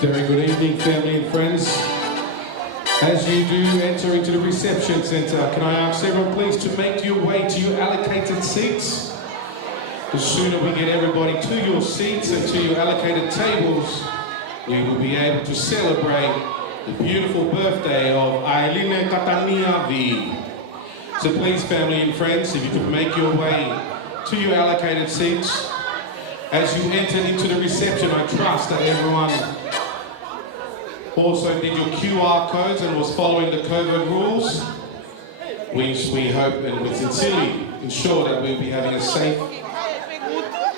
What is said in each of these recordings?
Very good evening, family and friends. As you do enter into the reception centre, can I ask everyone please to make your way to your allocated seats? The sooner we get everybody to your seats and to your allocated tables, we will be able to celebrate the beautiful birthday of Ailine Katania V. So please, family and friends, if you could make your way to your allocated seats. As you entered into the reception, I trust that everyone also did your QR codes and was following the COVID rules. We hope and we sincerely ensure that we'll be having a safe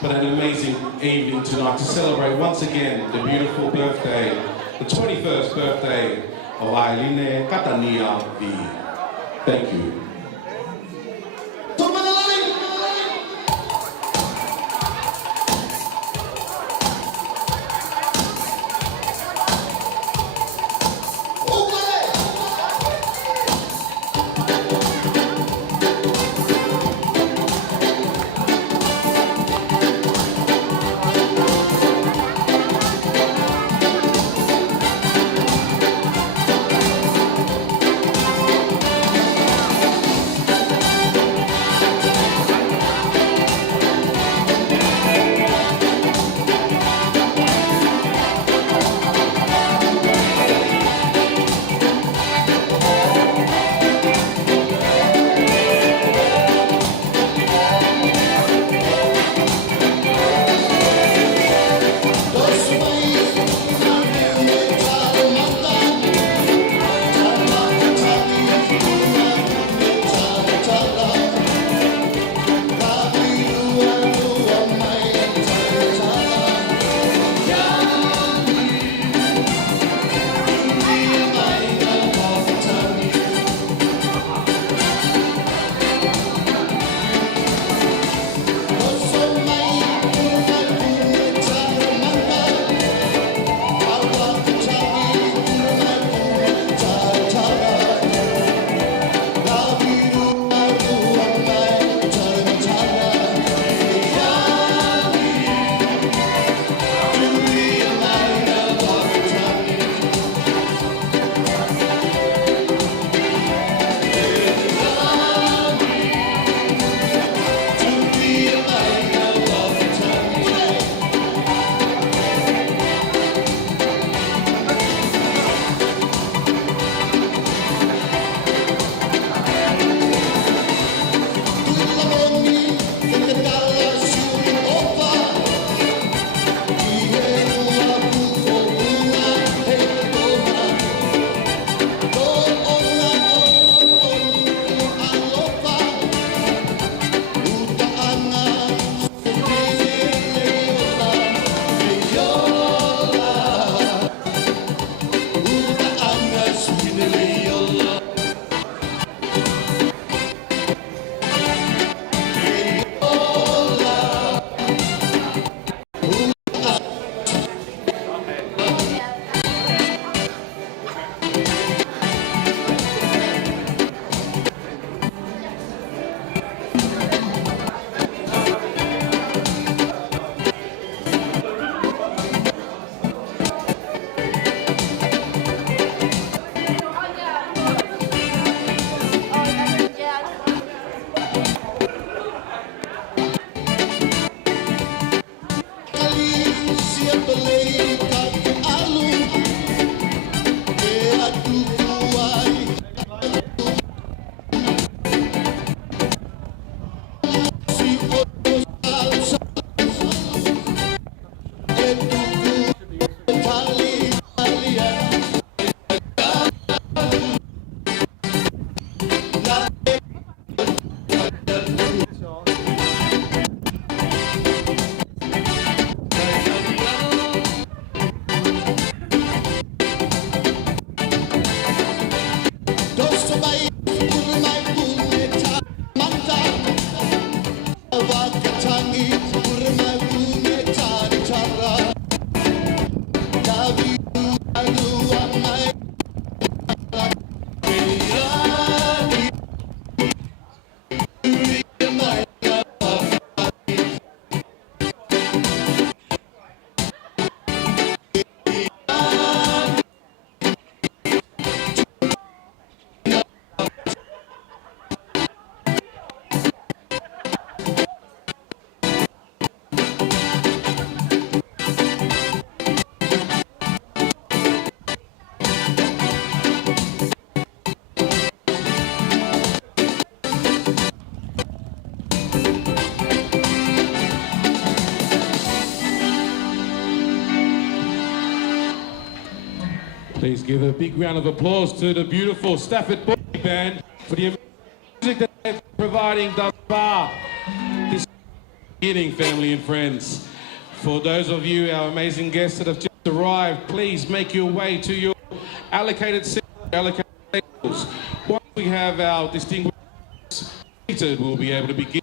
but an amazing evening tonight to celebrate once again the beautiful birthday, the 21st birthday of Ailine Katania V. Thank you. Please give a big round of applause to the beautiful Stafford Boy Band for the music that they're providing thus far. This beginning, family and friends. For those of you, our amazing guests that have just arrived, please make your way to your allocated seats, allocated tables. Once we have our distinguished seated, we'll be able to begin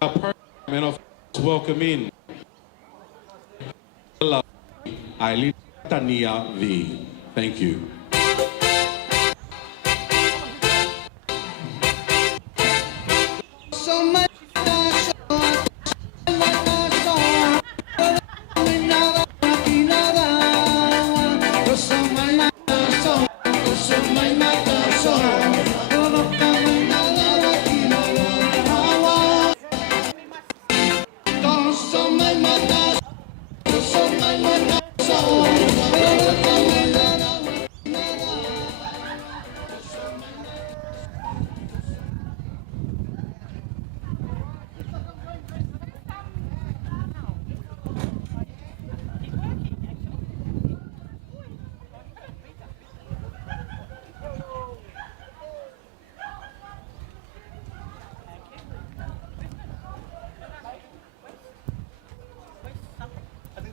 our program and of course welcome in Ailine Katania V. Thank you.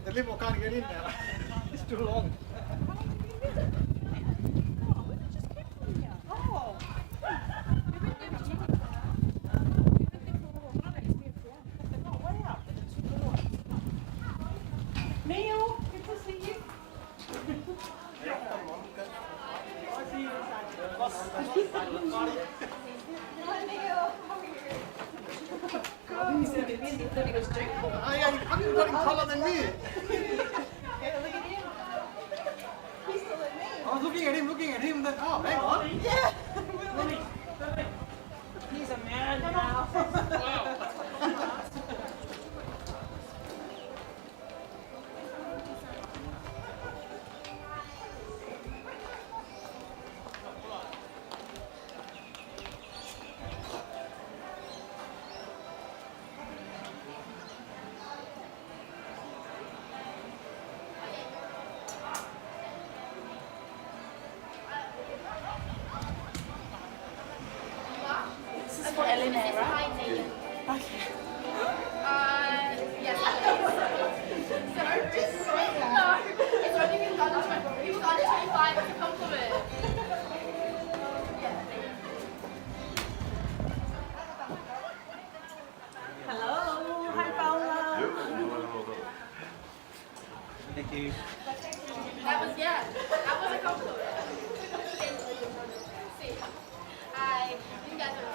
The limo can't get in there. It's too long. Neil, good to see you. Hi Neil, how are you? Good. He's going to be busy, thought he was drinking. Oh yeah, you've got him taller than me. Yeah, look at him. He's taller than me. I was looking at him, then, oh, hang on. Yeah. He's a man now. For Ailine, right? Okay. Yes. So, no, it's only people under 20. People under 25, it's a compliment. Hello. Hi, Paula. Thank you. That was a compliment. See, you guys are.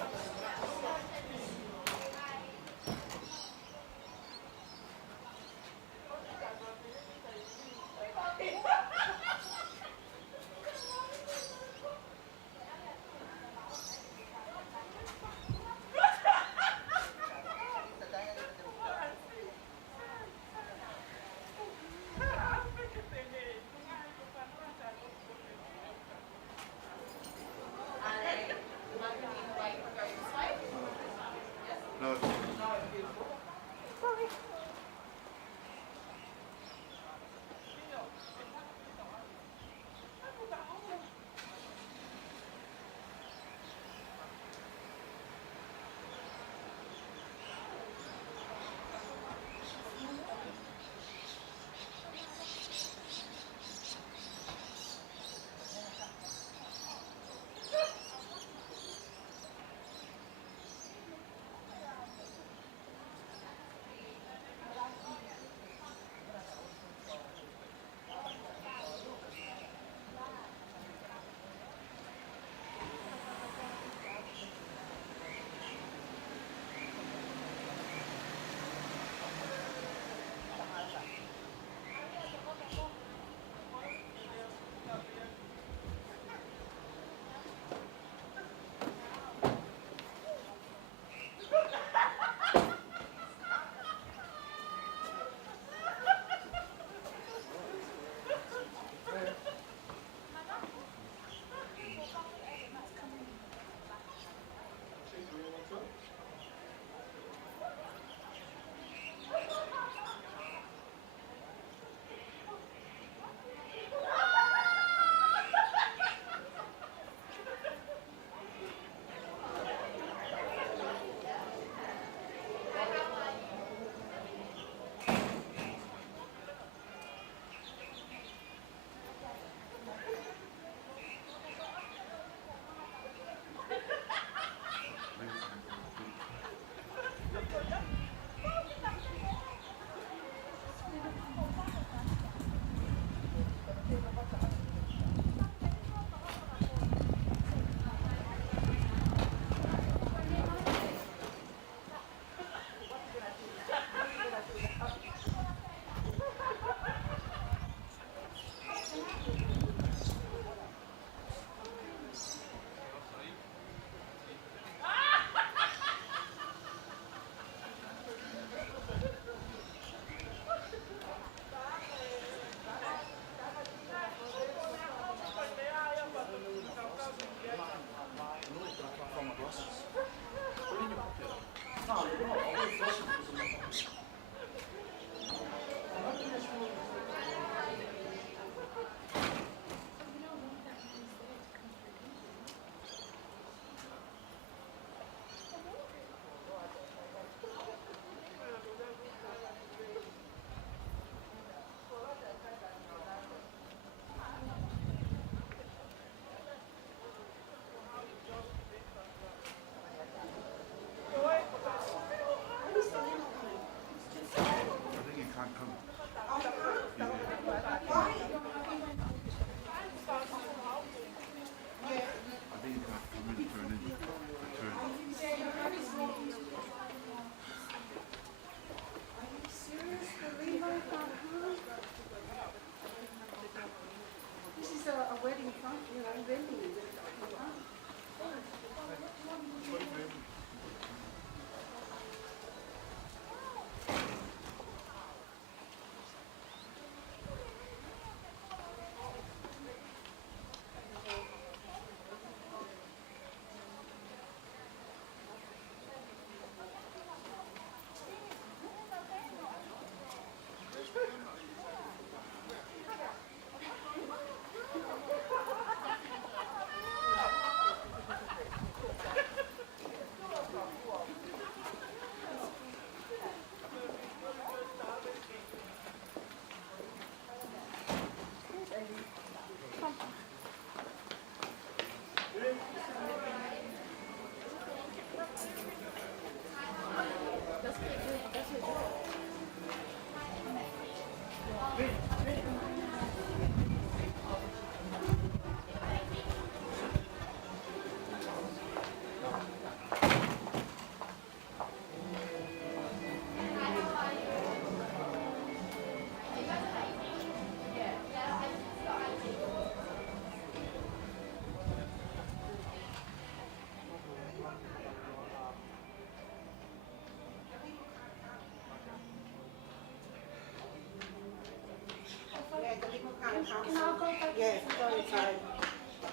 Yes, go inside.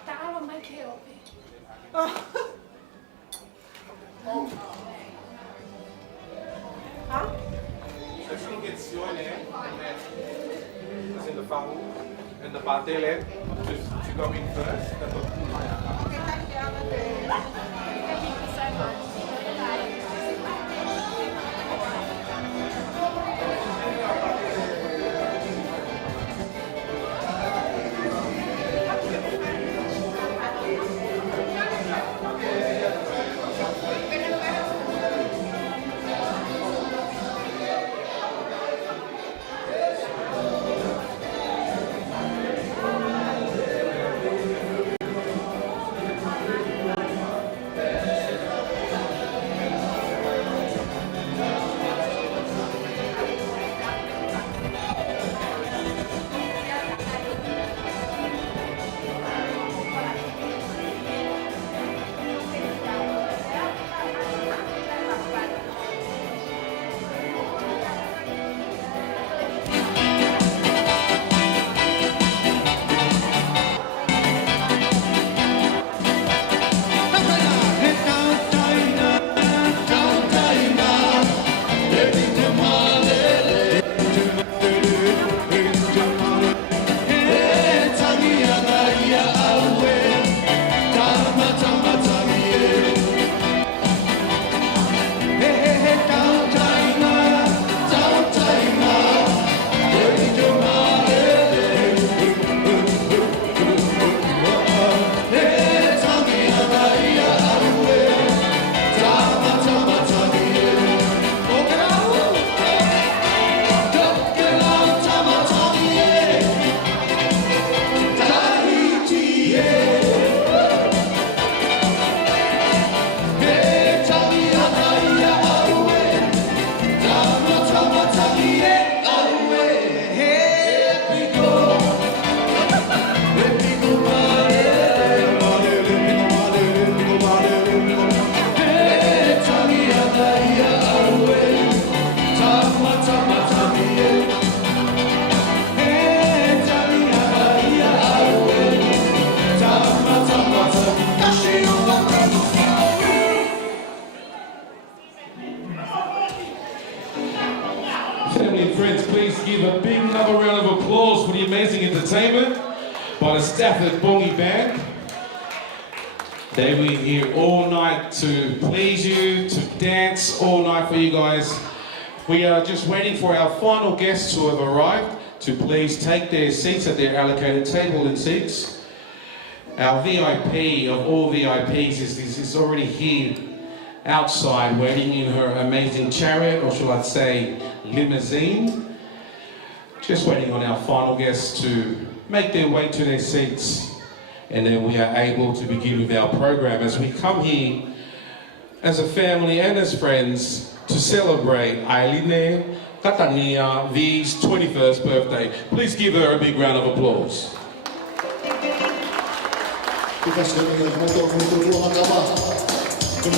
Täällä on make opi. Huh? So she gets your name, as in the foul, and the batele to go in first. Okay, thank you. Thank you so much. Family and friends, please give a big another round of applause for the amazing entertainment by the Stafford Bongi Band. They were here all night to please you, to dance all night for you guys. We are just waiting for our final guests who have arrived to please take their seats at their allocated table and seats. Our VIP of all VIPs is already here outside waiting in her amazing chariot, or shall I say limousine. Just waiting on our final guests to make their way to their seats, and then we are able to begin with our program as we come here as a family and as friends to celebrate Ailine, Katania, V's 21st birthday. Please give her a big round of applause. Oh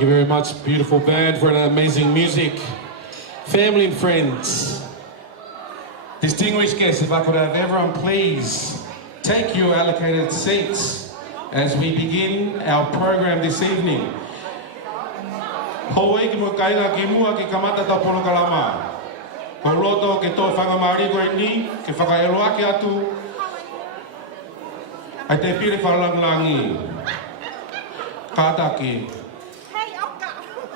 Thank you very much, beautiful band, for an amazing music. Family and friends, distinguished guests, if I could have everyone please take your allocated seats as we begin our program this evening. Hoi ki mo kainga ki mua ki kamata ta pono kalama. Ko roto ke toi whangamari koe ni, ke whakaeroa ki atu, ai te pire whalangi. Kātaki.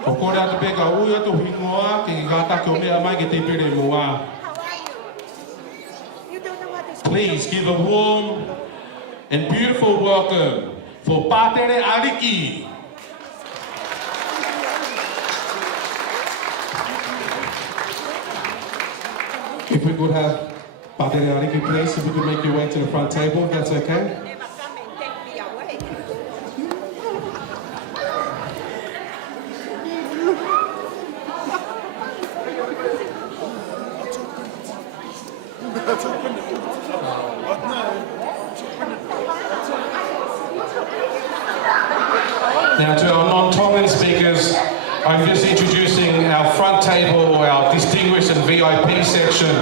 Ko kore atu peka ui atu hingoa, ki kātaki o mea mai ki te pire mua. Please give a warm and beautiful welcome for Pātere Ariki. If we could have Pātere Ariki, please, if we could make your way to the front table, if that's okay. Now to our non-Tongan speakers, I'm just introducing our front table, our distinguished and VIP section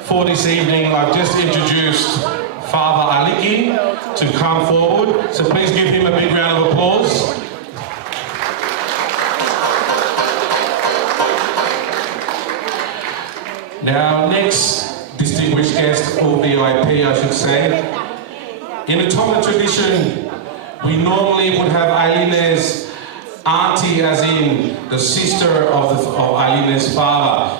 for this evening. I've just introduced Father Aliki to come forward, so please give him a big round of applause. Now, next distinguished guest, or VIP I should say. In the Tongan tradition, we normally would have Ailine's auntie, as in the sister of Ailine's father,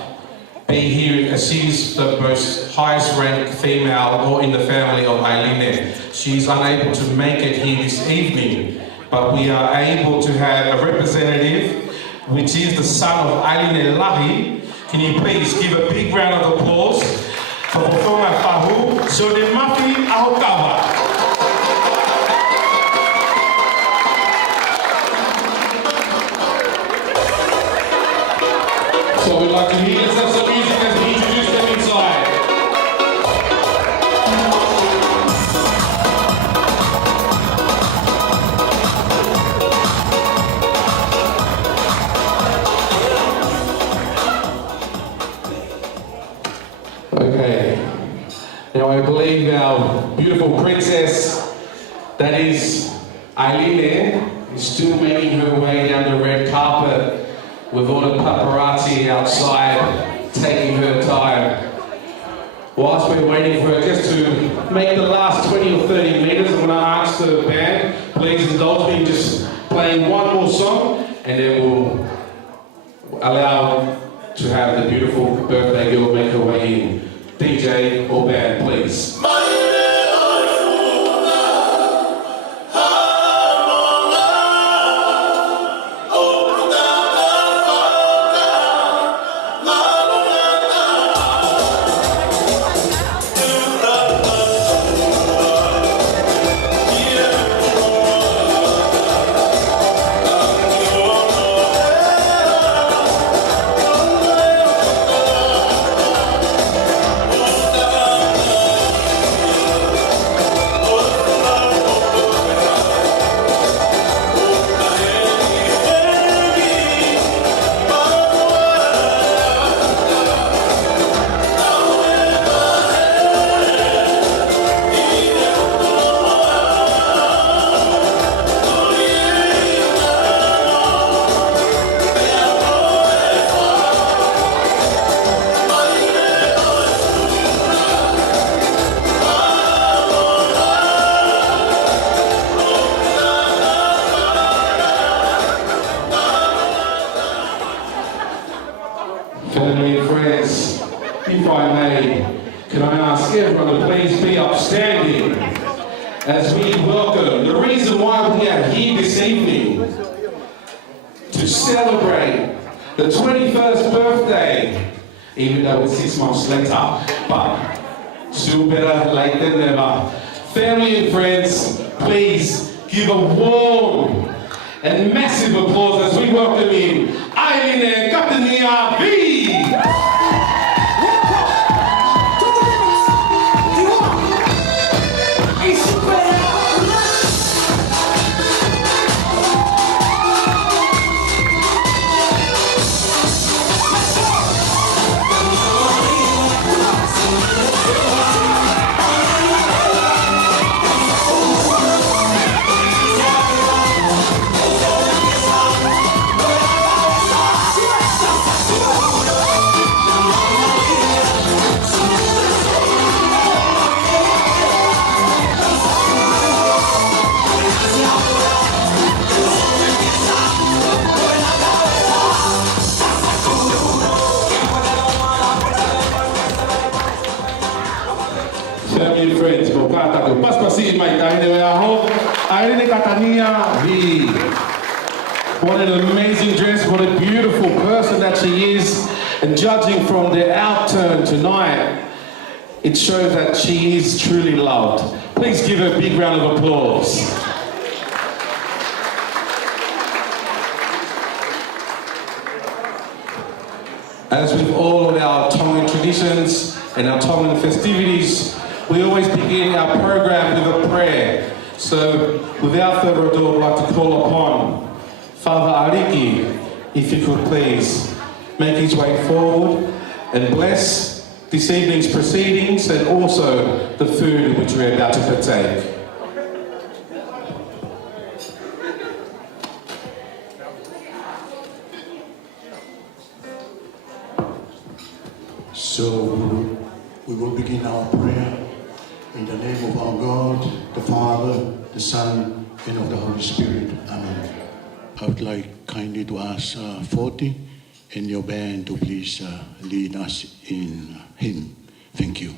be here as she's the most highest ranked female or in the family of Ailine. She's unable to make it here this evening, but we are able to have a representative, which is the son of Ailine Lahi. Can you please give a big round of applause for Paula Fahu, so the Mafi Aokawa. So we'd like to hear, let's have some music as we introduce them inside. Okay, now I believe our beautiful princess, that is Ailine, is still making her way down the red carpet with all the paparazzi outside taking her time. Whilst we're waiting for her, just to make the last 20 or 30 meters, I'm going to ask the band, please indulge me in just playing one more song, and then we'll allow to have the beautiful birthday girl make her way in. DJ or band, please. Family and friends, if I may, can I ask everyone to please be upstanding as we welcome the reason why we are here this evening to celebrate the 21st birthday, even though it's 6 months later, but still better late than never. Family and friends, please give a warm and massive applause as we welcome in Ailine Katania V. family and friends, po kātaku. Paspasi mai taine o aho. Ailine Katania, what an amazing dress, what a beautiful person that she is. And judging from the outturn tonight, it shows that she is truly loved. Please give her a big round of applause. As with all of our Tongan traditions and our Tongan festivities, we always begin our program with a prayer. So, without further ado, I'd like to call upon Father Ariki, if you could please make his way forward and bless this evening's proceedings and also the food in which we're about to partake. So we will begin our prayer in the name of our God, the Father, the Son, and of the Holy Spirit. Amen. I would like kindly to ask 40 and your band to please lead us in hymn. Thank you.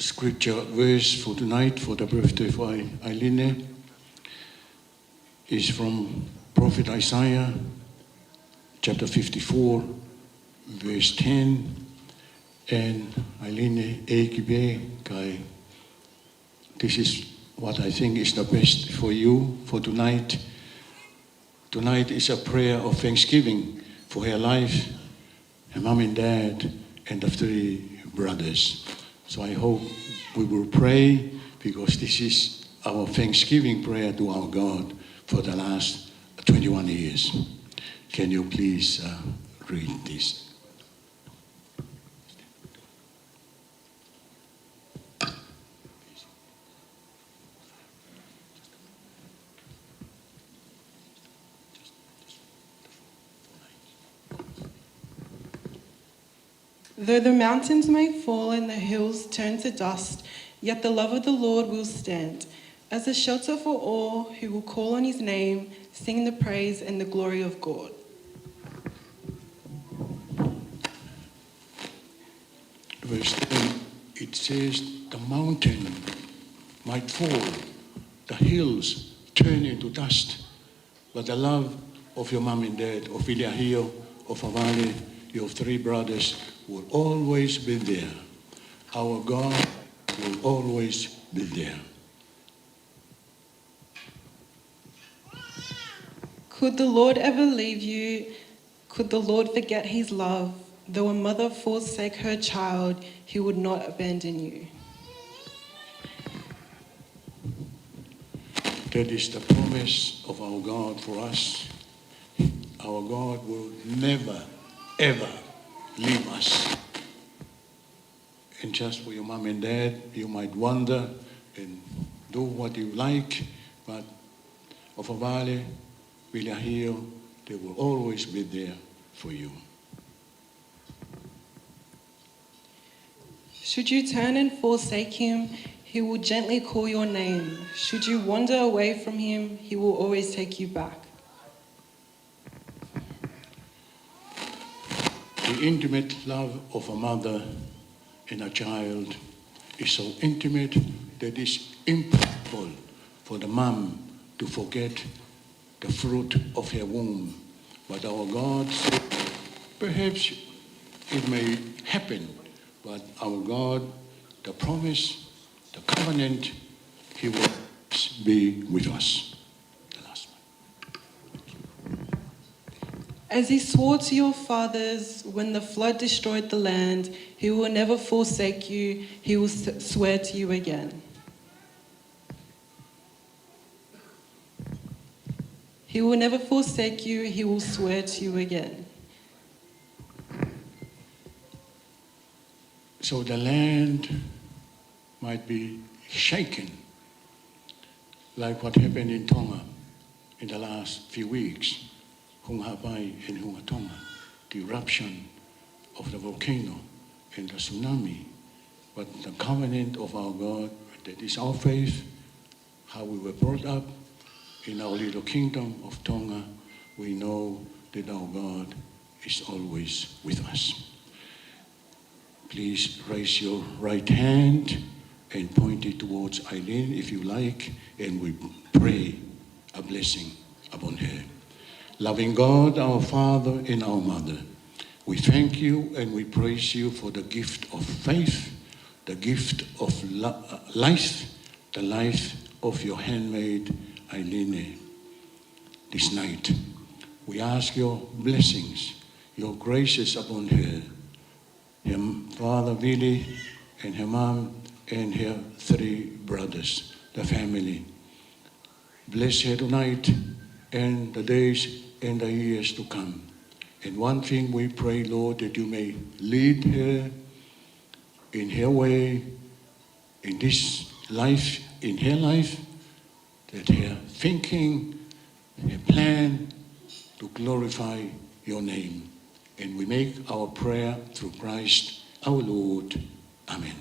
Scripture verse for tonight, for the birthday of Ailine, is from Prophet Isaiah, chapter 54, verse 10. And Ailine, Eikibe, Kai, this is what I think is the best for you for tonight. Tonight is a prayer of thanksgiving for her life, her mom and dad, and the 3 brothers. So I hope we will pray, because this is our thanksgiving prayer to our God for the last 21 years. Can you please read this? Though the mountains may fall and the hills turn to dust, yet the love of the Lord will stand as a shelter for all who will call on his name, sing the praise and the glory of God. Verse 10, it says, the mountain might fall, the hills turn into dust, but the love of your mom and dad, of Iliahio, of Avale, your 3 brothers, will always be there. Our God will always be there. Could the Lord ever leave you Could the Lord forget his love? Though a mother forsake her child, he would not abandon you. That is the promise of our God for us. Our God will never, ever leave us. And just for your mom and dad, you might wander and do what you like, but of a vale, Vilahio, they will always be there for you. Should you turn and forsake him, he will gently call your name. Should you wander away from him, he will always take you back. The intimate love of a mother and a child is so intimate that it's impossible for the mom to forget the fruit of her womb. But our God said, perhaps it may happen, but our God, the promise, the covenant, he will be with us. The last one. As he swore to your fathers when the flood destroyed the land, he will never forsake you, he will swear to you again. He will never forsake you, he will swear to you again. So the land might be shaken, like what happened in Tonga in the last few weeks. Hungapai and Hungatonga, the eruption of the volcano and the tsunami. But the covenant of our God, that is our faith, how we were brought up in our little kingdom of Tonga, we know that our God is always with us. Please raise your right hand and point it towards Ailine if you like, and we pray a blessing upon her. Loving God, our Father and our Mother, we thank you and we praise you for the gift of faith, the gift of life, the life of your handmaid Ailine this night. We ask your blessings, your graces upon her father Vili and her mom and her 3 brothers, the family. Bless her tonight and the days and the years to come. And one thing we pray, Lord, that you may lead her in her way, in this life, in her life, that her thinking, her plan to glorify your name. And we make our prayer through Christ our Lord. Amen.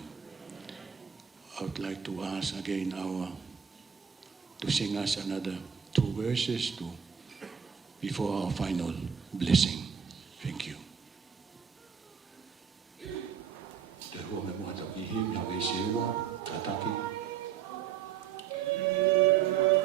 I would like to ask again to sing us another 2 verses before our final blessing. Thank you. Bye.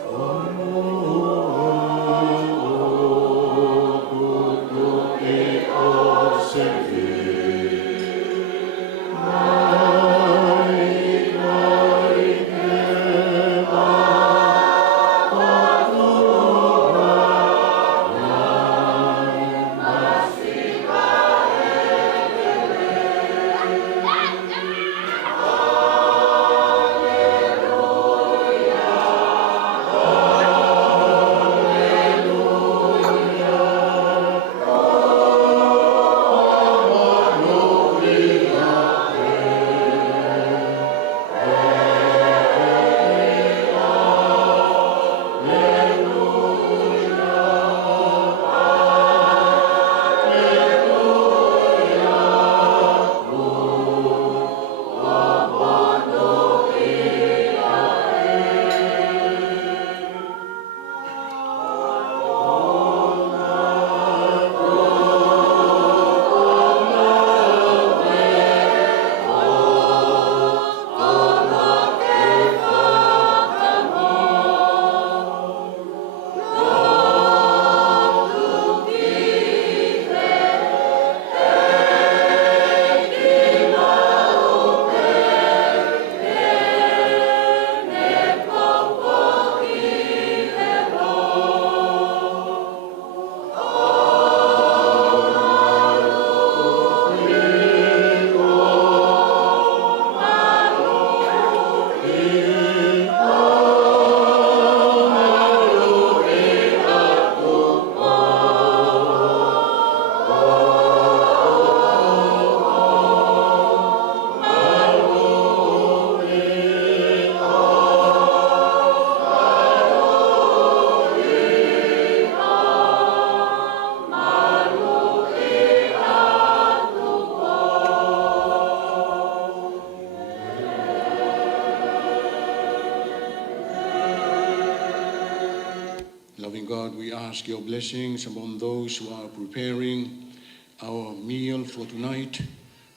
ask your blessings upon those who are preparing our meal for tonight.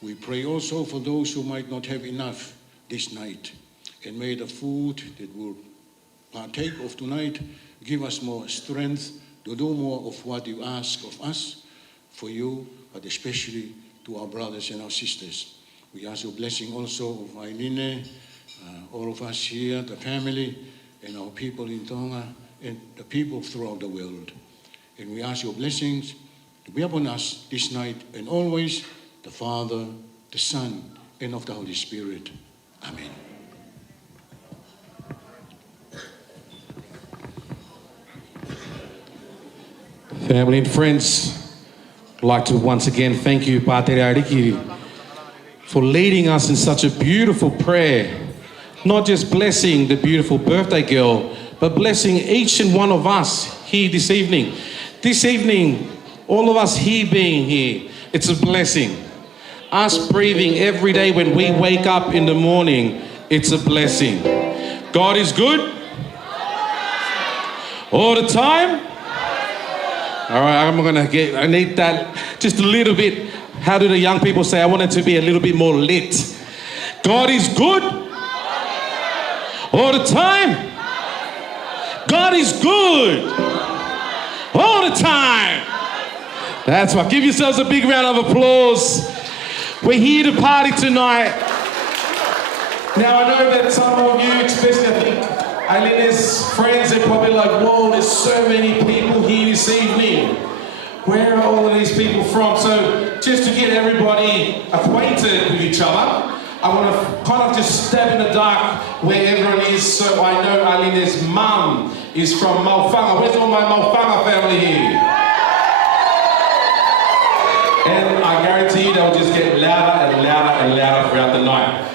We pray also for those who might not have enough this night. And may the food that we'll partake of tonight give us more strength to do more of what you ask of us, for you, but especially to our brothers and our sisters. We ask your blessing also of Ailine, all of us here, the family, and our people in Tongan, and the people throughout the world. And we ask your blessings to be upon us this night and always, the Father, the Son, and of the Holy Spirit. Amen. Family and friends, I'd like to once again thank you, Pātere Ariki, for leading us in such a beautiful prayer. Not just blessing the beautiful birthday girl, but blessing each and one of us here this evening. This evening, all of us here being here, it's a blessing. Us breathing every day when we wake up in the morning, it's a blessing. God is good all the time. All right, I need that just a little bit. How do the young people say? I want it to be a little bit more lit. God is good all the time. God is good all the time. That's right. Give yourselves a big round of applause. We're here to party tonight. Now, I know that some of you, especially I think Aileen's friends, are probably like, whoa, there's so many people here this evening. Where are all of these people from? So just to get everybody acquainted with each other, I want to kind of just stab in the dark where everyone is. So I know Aileen's mum is from Maufanga. Where's all my Maufanga family here? And I guarantee you they'll just get louder and louder and louder throughout the night.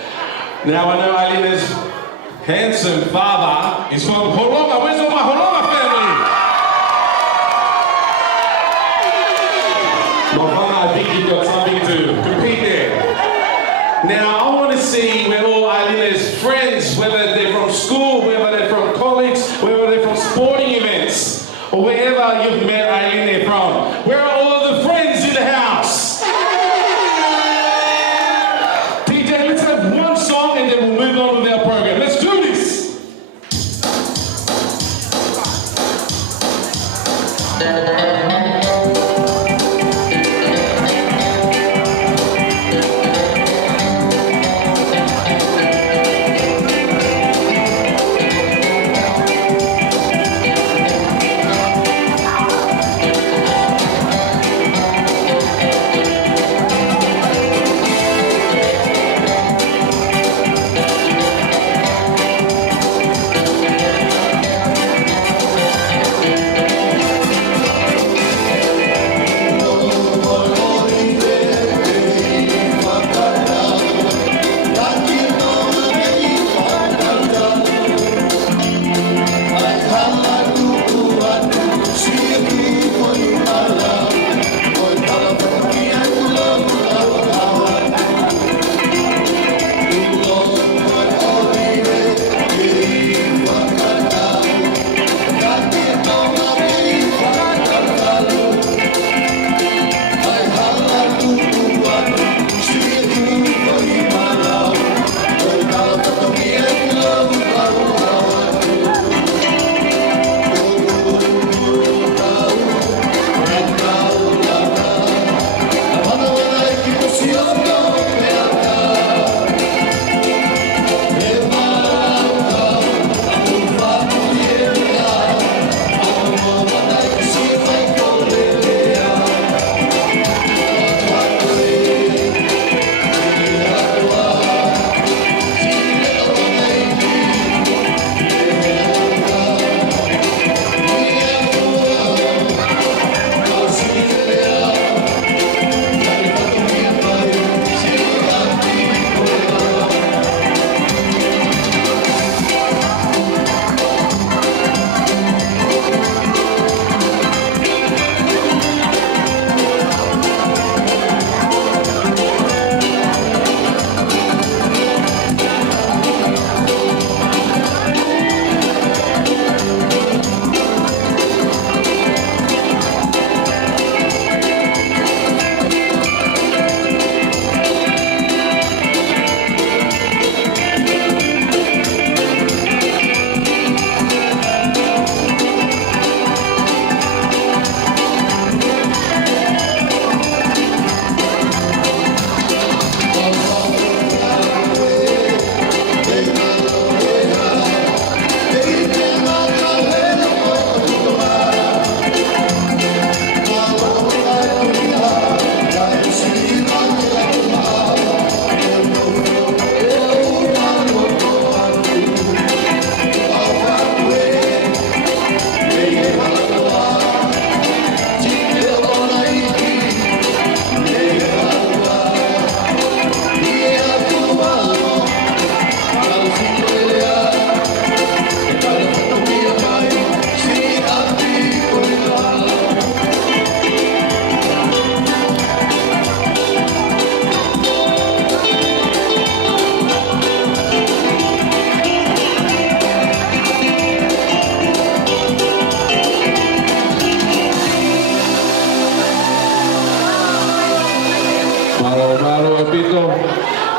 Now I know Aileen's handsome father is from Holonga. Where's all my Holonga family? Maufanga, I think you've got something to compete there. Now I want to see where all Aileen's friends, whether they're from school, whether they're from college, whether they're from sporting events, or wherever you've met Ailine from. Where are all of the friends in the house? DJ, let's have one song and then we'll move on with our program. Let's do this.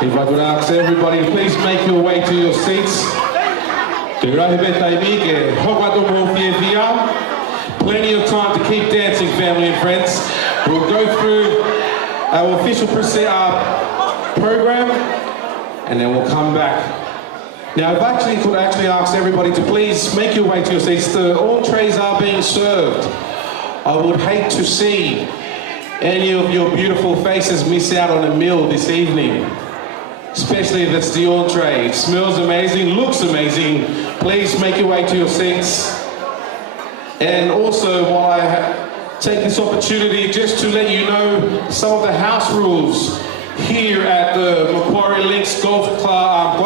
If I could ask everybody to please make your way to your seats. Plenty of time to keep dancing, family and friends. We'll go through our official program and then we'll come back. Now, if I could ask everybody to please make your way to your seats. The entrees are being served. I would hate to see any of your beautiful faces miss out on a meal this evening, especially if it's the entree. It smells amazing, looks amazing. Please make your way to your seats. And also, while I take this opportunity just to let you know some of the house rules here at the Macquarie Links Golf Club.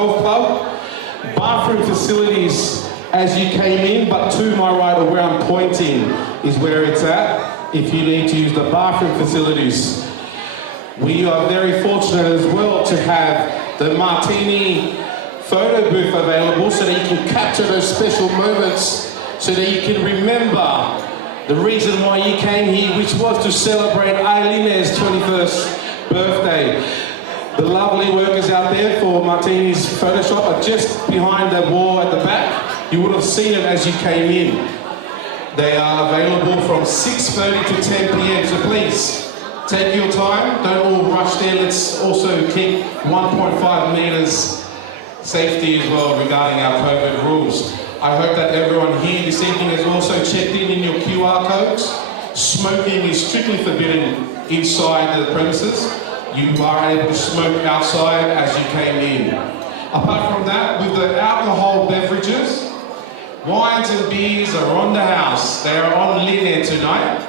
Bathroom facilities as you came in, but to my right, or where I'm pointing, is where it's at if you need to use the bathroom facilities. We are very fortunate as well to have the Martini photo booth available so that you can capture those special moments, so that you can remember the reason why you came here, which was to celebrate Ailine's 21st birthday. The lovely workers out there for Martini's Photoshop are just behind that wall at the back. You would have seen it as you came in. They are available from 6:30 to 10 p.m. So please, take your time. Don't all rush there. Let's also keep 1.5 meters safety as well regarding our COVID rules. I hope that everyone here this evening has also checked in your QR codes. Smoking is strictly forbidden inside the premises. You are able to smoke outside as you came in. Apart from that, with the alcohol beverages, wines and beers are on the house. They are on linen tonight.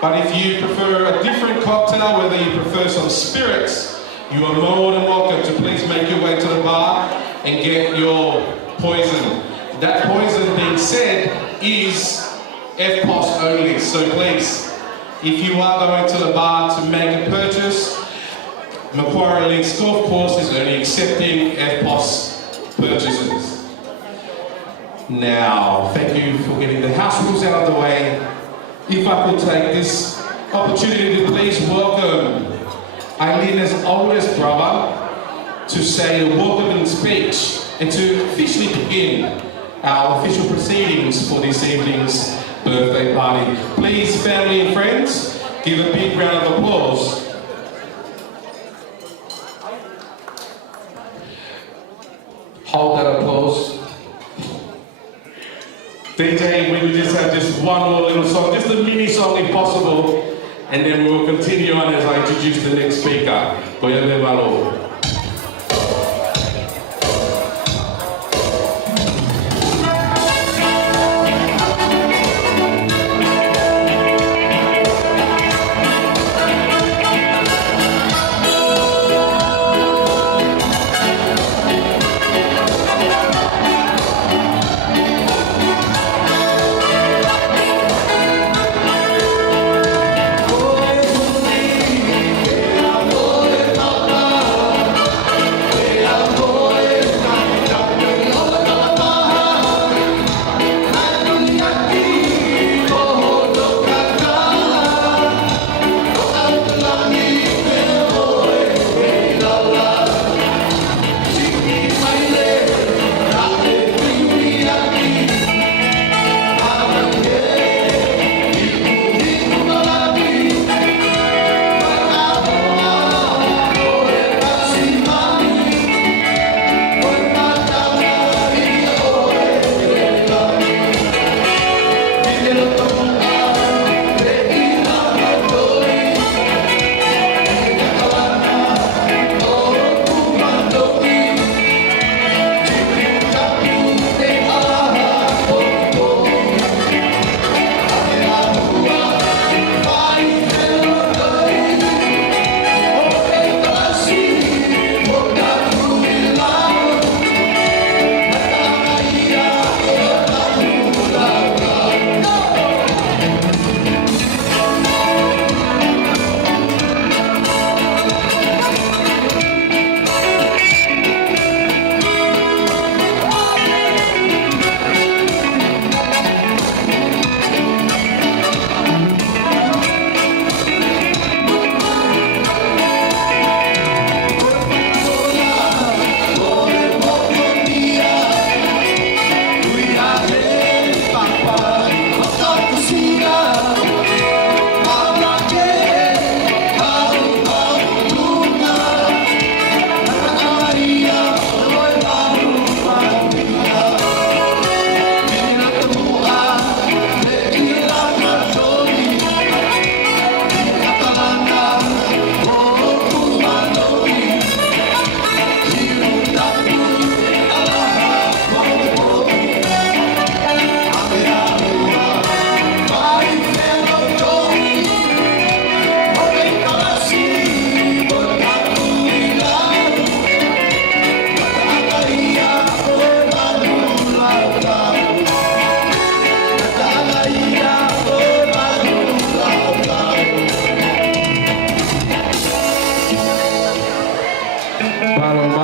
But if you prefer a different cocktail, whether you prefer some spirits, you are more than welcome to please make your way to the bar and get your poison. That poison, being said, is FPOS only. So please, if you are going to the bar to make a purchase, Macquarie Links Golf Course is only accepting FPOS purchases. Now, thank you for getting the house rules out of the way. If I could take this opportunity to please welcome Ailine's oldest brother to say a welcoming speech and to officially begin our official proceedings for this evening's birthday party. Please, family and friends, give a big round of applause. Hold that applause. DJ, we would just have just one more little song, just a mini song if possible, and then we'll continue on as I introduce the next speaker. Koyale Malo.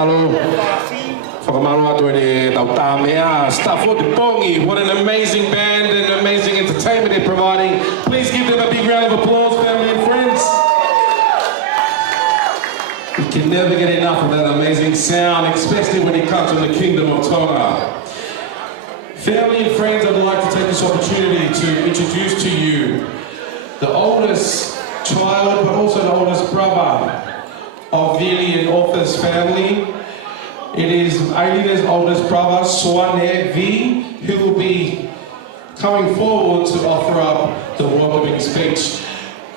whakamalo. Whakamalo atu e tauta mea. Stuff for the pongi. What an amazing band and amazing entertainment they're providing. Please give them a big round of applause, family and friends. You can never get enough of that amazing sound, especially when it comes from the Kingdom of Tonga. Family and friends, I'd like to take this opportunity to introduce to you the oldest child, but also the oldest brother of Vili and Orpha's family. It is Ailine's oldest brother, Swane V, who will be coming forward to offer up the welcoming speech.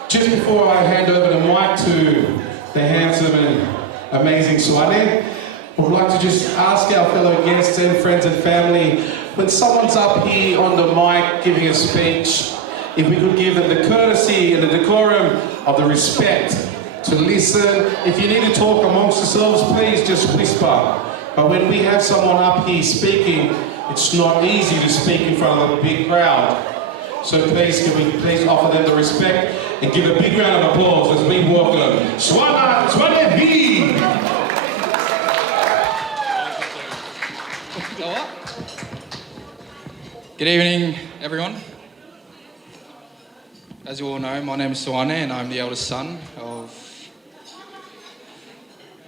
Just before I hand over the mic to the handsome and amazing Swane, I would like to just ask our fellow guests and friends and family, when someone's up here on the mic giving a speech, if we could give them the courtesy and the decorum of the respect to listen. If you need to talk amongst yourselves, please just whisper. But when we have someone up here speaking, it's not easy to speak in front of a big crowd. So please, can we please offer them the respect and give a big round of applause as we welcome Swane V. Good evening, everyone. As you all know, my name is Swane and I'm the eldest son of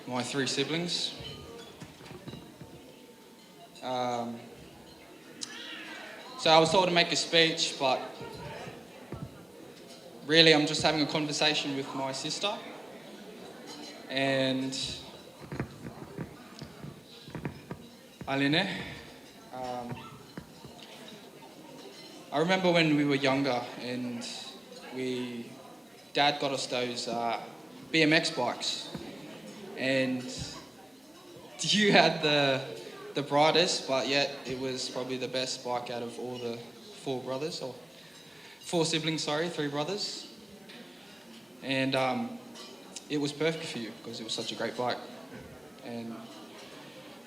my 3 siblings. So I was told to make a speech, but really I'm just having a conversation with my sister. And Ailine, I remember when we were younger and Dad got us those BMX bikes, and you had the brightest, but yet it was probably the best bike out of all the 4 siblings, 3 brothers. And it was perfect for you because it was such a great bike. And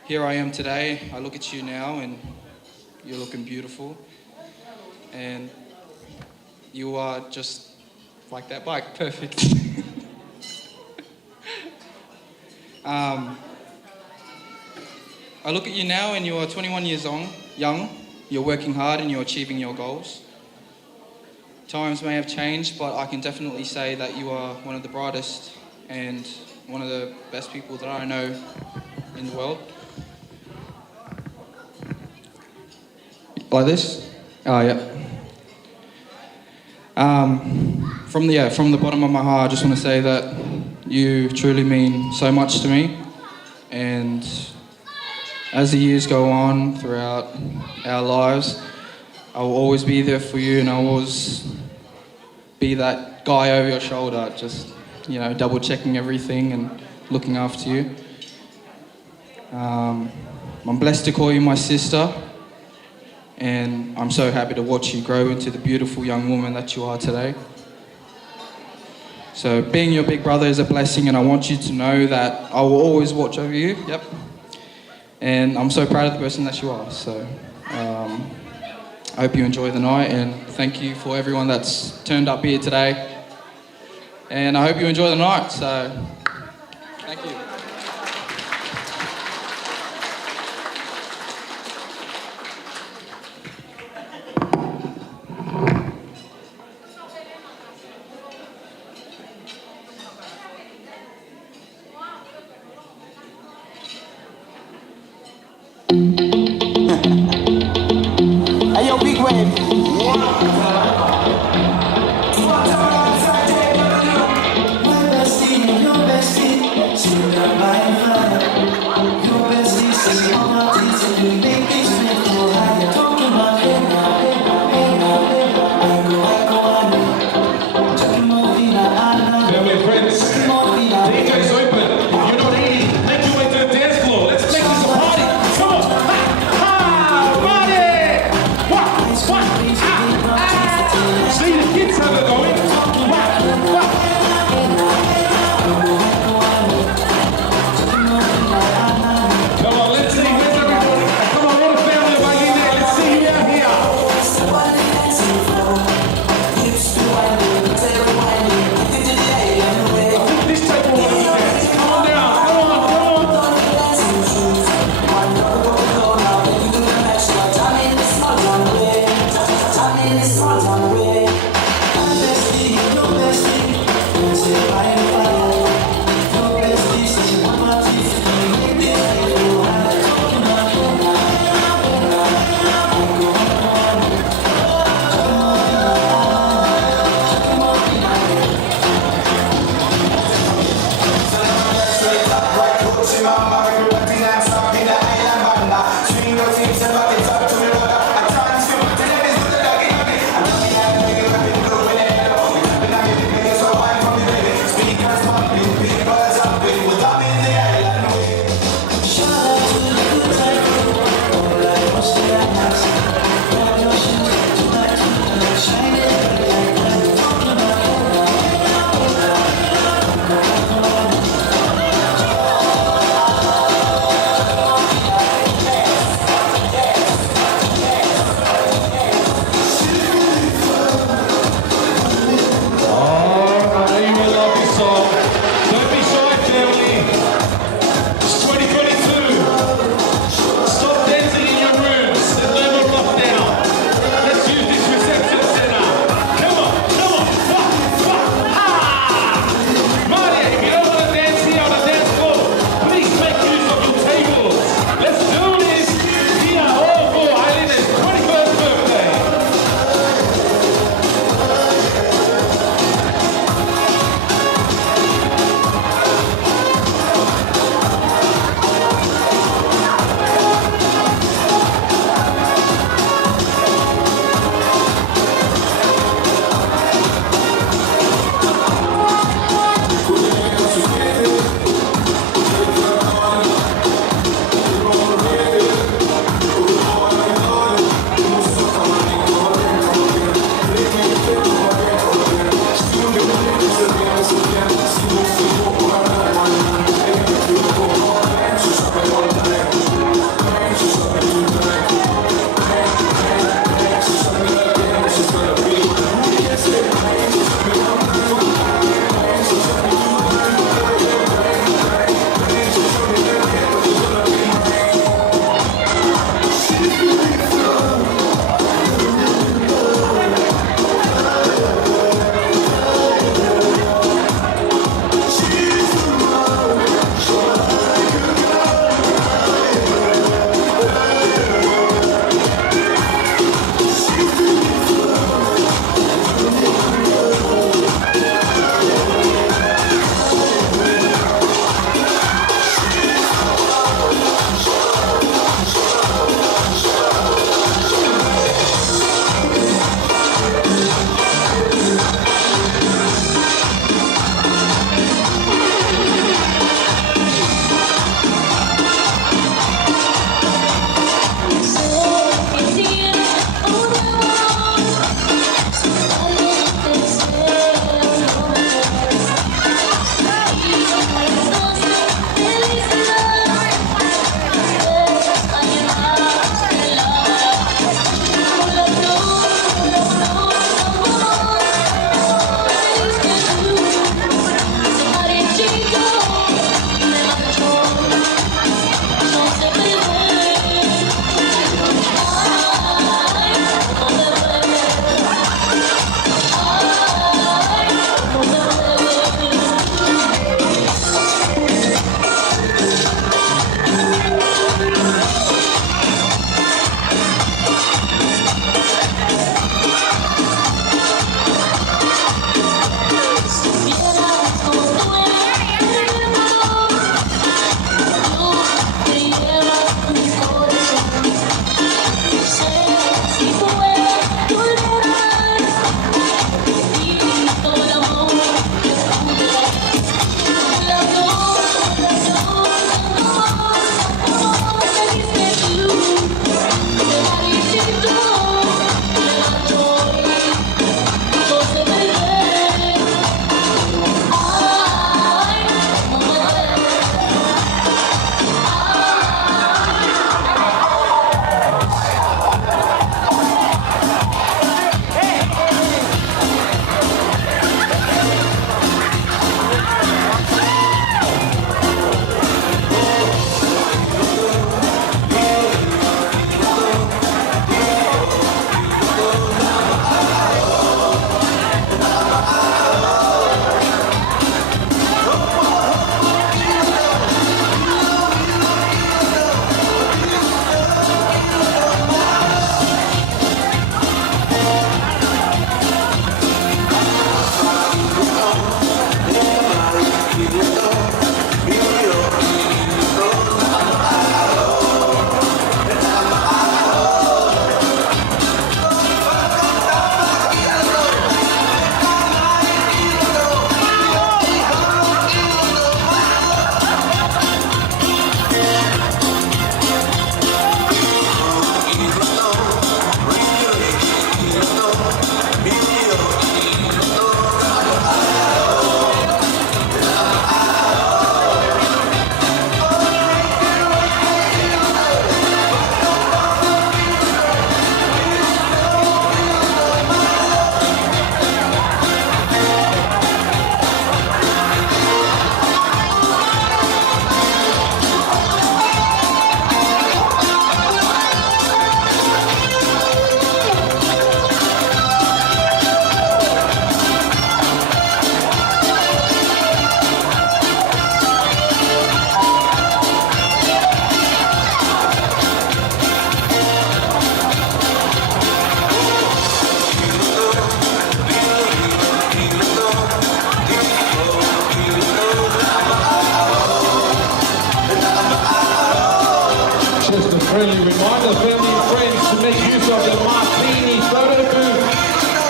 here I am today. I look at you now and you're looking beautiful. And you are just like that bike, perfect. I look at you now and you are 21 years young, you're working hard and you're achieving your goals. Times may have changed, but I can definitely say that you are one of the brightest and one of the best people that I know in the world. Like this? Oh, yeah. From the bottom of my heart, I just want to say that you truly mean so much to me, and as the years go on throughout our lives, I will always be there for you, and I'll always be that guy over your shoulder, just, double checking everything and looking after you. I'm blessed to call you my sister, and I'm so happy to watch you grow into the beautiful young woman that you are today. So being your big brother is a blessing, and I want you to know that I will always watch over you. Yep. And I'm so proud of the person that you are. So I hope you enjoy the night, and thank you for everyone that's turned up here today. And I hope you enjoy the night. So thank you. Hey, yo, big wave. Family friends, DJ's open. If you're not eating, make your way to the dance floor. Let's make this a party. Come on. only reminder, family and friends, to make use of the martini photo booth.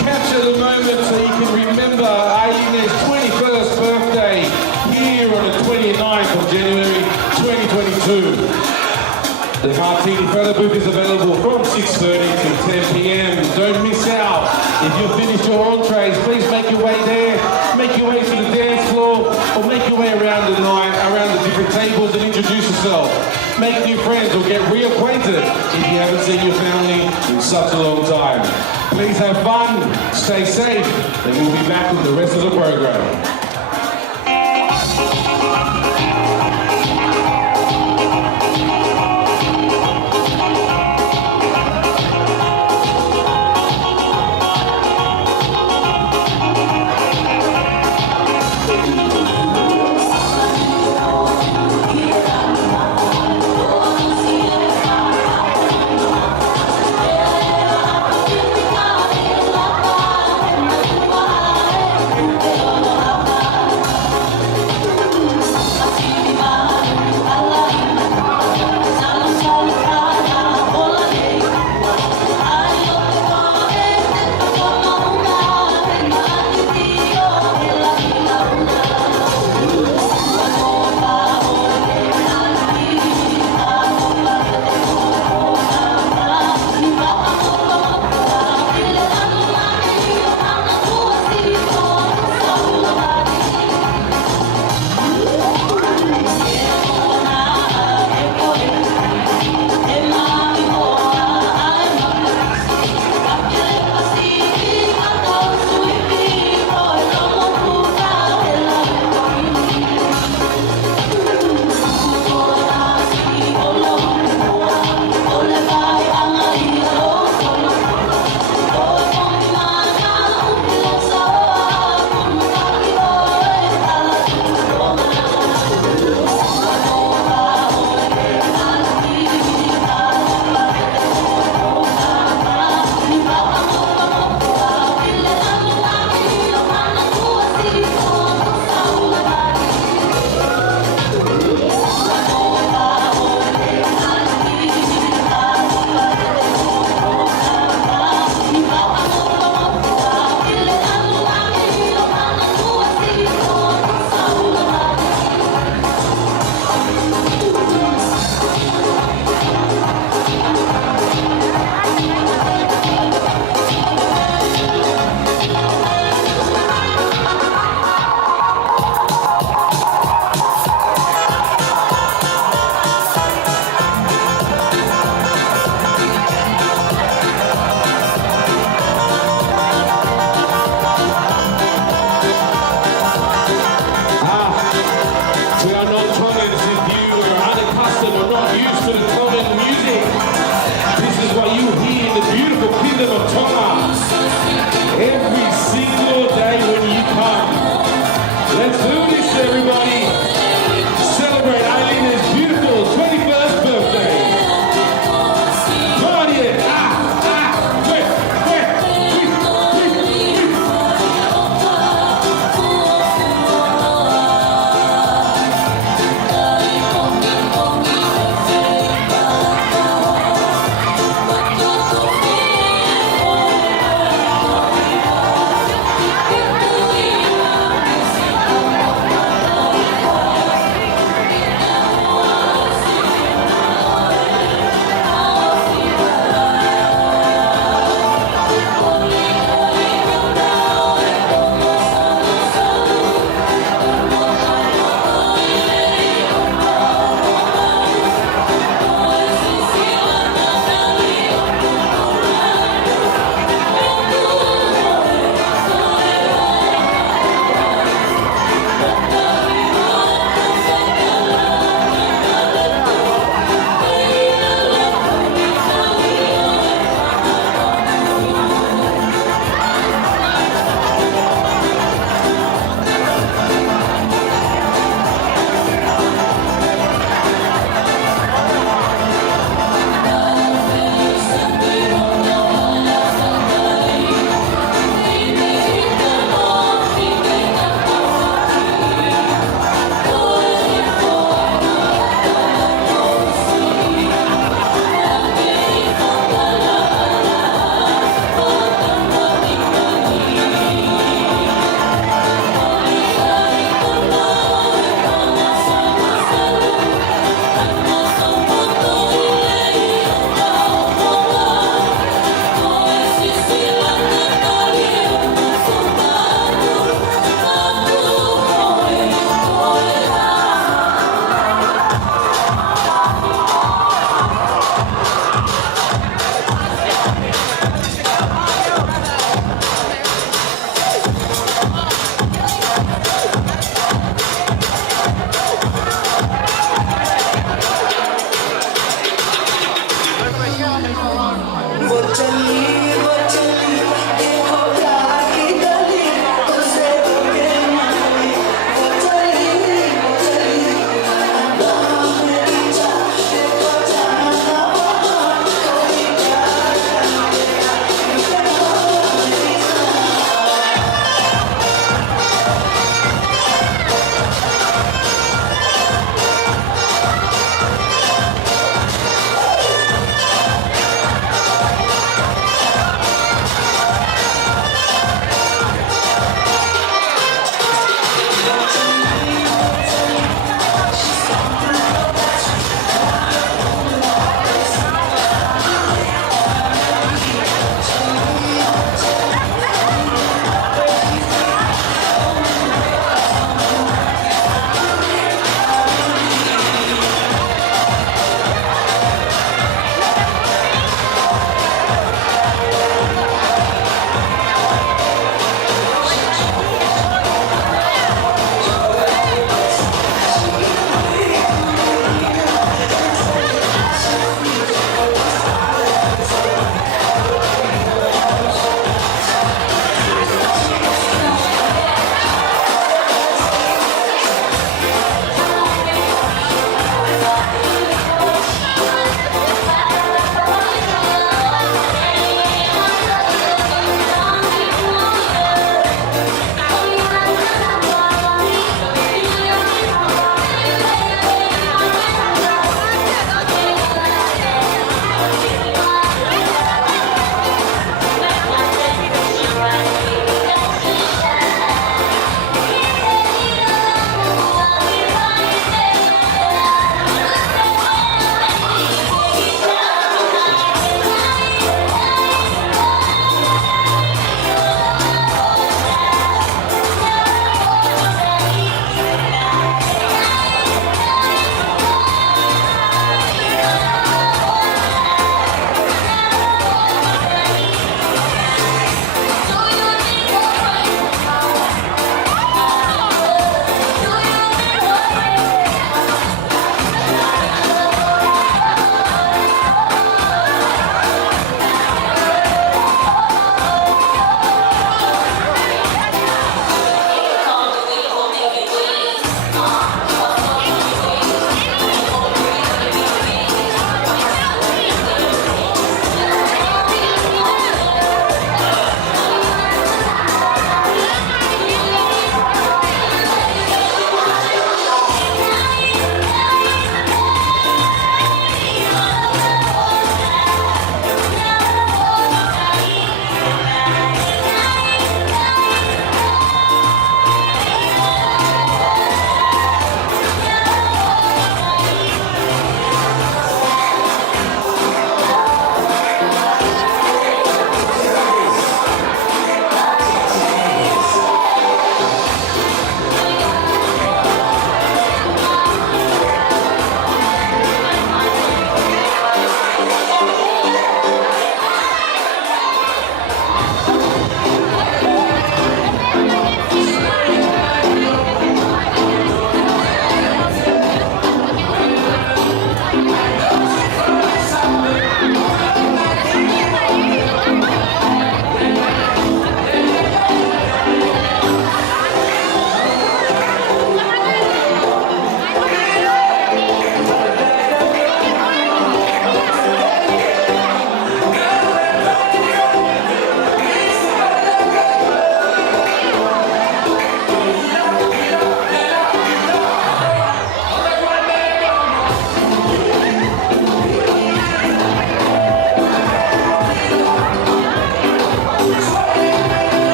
Capture the moment so you can remember Ailine's 21st birthday here on the 29th of January 2022. The martini photo booth is available from 6:30 to 10 p.m. Don't miss out. If you've finished your entrees, please make your way there, make your way to the dance floor, or make your way around the night, around the different tables and introduce yourself. Make new friends or get reacquainted if you haven't seen your family in such a long time. Please have fun, stay safe, and we'll be back with the rest of the program.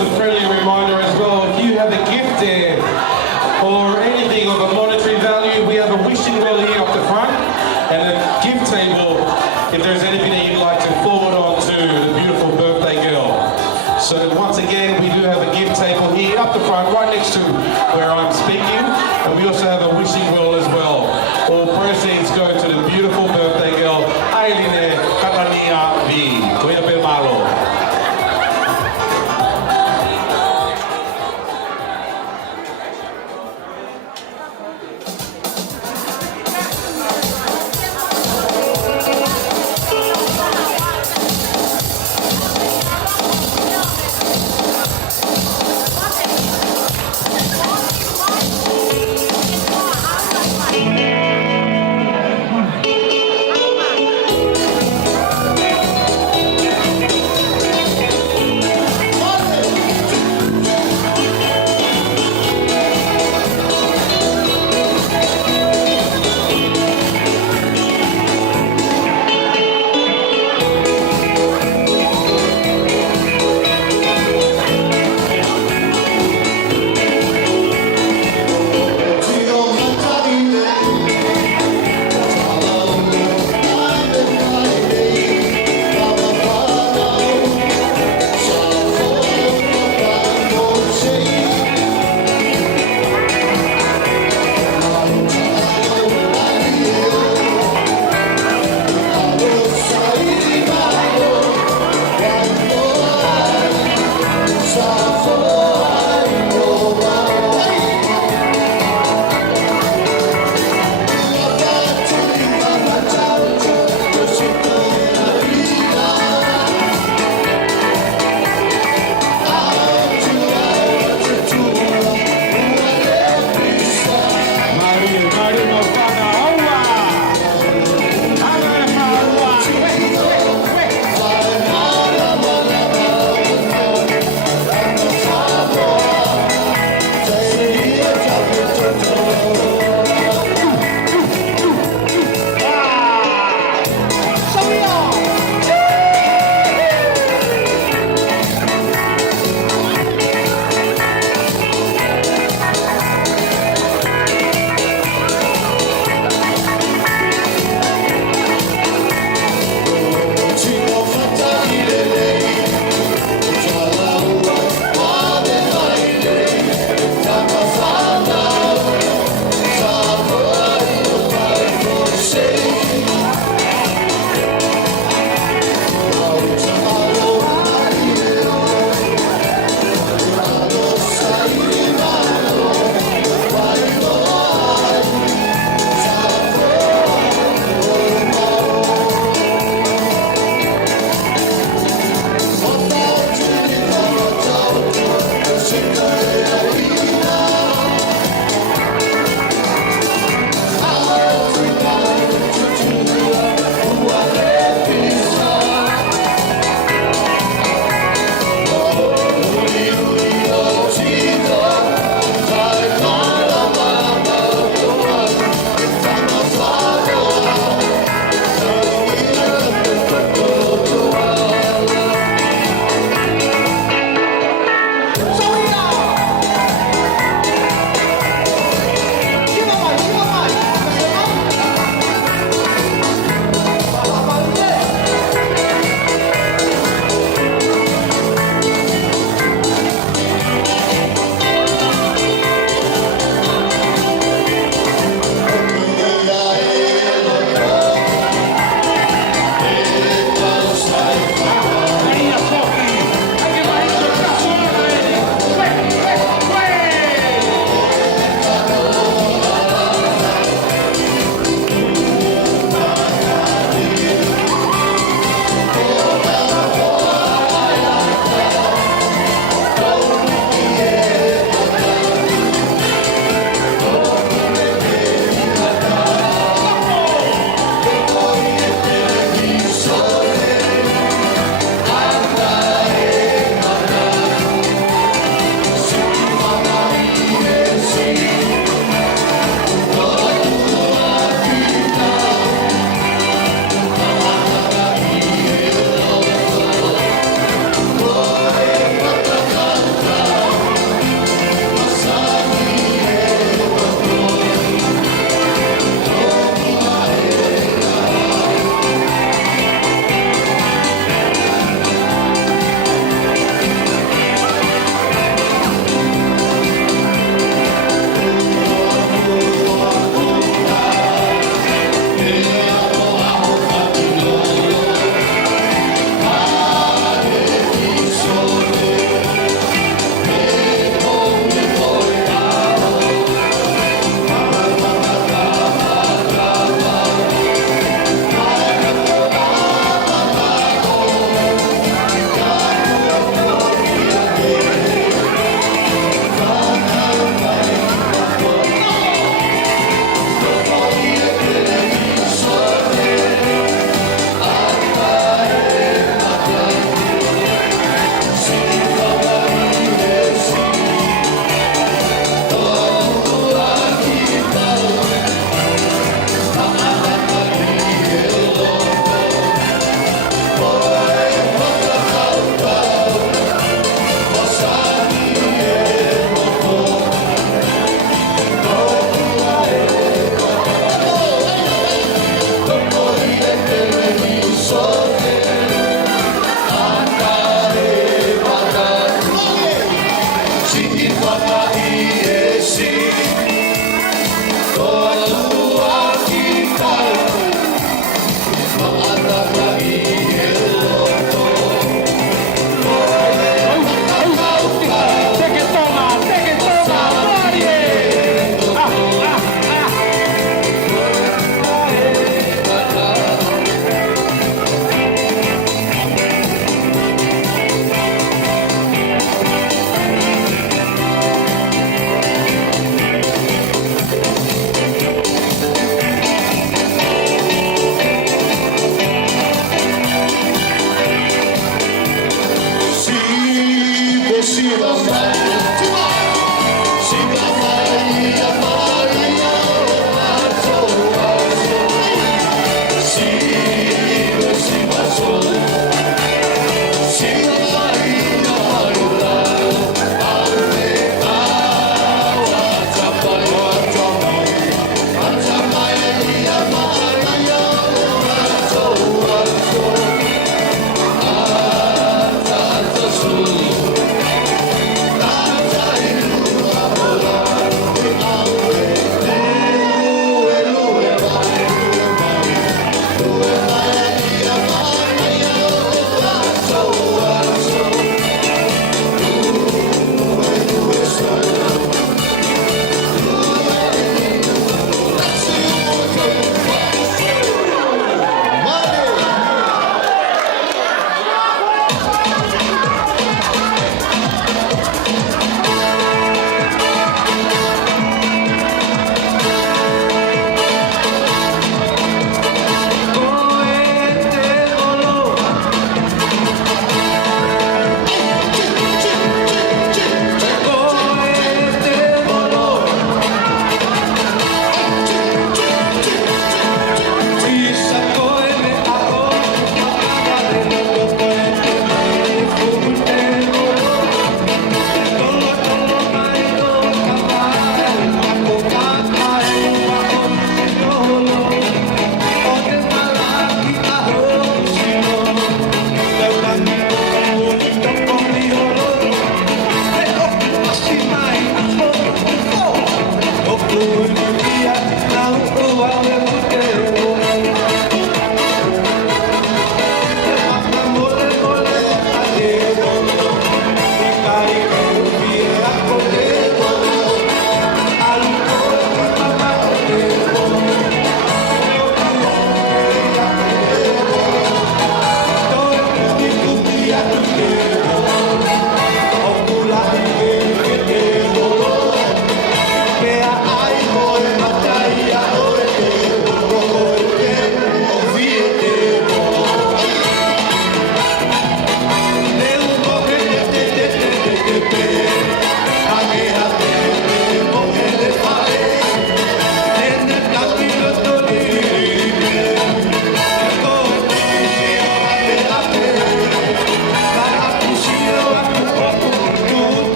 a friendly reminder as well, if you have a gift there or anything of a monetary value, we have a wishing well here up the front and a gift table if there's anything that you'd like to forward on to the beautiful birthday girl. So once again, we do have a gift table here up the front, right next to where I'm speaking, and we also have a wishing well as well. All proceeds go to the beautiful birthday girl, Ailine, Katania V. Kuya pe malo.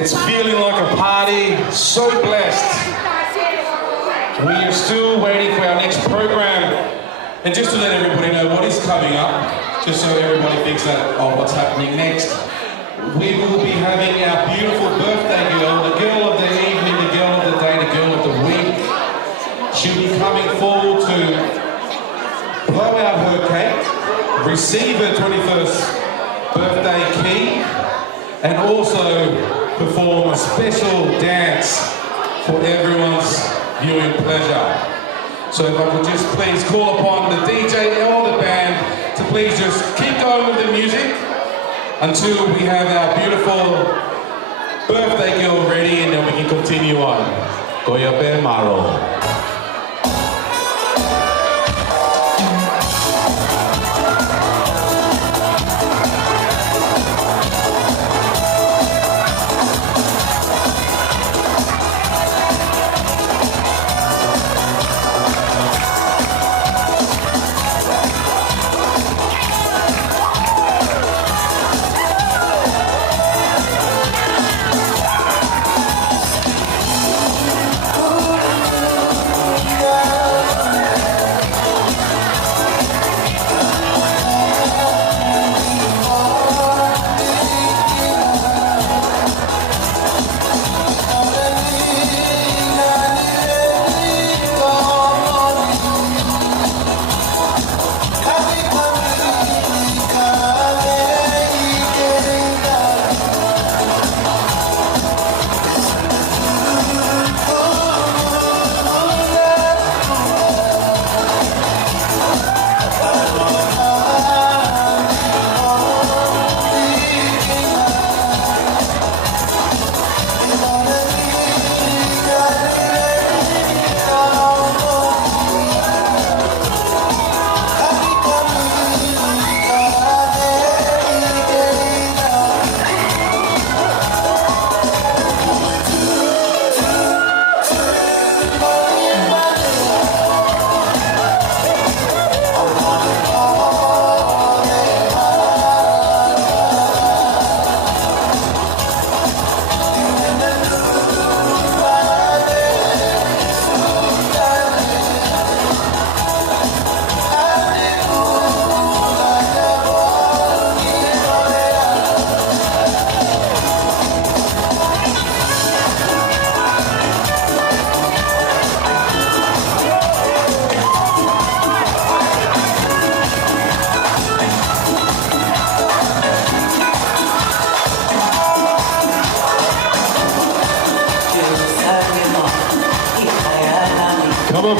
It's feeling like a party, so blessed. We are still waiting for our next program. And just to let everybody know what is coming up, just so everybody thinks that, oh, what's happening next, we will be having our beautiful birthday girl, the girl of the evening, the girl of the day, the girl of the week. She'll be coming forward to blow out her cake, receive her 21st birthday key, and also perform a special dance for everyone's viewing pleasure. So if I could just please call upon the DJ or the band to please just keep going with the music until we have our beautiful birthday girl ready, and then we can continue on. Goya Bear Maro.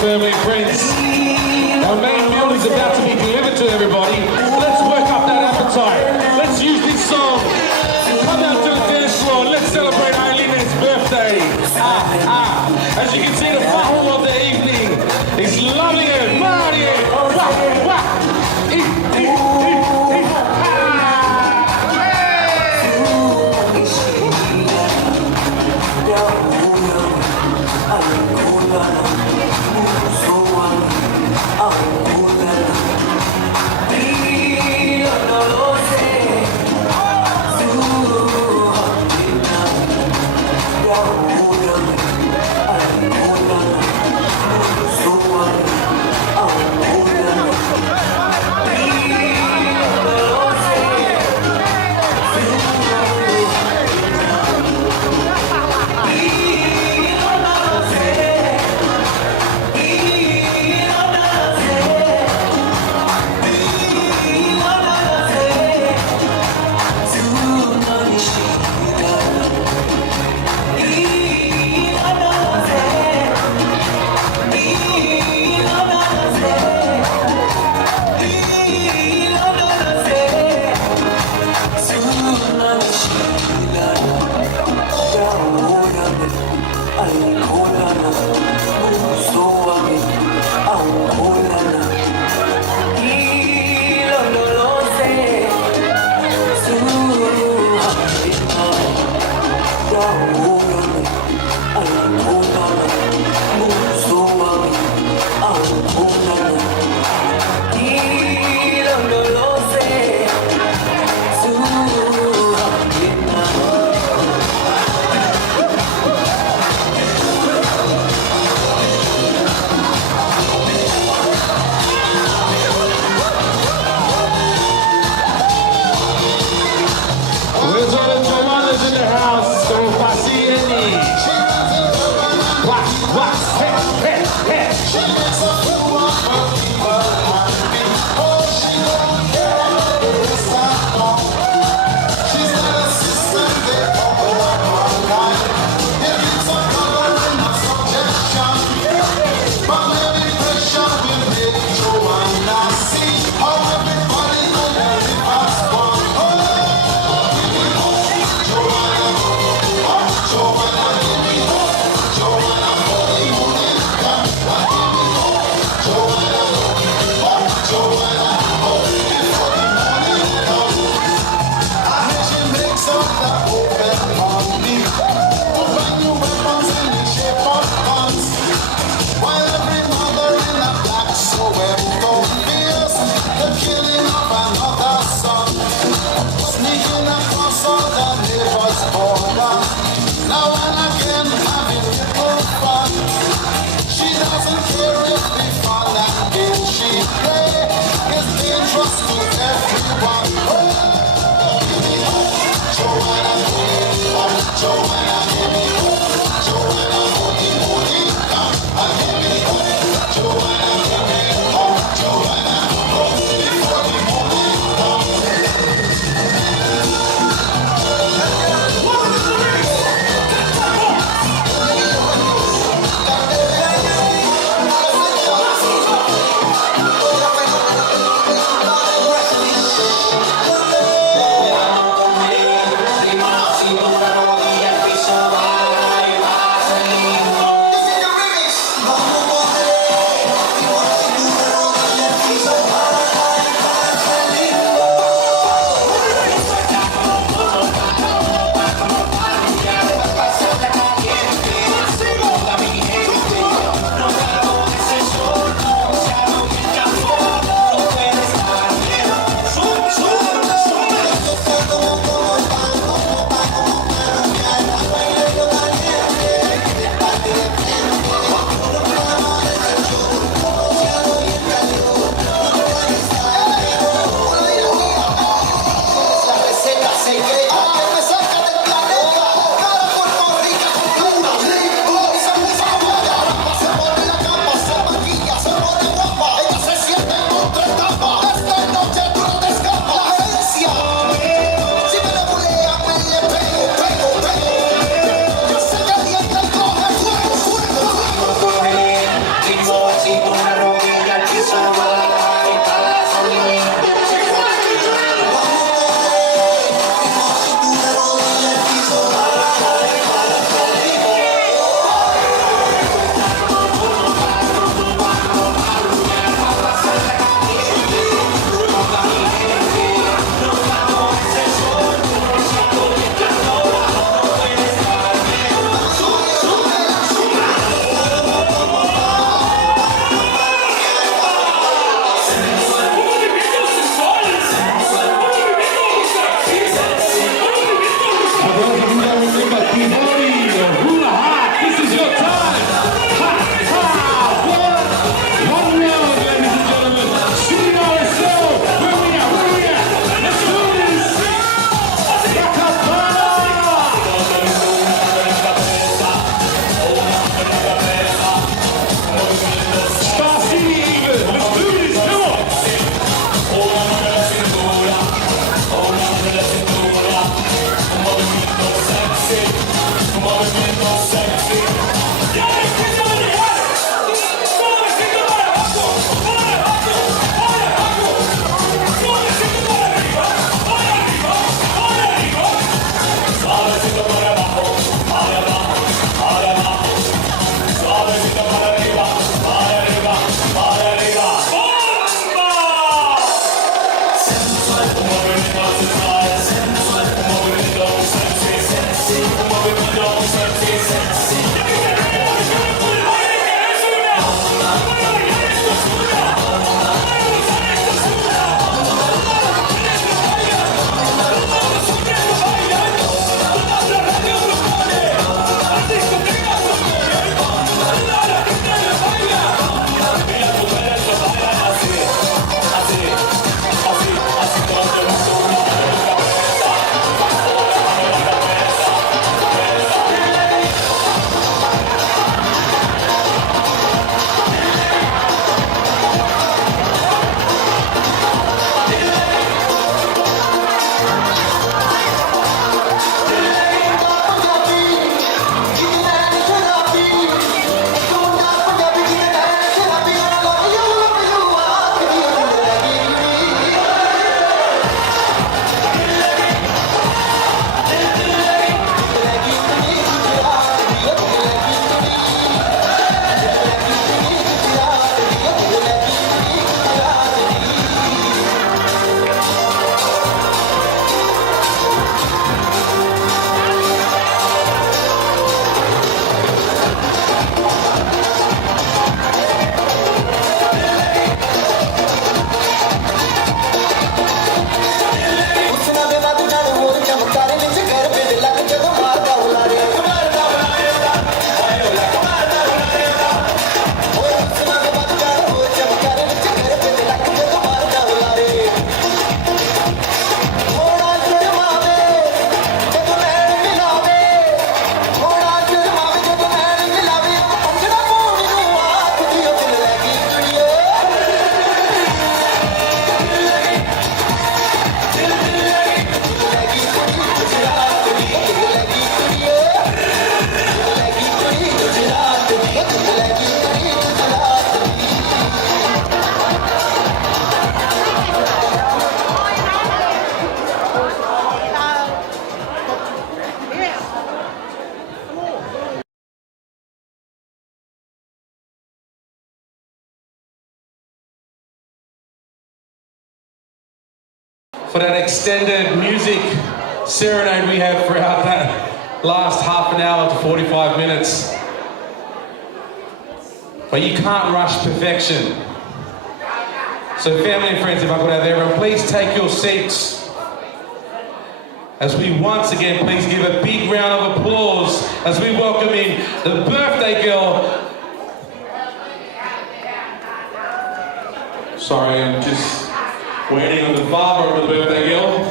family and friends. Our main meal is about to be delivered to everybody. Let's work up that appetite. Let's use this song. Come out to the dance floor and let's celebrate Ailine's birthday. As you can see, the wahoo of the evening is loving it. Marie, wah, wah. for that extended music serenade we have throughout that last half an hour to 45 minutes. But you can't rush perfection. So family and friends, if I could have everyone, please take your seats. As we once again, please give a big round of applause as we welcome in the birthday girl. Sorry, I'm just waiting on the father of the birthday girl.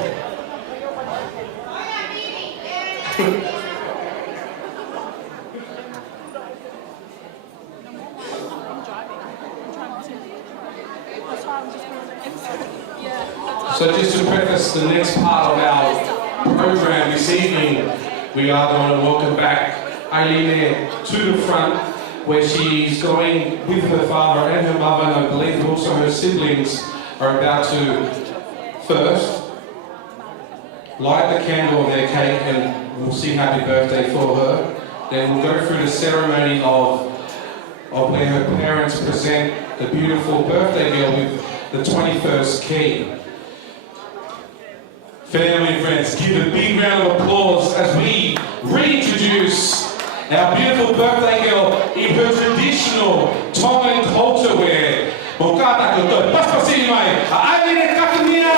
So just to preface the next part of our program this evening, we are going to welcome back Ailine to the front, where she's going with her father and her mother, and I believe also her siblings are about to first light the candle on their cake and we'll sing happy birthday for her. Then we'll go through the ceremony of where her parents present the beautiful birthday girl with the 21st key. Family and friends, give a big round of applause as we reintroduce our beautiful birthday girl in her traditional Tongan culture wear. Mokata koto, paspasini mai, Ailine Katania,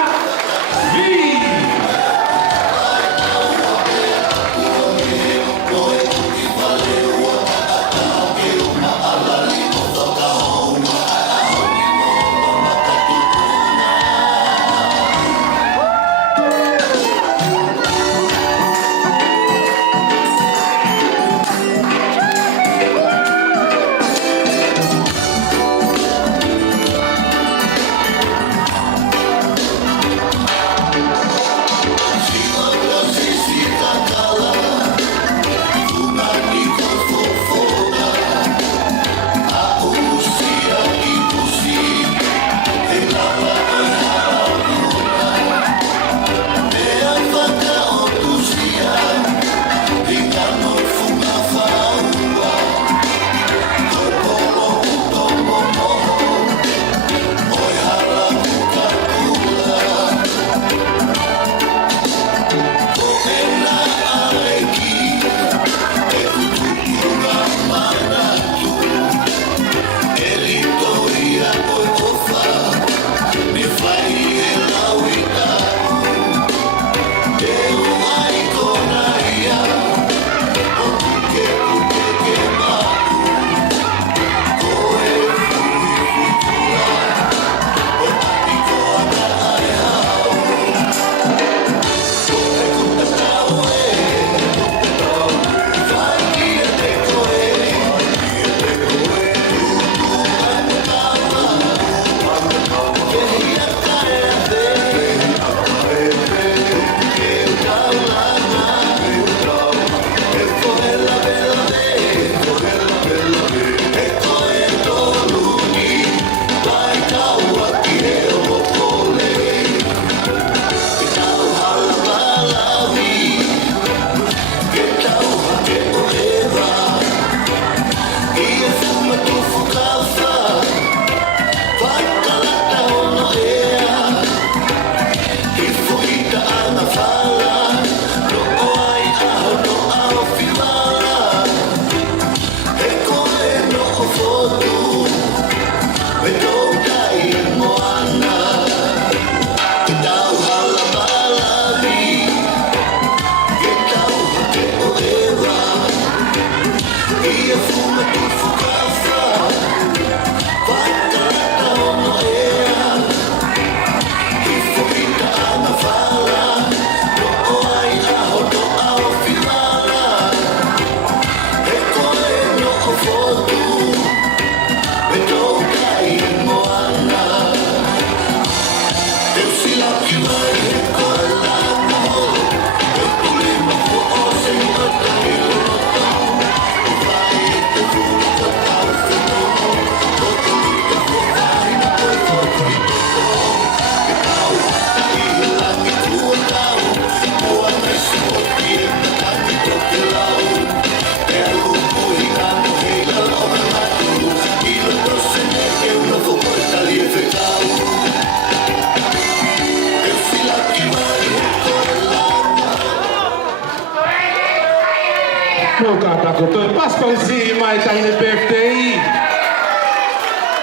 Mo kata ko to pas pang si mai tahine birthday.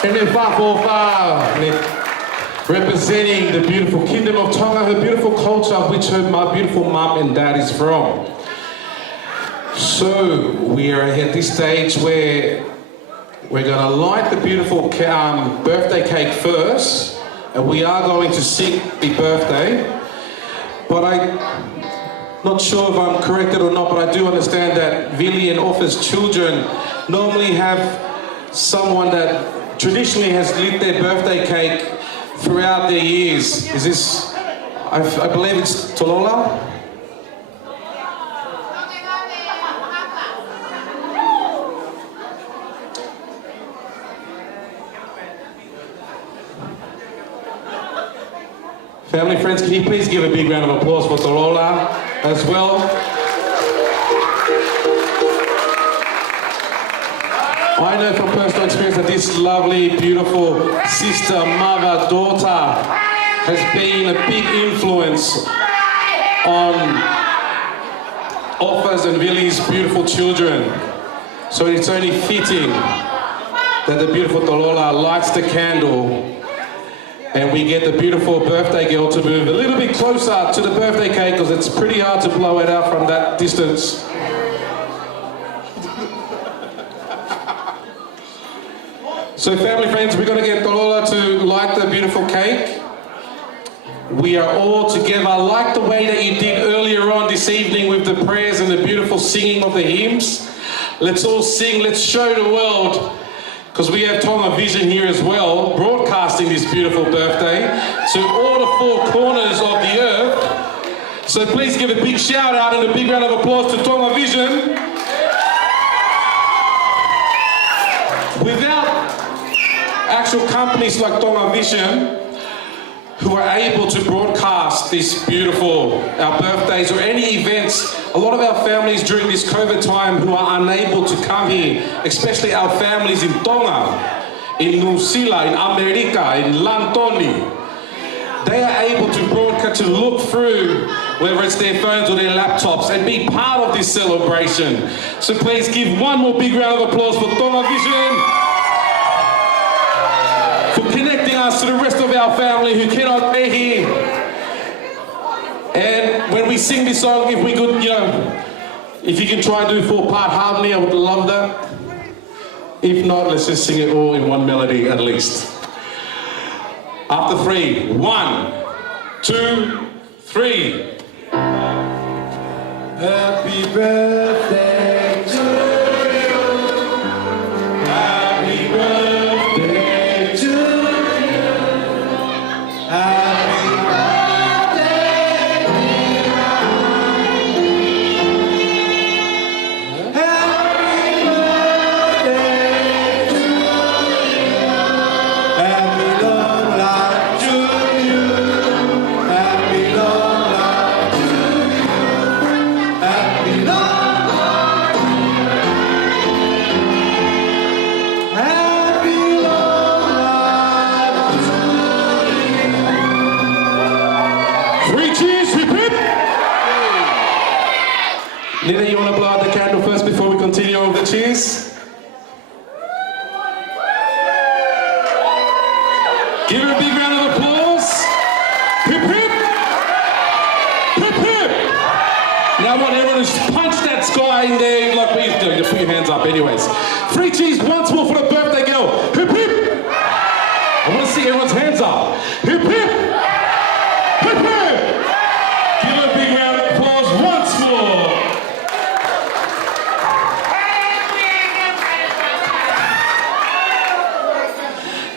And then representing the beautiful kingdom of Tonga, her beautiful culture, which my beautiful mum and dad is from. So we are at this stage where we're going to light the beautiful birthday cake first, and we are going to sing the birthday. But I'm not sure if I'm corrected or not, but I do understand that Vili and Offa's children normally have someone that traditionally has lit their birthday cake throughout their years. Is this, I believe it's Tolola? Family, friends, can you please give a big round of applause for Tolola as well? I know from personal experience that this lovely, beautiful sister, mother, daughter has been a big influence on Offa's and Vili's beautiful children. So it's only fitting that the beautiful Tolola lights the candle and we get the beautiful birthday girl to move a little bit closer to the birthday cake because it's pretty hard to blow it out from that distance. So family, friends, we're going to get Tolola to light the beautiful cake. We are all together, like the way that you did earlier on this evening with the prayers and the beautiful singing of the hymns. Let's all sing, let's show the world, because we have Tonga Vision here as well, broadcasting this beautiful birthday to all the four corners of the earth. So please give a big shout out and a big round of applause to Tonga Vision. Without actual companies like Tonga Vision, who are able to broadcast this beautiful, our birthdays or any events, a lot of our families during this COVID time who are unable to come here, especially our families in Tonga, in New Zealand, in America, in Lantoni, they are able to broadcast, to look through, whether it's their phones or their laptops, and be part of this celebration. So please give one more big round of applause for Tonga Vision, for connecting us to the rest of our family who cannot be here. And when we sing this song, if we could, if you can try and do 4-part harmony, I would love that. If not, let's just sing it all in one melody at least. After 3, 1, 2, 3. Happy birthday to you. Happy birthday to you. Happy birthday, dear Ailine. Happy birthday to you. Happy long life to you. Happy long life to you. Happy long life. Happy long life to you. 3 cheers, hip hip. Nina, you want to blow out the candle first before we continue with the cheers? Give her a big round of applause. Hip hip. Hip hip. Now I want everyone to punch that sky in there like we used to. Just put your hands up anyways. 3 cheers once more for the birthday girl. Hip hip. I want to see everyone's hands up. Hip hip. Hip hip. Give her a big round of applause once more.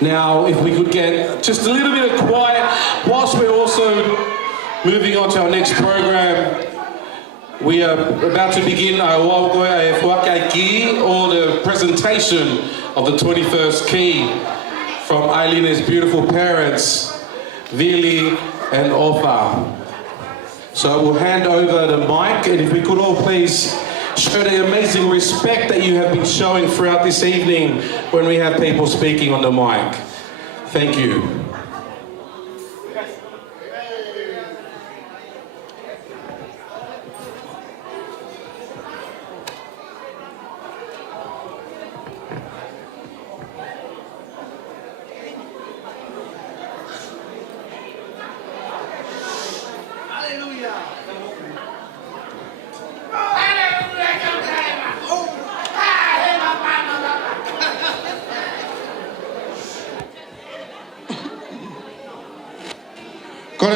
Now, if we could get just a little bit of quiet whilst we're also moving on to our next program. We are about to begin our Wagoe Whakaiki, or the presentation of the 21st key from Ailine's beautiful parents, Vili and Offa. So I will hand over the mic, and if we could all please show the amazing respect that you have been showing throughout this evening when we have people speaking on the mic. Thank you.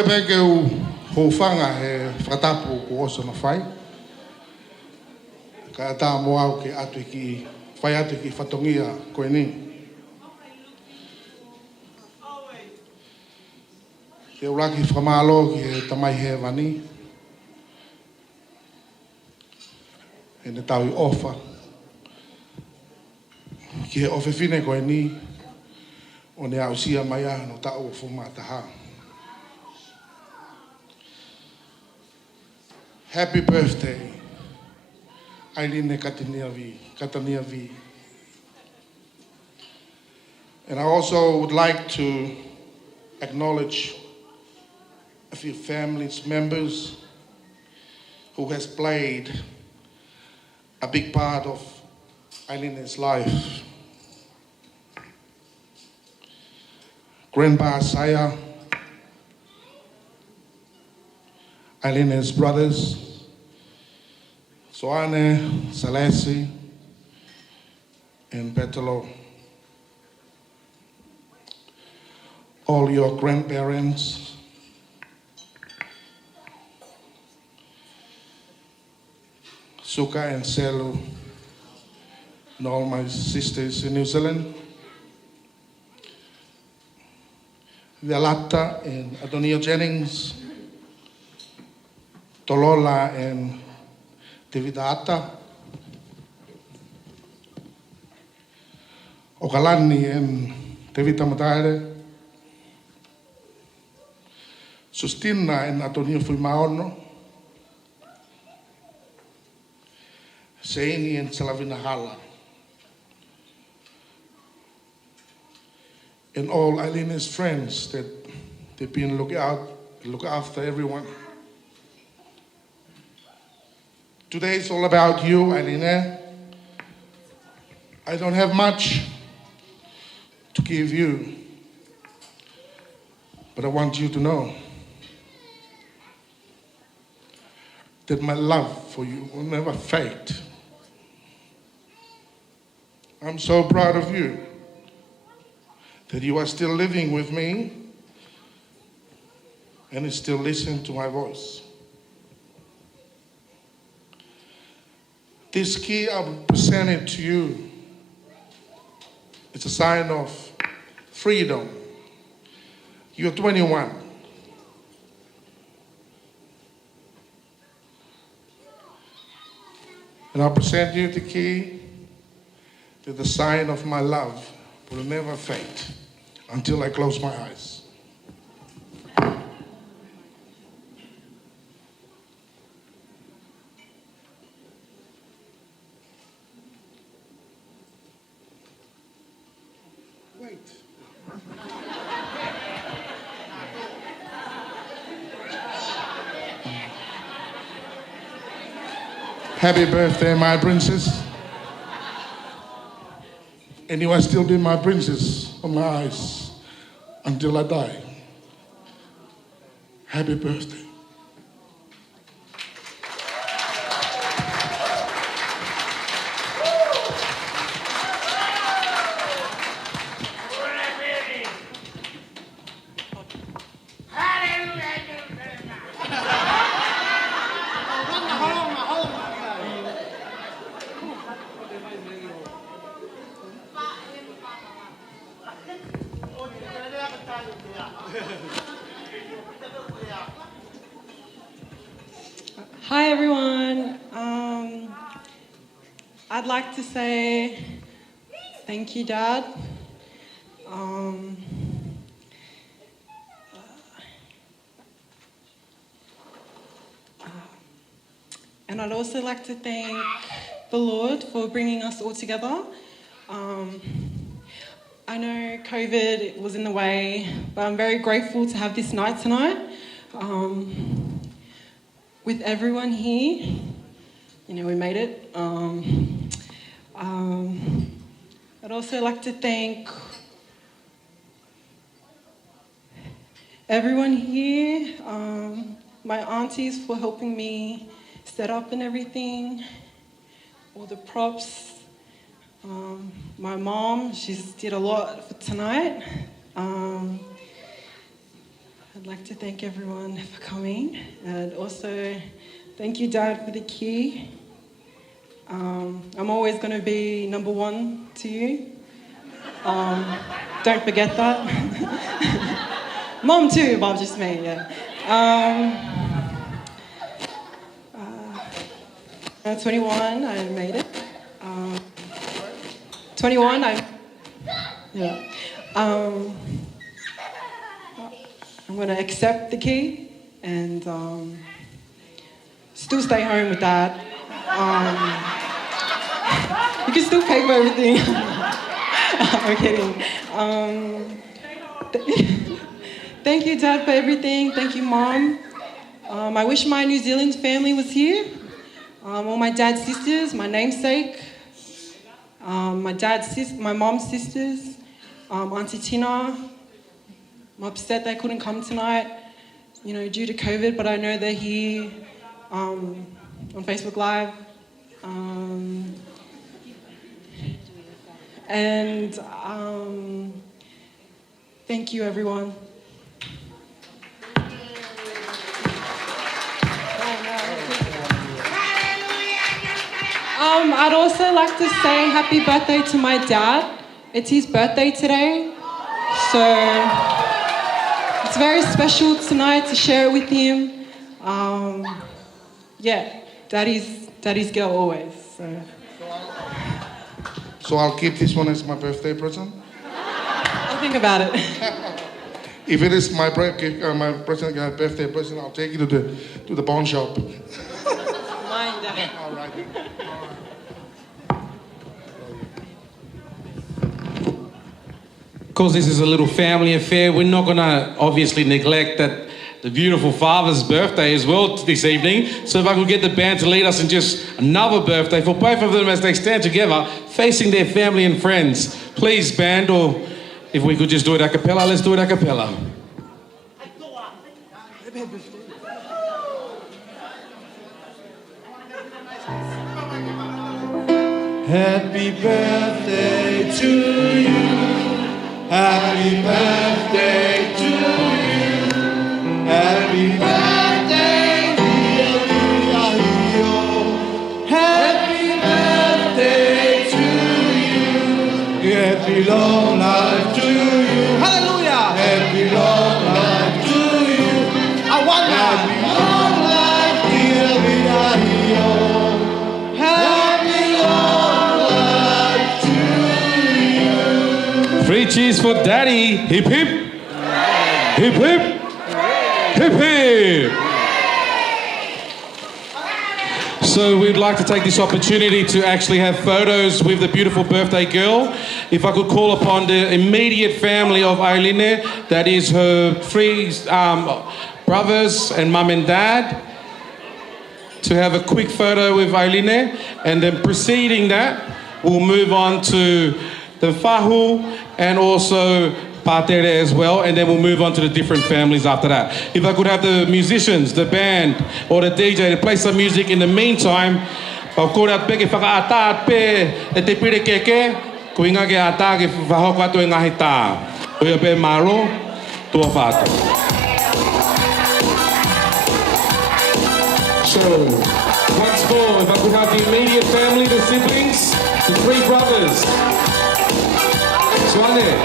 pepe ke u hofanga he whatapu ko oso na whai. Ka tā mo au ke atu ki whai atu ki whatongia koe ni. Te uraki whamalo ki he tamai he wani. E ne tau I ofa. Ki he ofe fine koe ni. O ne au sia mai a no tau o fumataha. Happy birthday, Ailine Katania V. And I also would like to acknowledge a few families members who has played a big part of Ailine's life. Grandpa Saya, Ailene's brothers, Soane, Salesi, and Petelo. All your grandparents, Suka and Selu, and all my sisters in New Zealand. Violata and Adonia Jennings, Tolola and Davidata, Okalani and David Tamatare, Sustina and Antonio Fuimaono, Seini and Salavina Hala, and all Ailene's friends that they've been look after everyone. Today is all about you, Ailine. I don't have much to give you, but I want you to know that my love for you will never fade. I'm so proud of you that you are still living with me and you still listen to my voice. This key I present it to you. It's a sign of freedom. You're 21. And I present you the key to the sign of my love will never fade until I close my eyes. Wait. Happy birthday, my princess. And you will still be my princess on my eyes until I die. Happy birthday. Hi everyone. I'd like to say thank you, Dad. And I'd also like to thank the Lord for bringing us all together. I know COVID was in the way, but I'm very grateful to have this night tonight. With everyone here, you know, we made it. I'd also like to thank everyone here, my aunties for helping me set up and everything, all the props. My mom, she's did a lot for tonight. I'd like to thank everyone for coming, and also thank you, Dad, for the key. I'm always going to be number one to you. Don't forget that. Mom too, but just me, yeah. 21, I made it. 21, yeah. I'm going to accept the key and still stay home with Dad. You can still pay for everything. I'm kidding. Thank you, Dad, for everything. Thank you, Mom. I wish my New Zealand family was here. All my dad's sisters, my namesake, my mom's sisters, Auntie Tina. I'm upset they couldn't come tonight, due to COVID, but I know they're here on Facebook Live. And thank you, everyone. I'd also like to say happy birthday to my dad. It's his birthday today, so it's very special tonight to share it with him. Daddy's girl always. So I'll keep this one as my birthday present. I'll think about it. If it is my birthday present, I'll take you to the pawn shop. Mine, Dad. All right. Because this is a little family affair, we're not going to obviously neglect that the beautiful father's birthday as well this evening. So if I could get the band to lead us in just another birthday for both of them as they stand together, facing their family and friends. Please, band, or if we could just do it a cappella, let's do it a cappella. Happy birthday to you. Happy birthday to you. Happy birthday, dear Leo. Happy birthday to you. Happy long life to you. Hallelujah. Happy long life to you. I want happy long life, dear Leo. Happy long life to you. 3 cheers for Daddy. Hip hip. Hip hip. Hip hip. So we'd like to take this opportunity to actually have photos with the beautiful birthday girl. If I could call upon the immediate family of Ailine, that is her 3 brothers and mum and dad, to have a quick photo with Ailine, and then preceding that, we'll move on to the fahu and also Patere as well, and then we'll move on to the different families after that. If I could have the musicians, the band, or the DJ to play some music in the meantime, ko ra pe ke whakaata pe e te pire keke, ko inga ke ata ke whahoko atu e ngahi tā. Uia pe maro, tua whātua. So, once more, if I could have the immediate family, the siblings, the 3 brothers. Swane.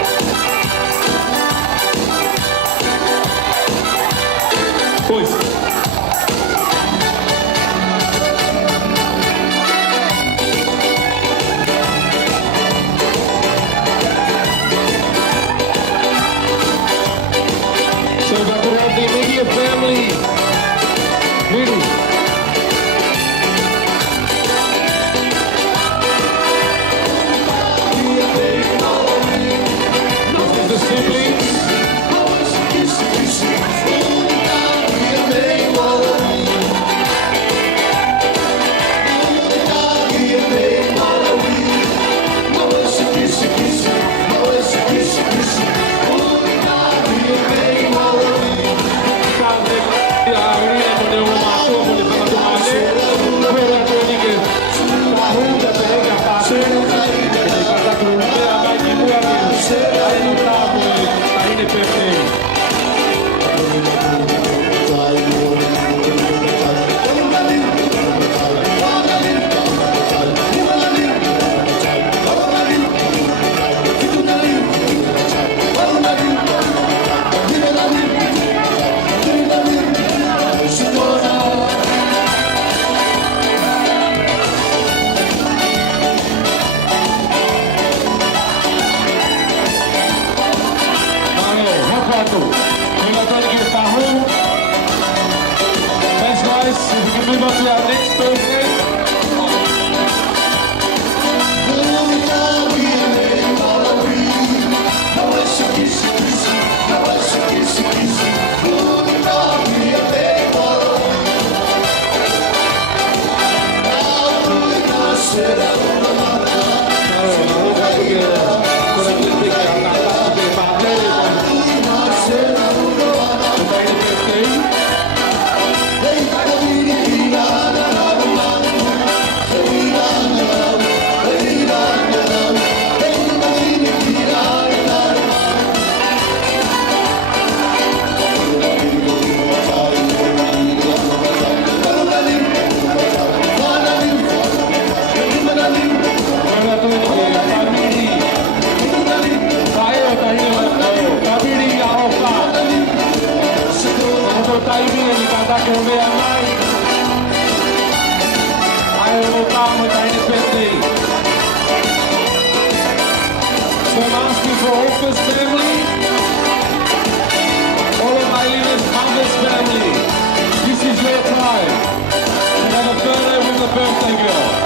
Boys. So if I could have the immediate family, really. This is the siblings. guys, if we can move on to our next person. So I'm asking for Orpha's family, all of Aileen's mother's family. This is your time to have a photo with the birthday girl.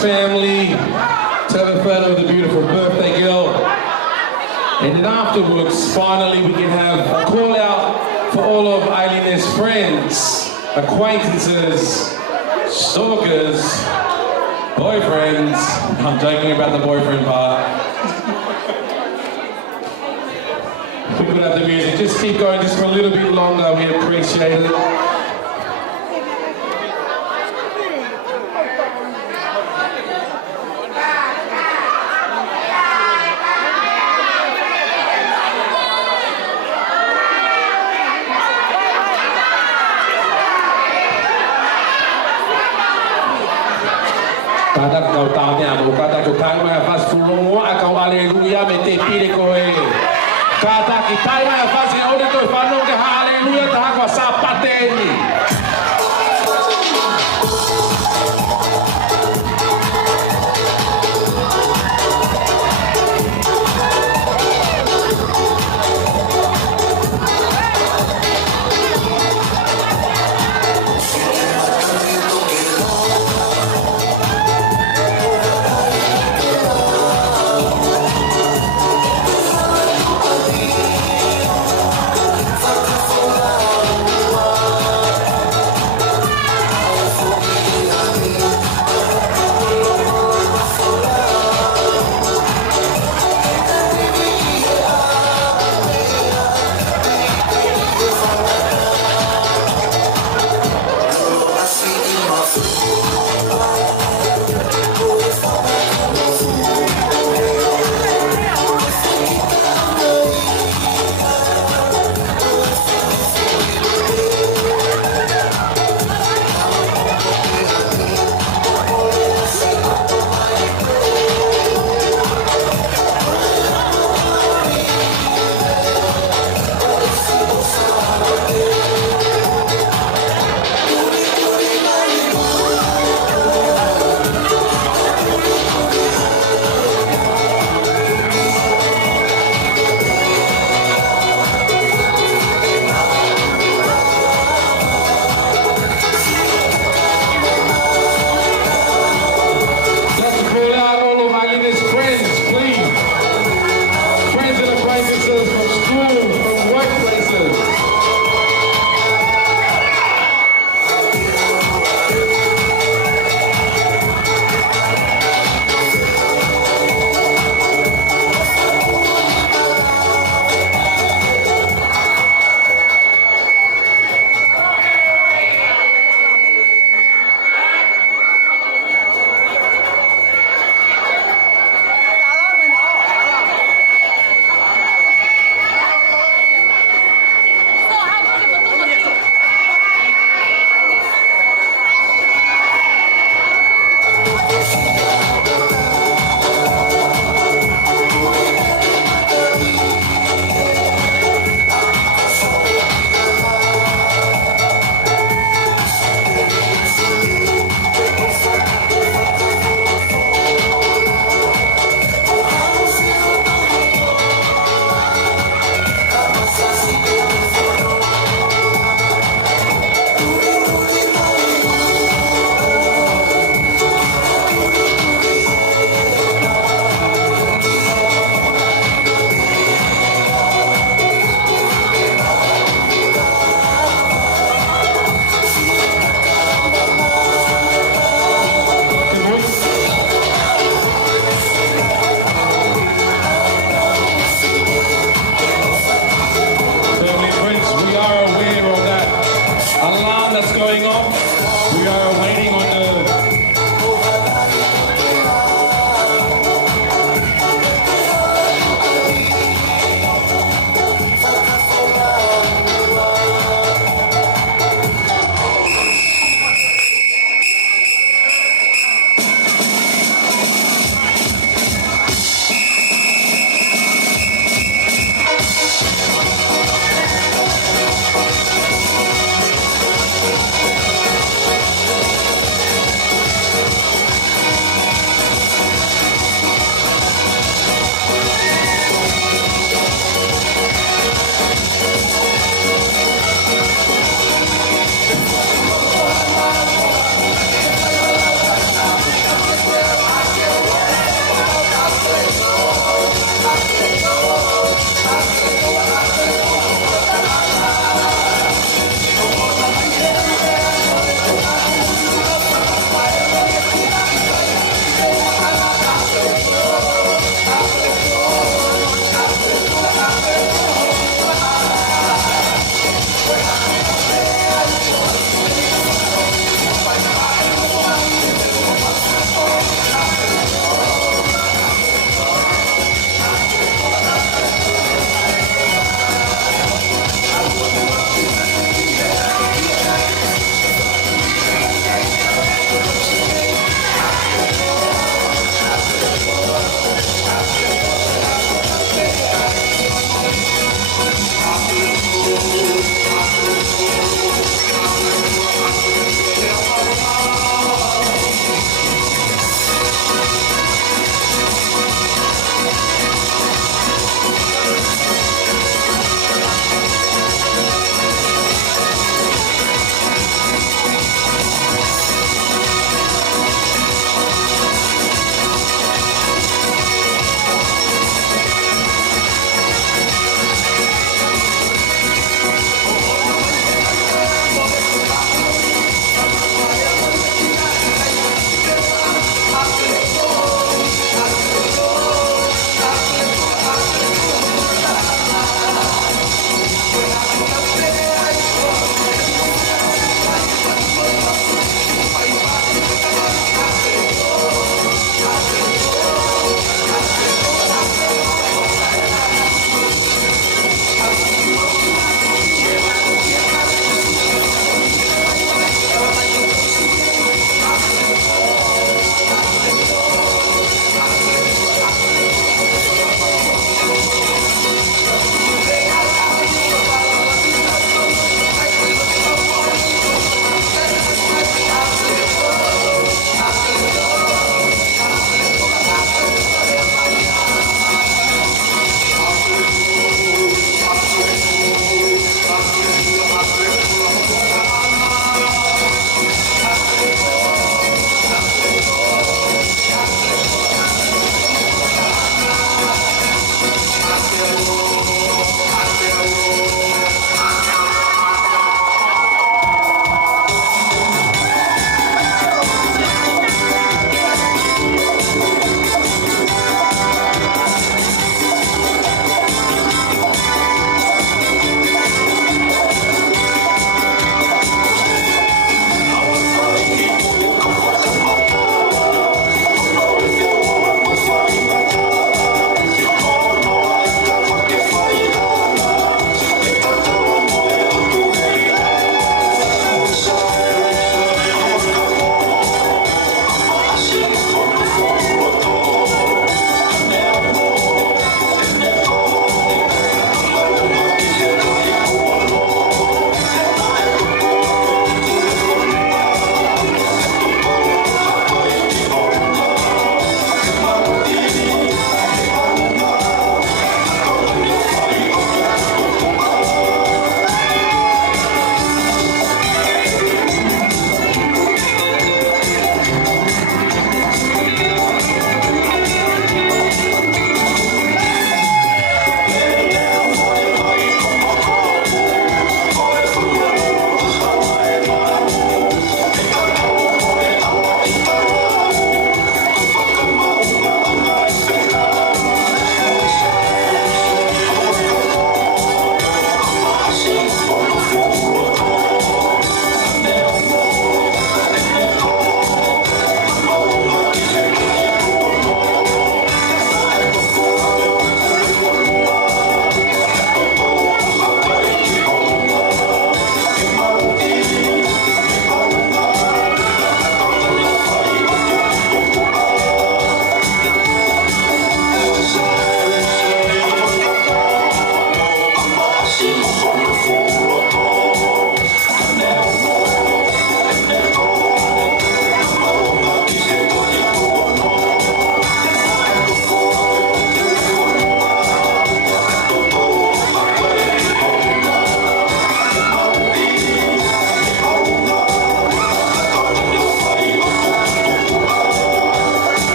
family. Tell a photo of the beautiful birthday girl. And then afterwards, finally, we can have a call out for all of Ailine's friends, acquaintances, stalkers, boyfriends. I'm joking about the boyfriend part. We could have the music. Just keep going just for a little bit longer. We appreciate it. Kata kau tanya aku, kata kau tanya pas fulung wa kau aleluia me te pire koe. Kata kita ia pas e ode to fano ke aleluia ta kwa sapateni.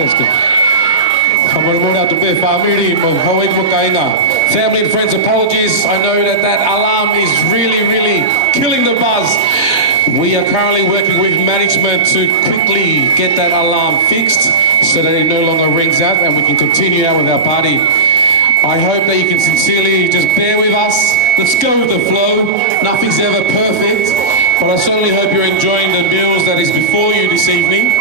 Testing. Family and friends, apologies. I know that alarm is really killing the buzz. We are currently working with management to quickly get that alarm fixed so that it no longer rings out and we can continue out with our party. I hope that you can sincerely just bear with us. Let's go with the flow. Nothing's ever perfect, but I certainly hope you're enjoying the meals that is before you this evening.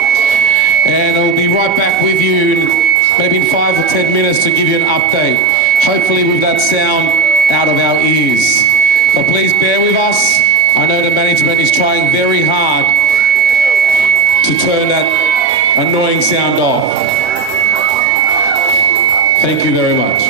And I'll be right back with you maybe in 5 or 10 minutes to give you an update. Hopefully with that sound out of our ears. But please bear with us. I know the management is trying very hard to turn that annoying sound off. Thank you very much.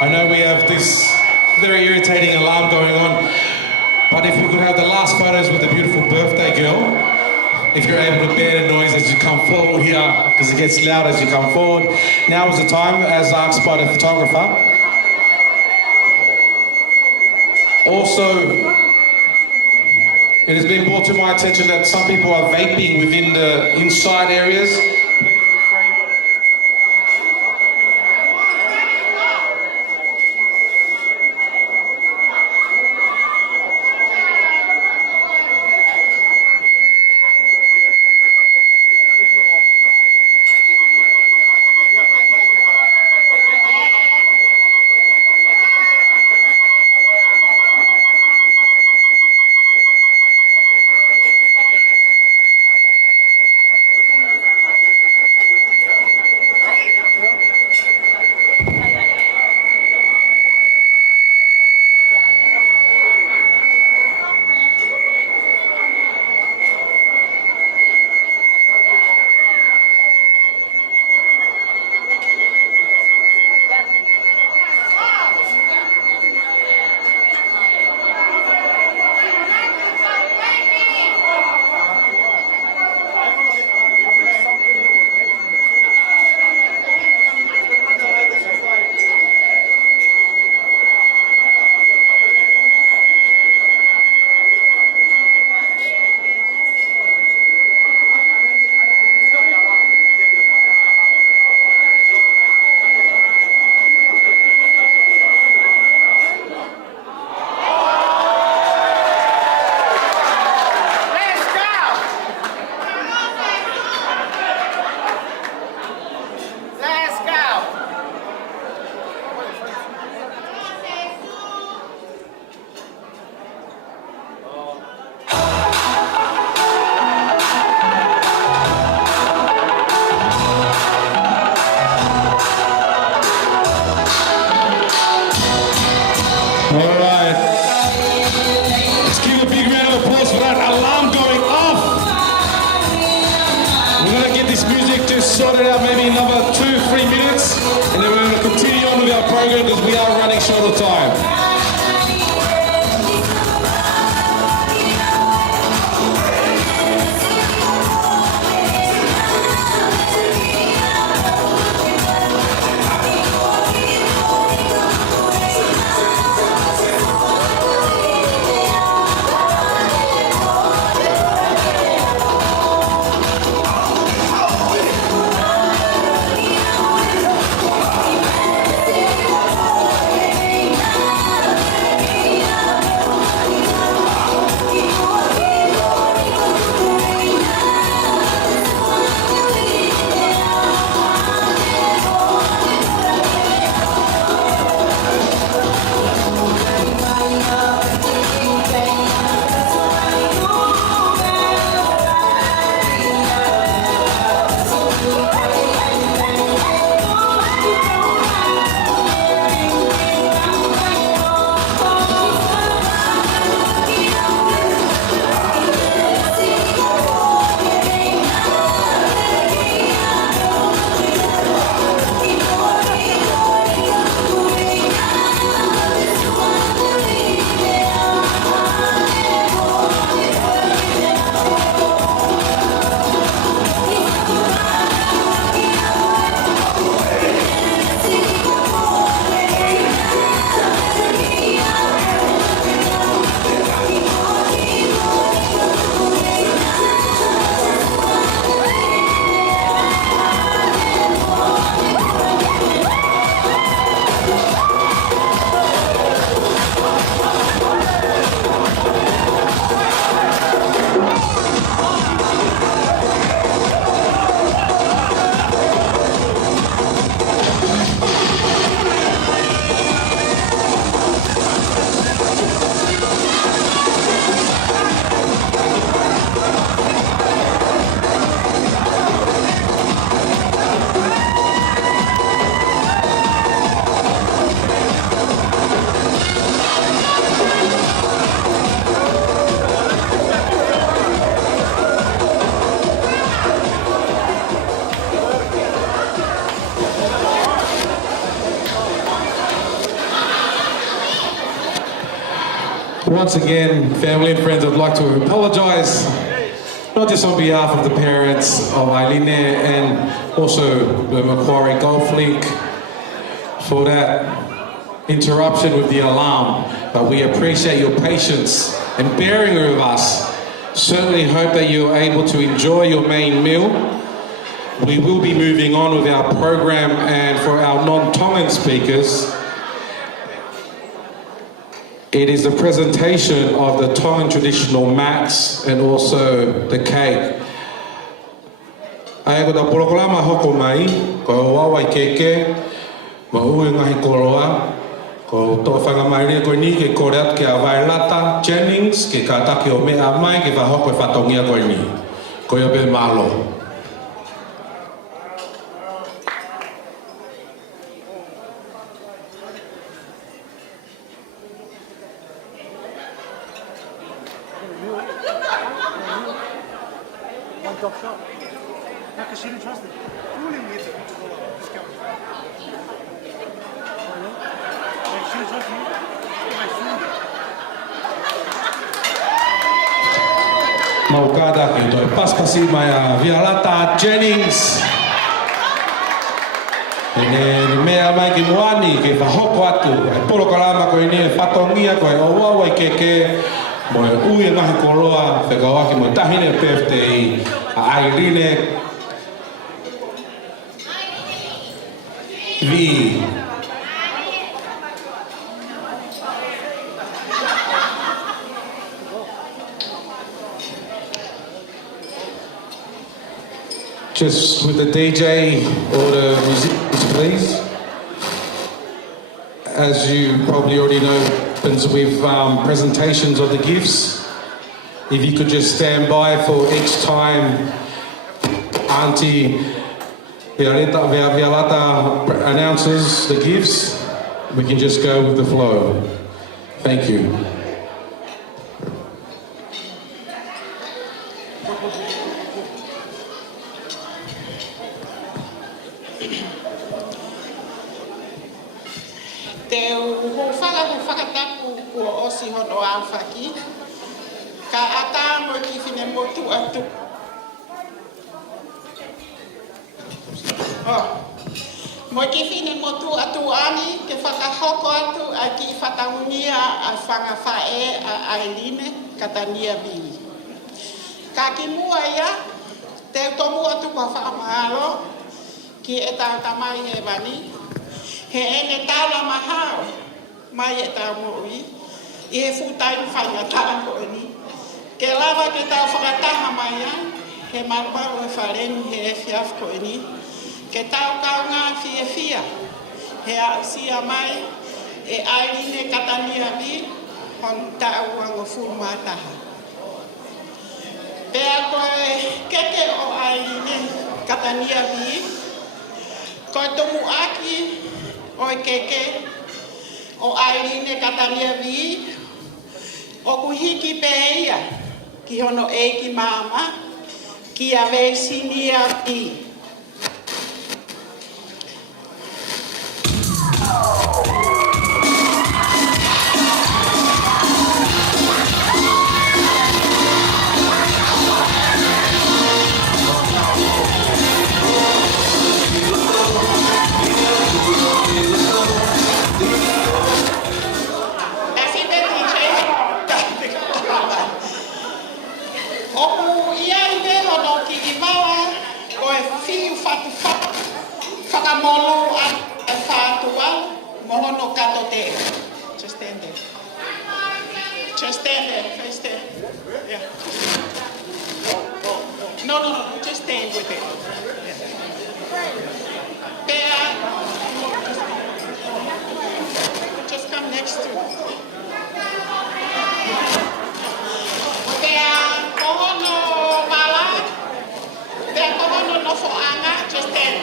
I know we have this very irritating alarm going on, but if we could have the last photos with the beautiful birthday girl, if you're able to bear the noise as you come forward here, because it gets loud as you come forward. Now is the time, as asked by the photographer. Also, it has been brought to my attention that some people are vaping within the inside areas. Sorted out maybe another 2-3 minutes, and then we're going to continue on with our program because we are running short of time. Once again, family and friends, I'd like to apologise, not just on behalf of the parents of Ailine and also the Macquarie Golf League for that interruption with the alarm, but we appreciate your patience and bearing with us. Certainly hope that you're able to enjoy your main meal. We will be moving on with our program, and for our non-Tongan speakers, it is the presentation of the Tongan traditional mats and also the cake. Ai ko ta polokolama hoko mai, ko wawai keke, ma ue ngahi koroa, ko tō whangamairia koe ni ke kore atu ke a Vailata Jennings, ke ka take o mea mai ke whahoko e whatongia koe ni. Koe o pe malo. One drop shot. No, because she didn't trust it. Really weird that people go like, just go. She didn't trust you. Maukada ki toi paspasi mai a Violata Jennings. Ene mea mai ki moani ke whahoko atu. E polokalama koe ni e whatongia koe o wawai keke. Mo e ui ngahi koroa, whekawaki mo tahine birthday a Ailine Vi. Just with the DJ or the musicians, please. As you probably already know, happens with presentations of the gifts. If you could just stand by for each time Auntie Violata announces the gifts, we can just go with the flow. Thank you. Te whakatapu kua osi hono a whaki. Ka ata mo ki whine motu atu. Mo ki whine motu atu ani ke whakahoko atu a ki whataungia a whangawhae a Ailine Katania vi. Ka ki mua ia, te tomu atu kua whakamahalo ki e tau tamai he wani. He ene tāla mahao, mai e tā mo'i, I he futai whaingatara ko ni. Ke lava ke tau whakataha mai ai, he marupau e wharenu he e whiaf ko ni. Ke tau kau ngā fia fia, he a sia mai, e Ailine Katania vi, hon tau ango furumataha. Pea koe keke o Ailine Katania vi, koe tomu aki, oi keke o Ailine Katania vi o kuhiki peia ki hono e ki mama ki a vesinia vi. Whakamolo a whātua, mohono kato te. Just stand there. Just stand there, face there. Yeah. No, just stand with it. Yeah. Just come next to it. Mohono mala, mohono no fo'anga, just stand.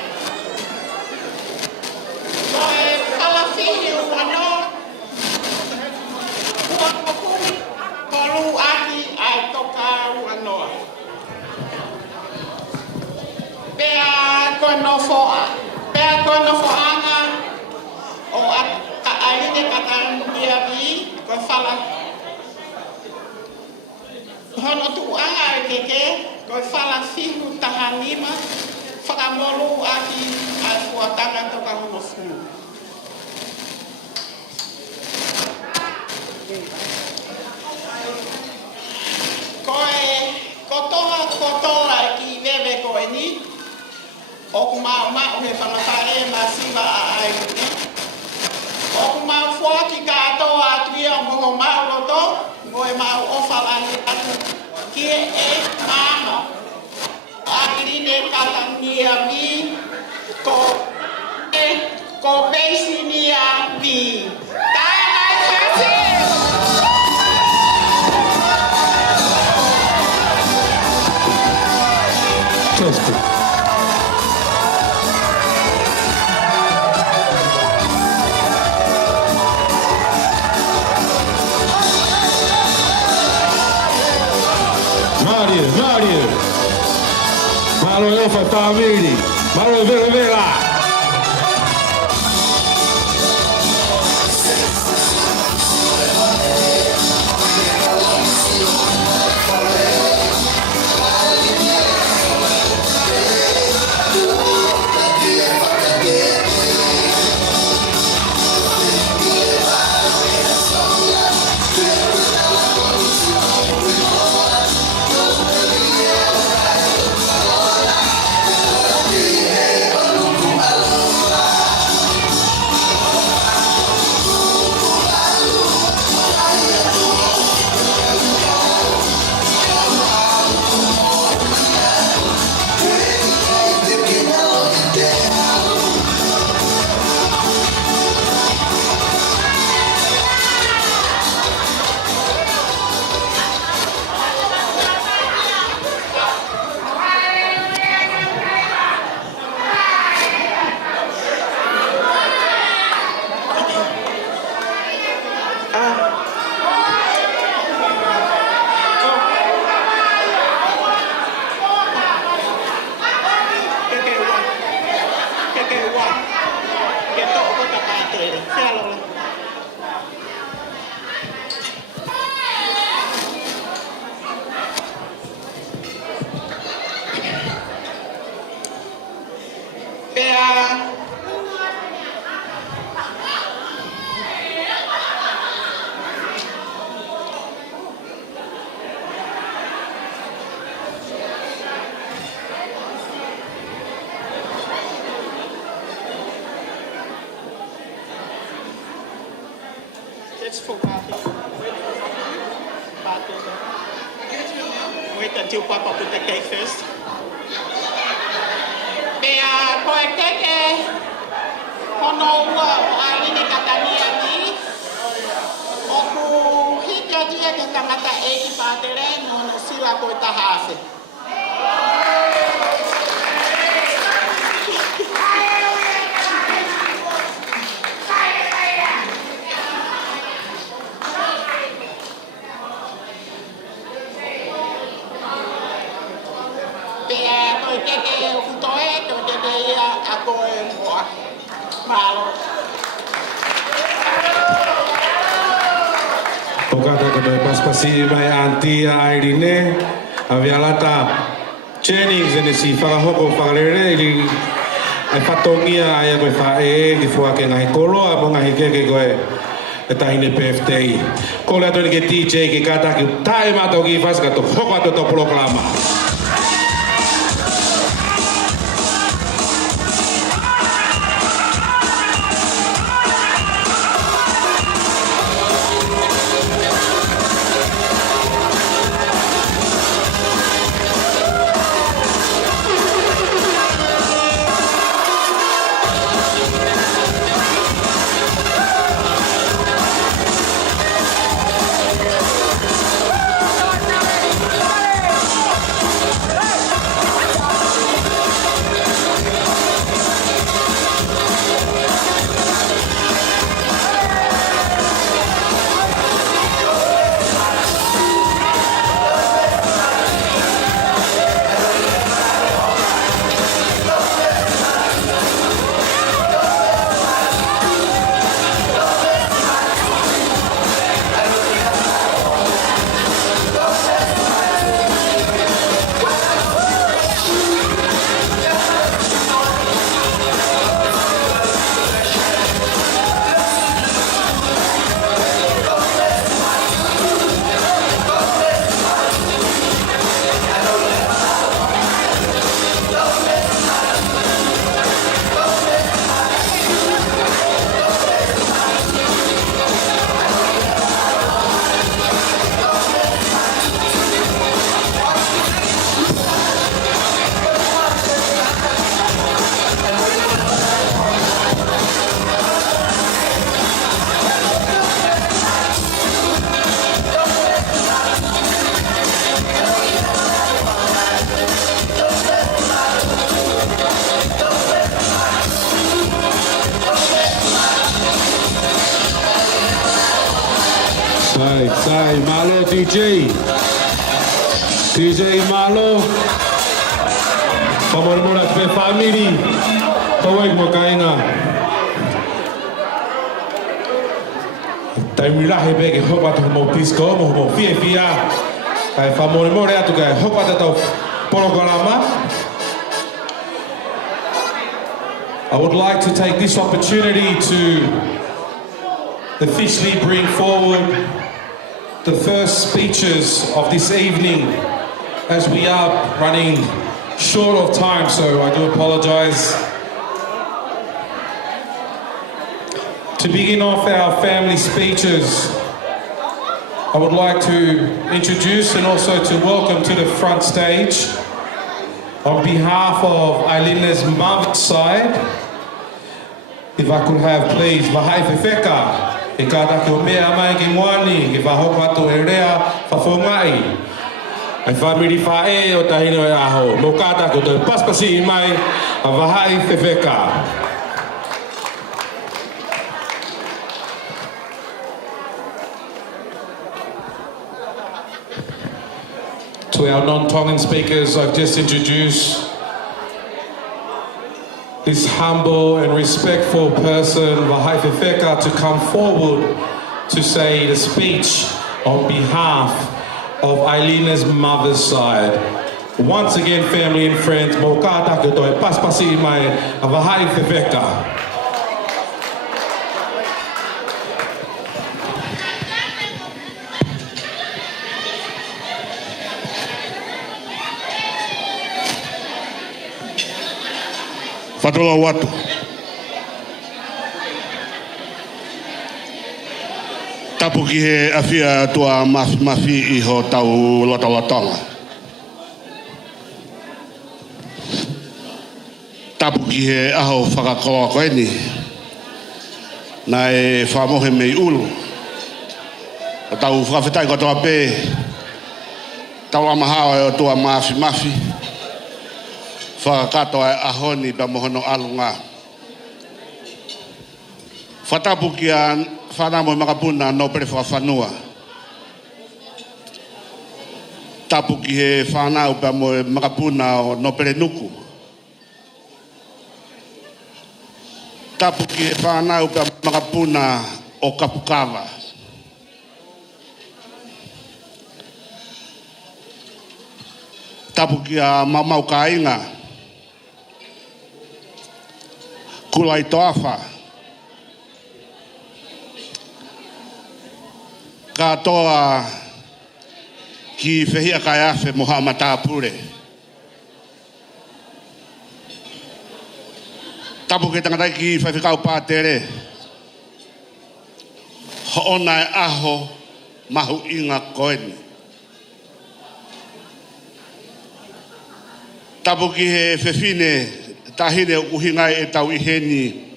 Pea kono fo'anga o Ailine Katania vi ko fala hono tu anga e keke, koi whala fihu tahanima, whakamolu aki ai fuatanga toka hono fulu. Kotoa ki wewe koe ni, oku mau he whangatae ma siwa a Ailine. Oku mau fuaki katoa atuia moho mau roto, moe mau ofalani atu kie e mamo. Ailine Katania mi, ko peisinia mi. Tae kasi! Testing. Mario. Malo eu fa famili. Malo vera. Wait until Papa put the cake first. Koe keke hono ua o Ailine Katania ni. Oku hiki atia ke tangata eki pātere no sila koe tahase. Pokata ka mai paspasi mai auntie Ailine, avialata Jennings and si whakahoko whakarere ili ai whatongia ai koe whae ki fuake ngahi koloa mo ngahi keke koe e tahine PFTI. Kole ato ni ke DJ ki kataki tae mato ki whaskato hoko ato to proklama. Sai, Malo DJ. DJ Malo. Pamormora pe family. Tawag mo kaina. Taimira hebe ke hopa to mo pisco mo fia. Kai famormora atu kai hopa ta programa. I would like to take this opportunity to officially bring forward the first speeches of this evening, as we are running short of time, so I do apologize. To begin off our family speeches, I would like to introduce and also to welcome to the front stage, on behalf of Ailine's mother's side, if I could have please Mahai Fefeka. E kāta ki o mea mai ki moani, ki whahopa to e rea whawhongai. Ai whamiri whae o tahino e aho. Mō kāta ko tau paspasi i mai a wahai wheweka. To our non-Tongan speakers, I've just introduced this humble and respectful person, Wahai Fefeka, to come forward to say the speech on behalf of Ailine's mother's side. Once again, family and friends, mō kātaka toi paspasi mai a Wahai Fefeka. Whatola watu. Tapu ki he awhia tua mafi I ho tau lotolotonga. Tapu ki he aho whakakoloa koeni. Na e whamohe mei ulu. O tau whakawhetai katoa pē. Tau amahawa o tua mafi. Whakakatoa e ahoni pa mohono alunga. Whatapu ki a whanamo makapuna no pere whawhanua. Tapu ki he whanau pa mo makapuna o no pere nuku. Tapu ki he whanau pa makapuna o kapukawa. Tapu ki a mamau ka inga. Kulai toafa. Katoa ki whehia kai awhe moha matapure. Tapu ke tangatai ki whaiwhikau pātere. Ho'ona e aho mahu inga koeni. Tapu ki he whewhine tahine o kuhingai e tau iheni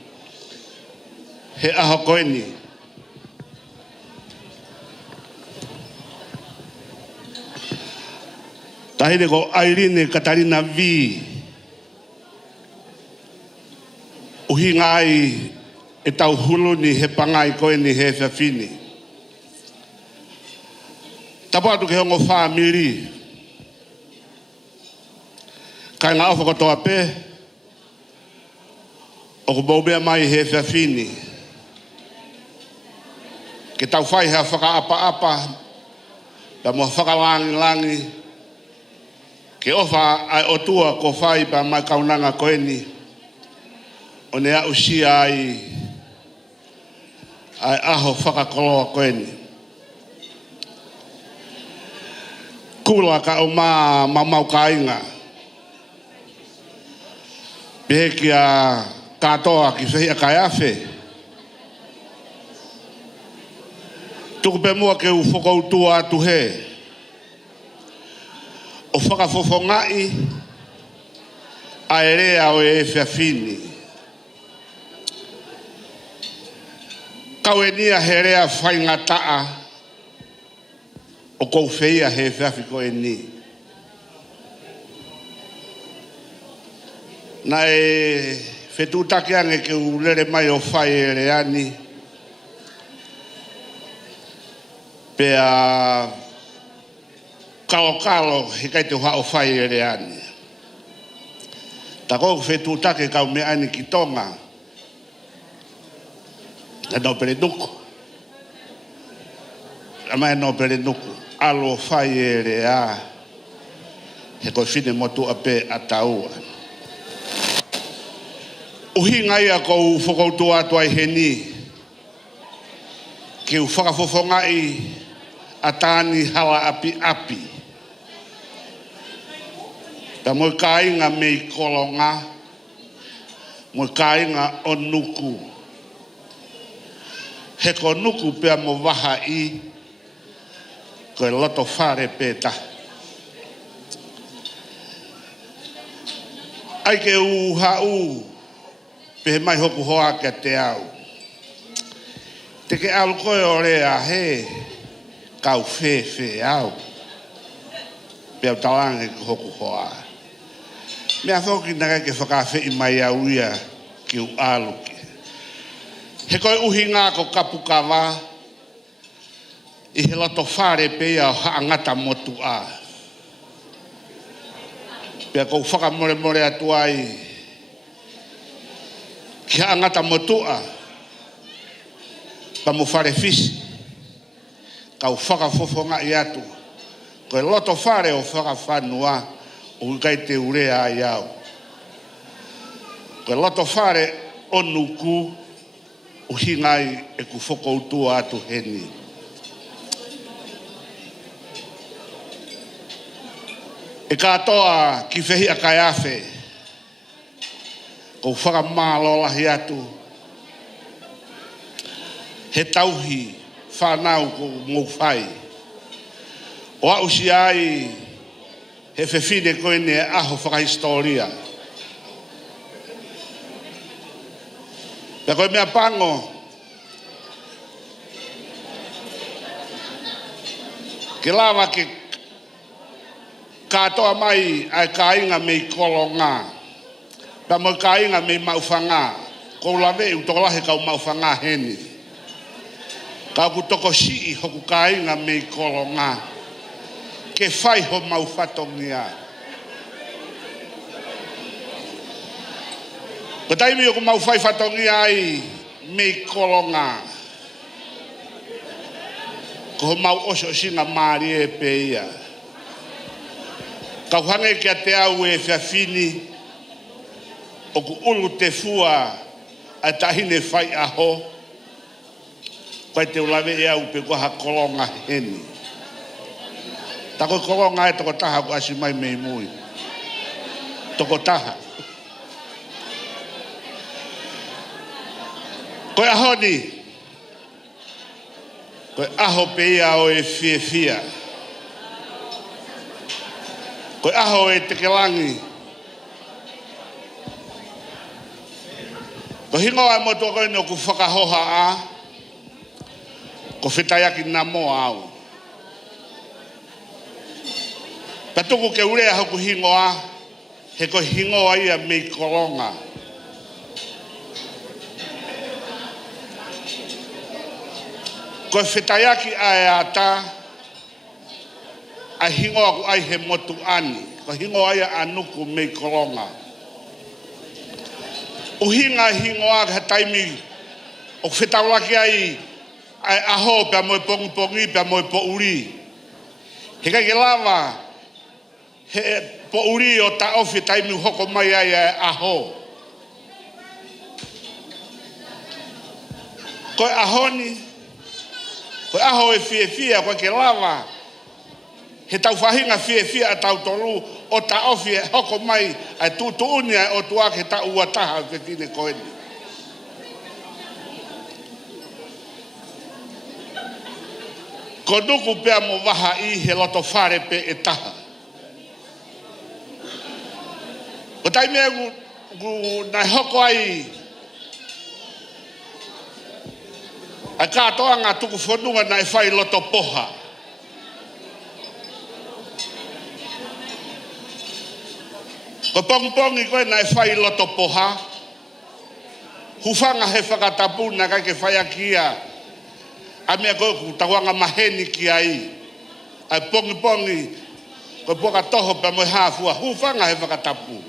he aho koeni. Tahine ko Ailine Katania vi uhingai e tau huluni he pangai koeni he whawhine. Tapu atu ke hongo whamiri. Kai ngā ofa kotoa pē. O ko bobea mai he whawhine. Ke tau whai hea whakaapa-apa. Pa mua whakalangi-langi. Ke ofa ai otua ko whai pa mai kaunanga koeni. O ne au sia ai aho whakakoloa koeni. Kula ka o mau ka inga. Pehe ki a katoa ki whehia kai awhe. Tuku pe mua ke u whakautua atu he. O whakawhowhongai a erea o e whawhini. Kau e nia he rea whaingataa o kou whehia he whawhiko e ni. Na e whetutake ange ke u lere mai o whai e reani. Pea kalo he kai te hao whai e re ani. Ta kou whetu take kau me ani ki Tonga. E no pere nuku. Ama e no pere nuku. Alo whai e re a. He koi whine motu a pe a taua. Uhi ngai a kou whakautu atu ai he ni. Ki u whakafofongai a tāni hala api api. Ta moi kāinga mei kolonga. Moi kāinga o nuku. He ko nuku pea mo waha i. Ko e loto whare pēta. Ai ke u hau. Pehe mai hoku hoa ke te au. Te ke au koe o rea he. Kau whe au. Pea talange ke hoku hoa. Mea whoki naka ke whakawhi i mai au ia ki u aluki. He koe uhi ngā ko kapu kawa. I he loto whare pea o haangata motu a. Pea kou whakamore more atu ai. Ki haangata motu a. Pa mu whare fisi. Kau whakafofonga i atu. Koe loto whare o whakawhanua. O kai te urea ai au. Koe loto whare o nuku. O hingai e ku whakautua atu heni. E katoa ki whehi a kai awhe. Ko whakamālo lahi atu. He tauhi whanau ko mou whai. O au si ai he whewhine koe ne aho whakahistoria. Pea koe mea pango. Ke lawa ke katoa mai ai kāinga mei kolonga. Pea mo kāinga mei mauwhanga. Kou lawe u tokolahe kau mauwhanga heni. Kau ku toko sii hoku kāinga mei kolonga. Ke whai ho mauwhatongia. Ko taimi o ku mauwhai whatongia ai mei kolonga. Ko ho mau oso singa maari e peia. Kau hange kia te au e whiawhini. O ku ulu te fua a tahine whai aho. Koe te ulawe e au pe koha kolonga heni. Tako kolonga e toko taha ku asi mai mei mui. Toko taha. Koe aho ni. Koe aho pe ia o e fie fia. Koe aho e tekelangi. Ko hingo ai moto koe no ku whakahoha a. Ko whetaiaki na mo au. Patuku ke urea hoku hingo a. He ko hingo ai a mei kolonga. Ko whetaiaki ai a ta. A hingo aku ai he motu ani. Ko hingo ai a anuku mei kolonga. Uhinga hingoa ka taimi o whetaulaki ai aho pia moe pongi pongi pia moe po uri. He kai ke lava he po uri o ta ofi taimi hoko mai ai aho. Koe aho ni, koe aho e fie fia koe ke lava he tau whahinga fie fia a tau tolu o ta ofi e hoko mai ai tutu unia o tuak he ta ua taha ke tine koeni. Ko nuku pea mo waha i he loto whare pe e taha. O taimea gu nai hoko ai a katoa ngā tuku whanunga nai whai loto poha. Ko pongpongi koe nai whai loto poha. Hufanga he whakatapu na kai ke whai akia A mea koe ku tawanga maheni ki ai. Ai pongi, koe poka toho pa moe hafua, hufanga he whakatapu.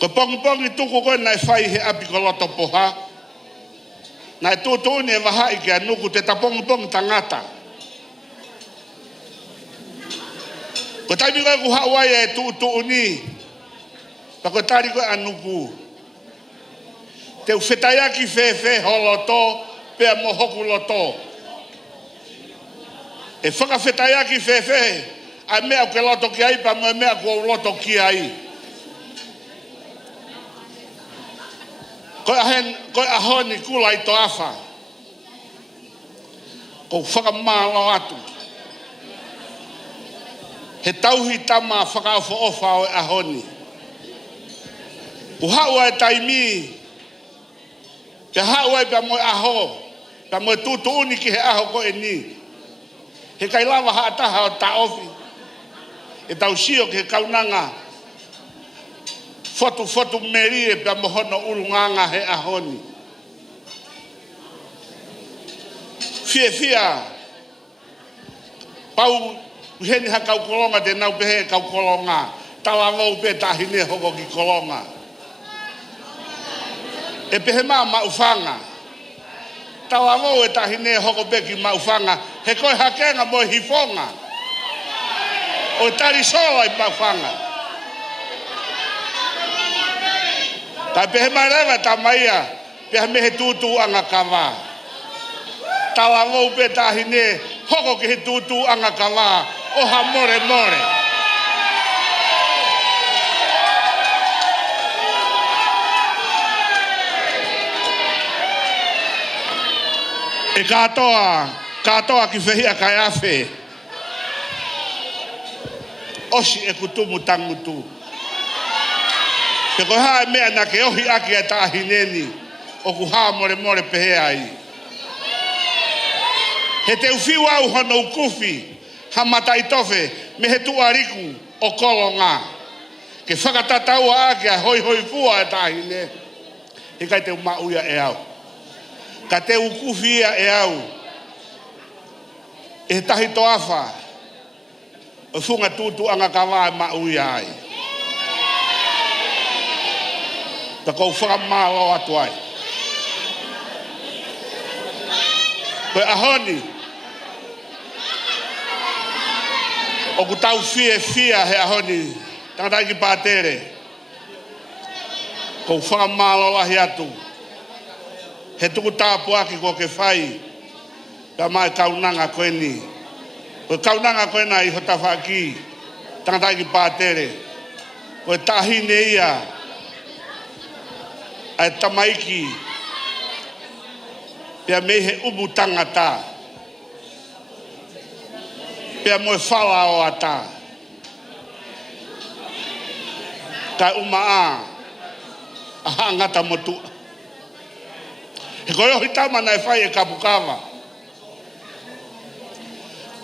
Koe pongi tuku koe nai whai he api ko loto poha. Nai tūtūni e wahai ki a nuku te tapongi tangata. Ko taimi koe ku hawai e tūtūni, pa koe tari koe anuku. Te whetaiaki whewhe holoto, pea mohoku loto. E whakawhetaiaki whewhe, a mea ke loto ki ai, pa mea kua loto ki ai. Koe ahoni kula i to awha. Ko whakamalo atu. He tauhi tama whakaofo ofa o ahoni. Ku haua e taimi, ke haua e pa moe aho, pa moe tūtūni ki he aho ko e ni. He kailawa haataha o taofi. E tau sio ke he kaunanga. Fotu meri e pa mohono urunganga he ahoni. Fia. Pau heni ha kau kolonga te nau pehe kau kolonga. Tawa ngau pe tahine hoko ki kolonga. E pehe maa maufanga. Tawa ngau e tahine hoko pe ki maufanga. He koe hakenga moe hifonga. O tari soa i maufanga. Ta pehe marewa ta maia. Pehe mehe tūtū anga kawa. Tawa ngau pe tahine hoko ki he tūtū anga kawa. Oha more. E katoa ki whehia kai awhe. Osi e kutumu tangutu. Te koe hae mea na ke ohi aki e tāhineni. O ku haa more pehe ai. He te uwhiu au hono ukufi. Ha mata i tofe me he tuariku o kolonga. Ke whakatataua ake a hoi fua e tāhine. He kai te umauia e au. Ka te ukufi ia e au. E tahi to awha. O funga tūtu anga kawa e mauia ai. Ta kou whakamalo atu ai. Koe ahoni. O ku tau fia he ahoni. Tangatai ki pātere. Kou whakamalo lahi atu. He tuku tāpu aki ko ke whai. Ka mai kaunanga koe ni. Koe kaunanga koe na i hota whaki. Tangatai ki pātere. Koe tahine ia. Ai tamaiki. Pea mei he umu tangata. Pea moe whala o ata. Kai umaa. Aha ngata motu. He koe ohi tamana e whai e kapukawa.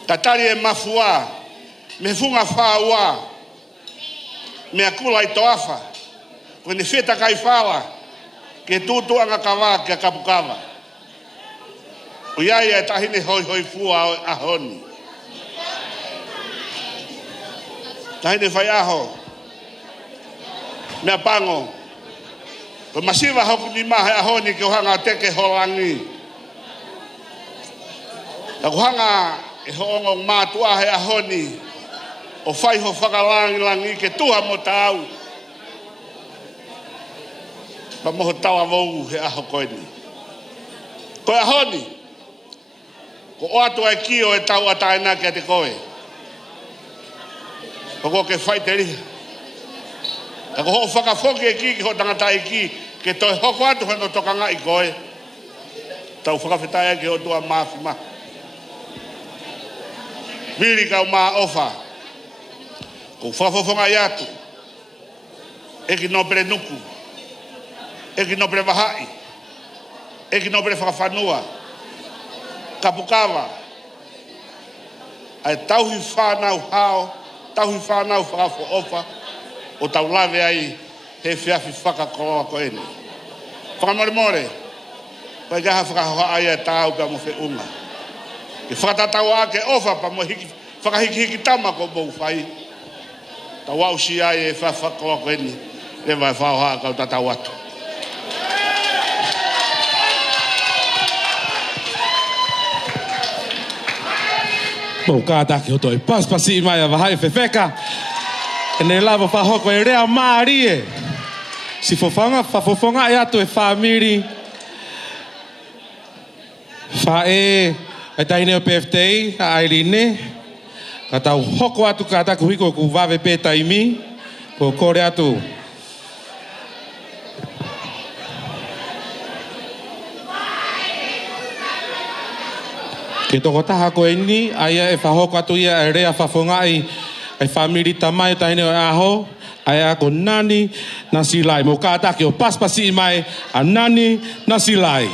Tatari e mafua. Me funga whaua. Me akula i toafa. Koe ne wheta kai whala. Ke tūtu anga kawa ke kapukawa. O iai e tahine hoi fua ahoni. Tahine whai aho. Mea pango. Ko masiva hoku ni mahe ahoni ke ohanga teke holangi. Ka kuhanga e hoongo mātua he ahoni. O whai ho whakalangi ke tuha mo tau. Pa moho tawa vou he aho koe ni. Koe ahoni. Ko o atu ai kio e tau ataina ki a te koe. Ko ke whai te riha. Ka ko ho whakafoki e ki ho tangata i ki. Ke toi hoko atu hano tokanga i koe. Tau whakawhetai ki ho tua māwhima. Viri kau mā ofa. Ko whafofonga i atu. Eki no pere nuku. Eki no pere wahai. Eki no pere whakawhanua. Kapukawa. Ai tauhi whanau hao. Tauhi whanau whakafo ofa. O tau lawe ai he whiawhi whakakoloa ko ene. Whakamore. Pai gaha whakahoa aia tāu ka mo whi unga. Ke whakatatau a ke ofa pa mo whakahiki tama ko mou whai. Ta wau si ai e whakakoa koe ni. Le vai whaoha kau tatau atu. Mo kātaki hoto e paspasi I mai a wahai whewheka. E ne lava whahoko e rea maari e. Si whafonga e atu e whamiri. Whae e taine o PFT a Ailine. Ka tau hoko atu kātaku hiko ku wawe pēta I mi. Ko kore atu. Ke toko taha koe ni, aia e whahoko atu ia e rea whafonga I whamiri tamai taine o aho, aia ko nani na silai. Mo kātaki o paspasi I mai a nani na silai.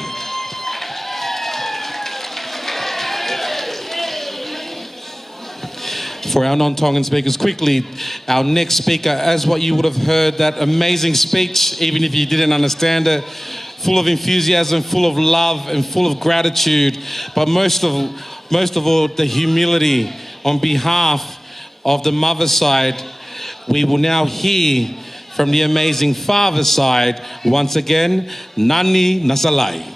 For our non-Tongan speakers, quickly, our next speaker, as what you would have heard, that amazing speech, even if you didn't understand it, full of enthusiasm, full of love, and full of gratitude, but most of all, the humility on behalf of the mother side. We will now hear from the amazing father side, once again, Nani Nasalai.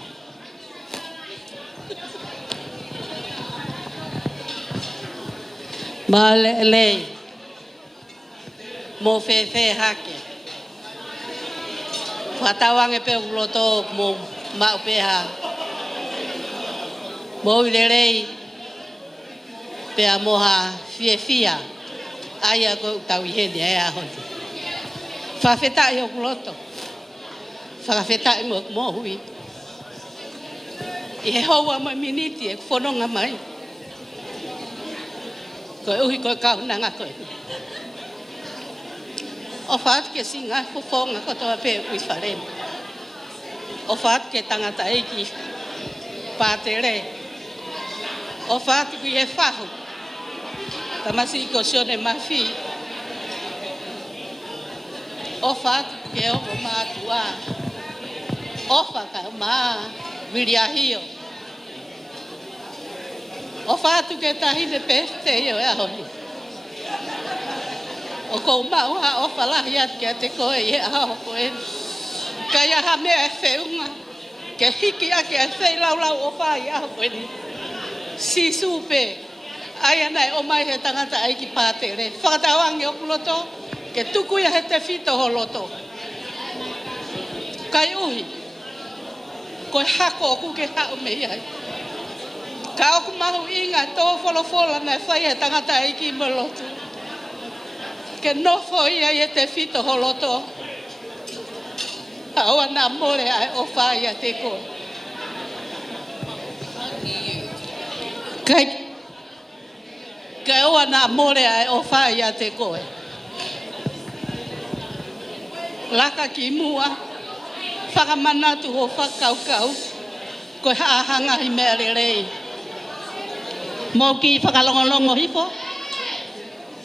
Malele mo fe hake fatawang e pe uloto mo ma pe ha mo lelei pe amoha fia aya ko tau he de a ho fa feta e uloto fa feta e mo hui e ho wa ma miniti e fononga mai ko uhi ko ka nanga ko o fat ke singa fo fonga ko to pe wi fare o fat ke tangata e ki patere o fat ki e fahu tamasi ko sione mafi o fat ke o ma tua o fa ka ma viriahio o fatu ke tahi de peste yo e aho o ko ma o fala ya ke te ko e aho ko e ka ya ha me e feunga ke hiki a ke fe lau o fa ya ko ni si supe ai ana o mai he tangata ai ki patere whakatawang o kuloto ke tuku ya he te fito holoto kai uhi ko hako ku ke ha o me ai ka oku mahu inga tō wholofola na whai he tangata i ki molotu. Ke nofo ia i te whito holoto. Aua nā more ai o whai a te koe. Kai oa nā more ai o whai a te koe. Laka ki mua. Whakamanatu ho whakaukau. Koe haahanga hi mea rerei. Mo ki whakalongolongo hipo,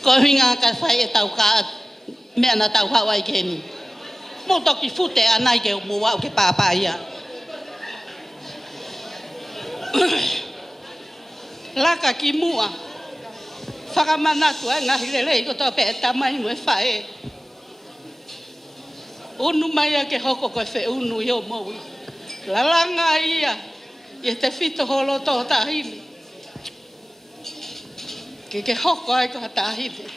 ko hinga ka whai e tau ka mea na tau hawai ke ni. Mo toki fute anai ke mo wau ke pāpaia. Laka ki mua, whakamanatu ai ngahi rerei ko tō pe e tamai mo e whae. Unu mai a ke hoko koe whe unu i o moui. Lalanga ia, i te whito holo tō tahini. Ke hoko ai ko tahine.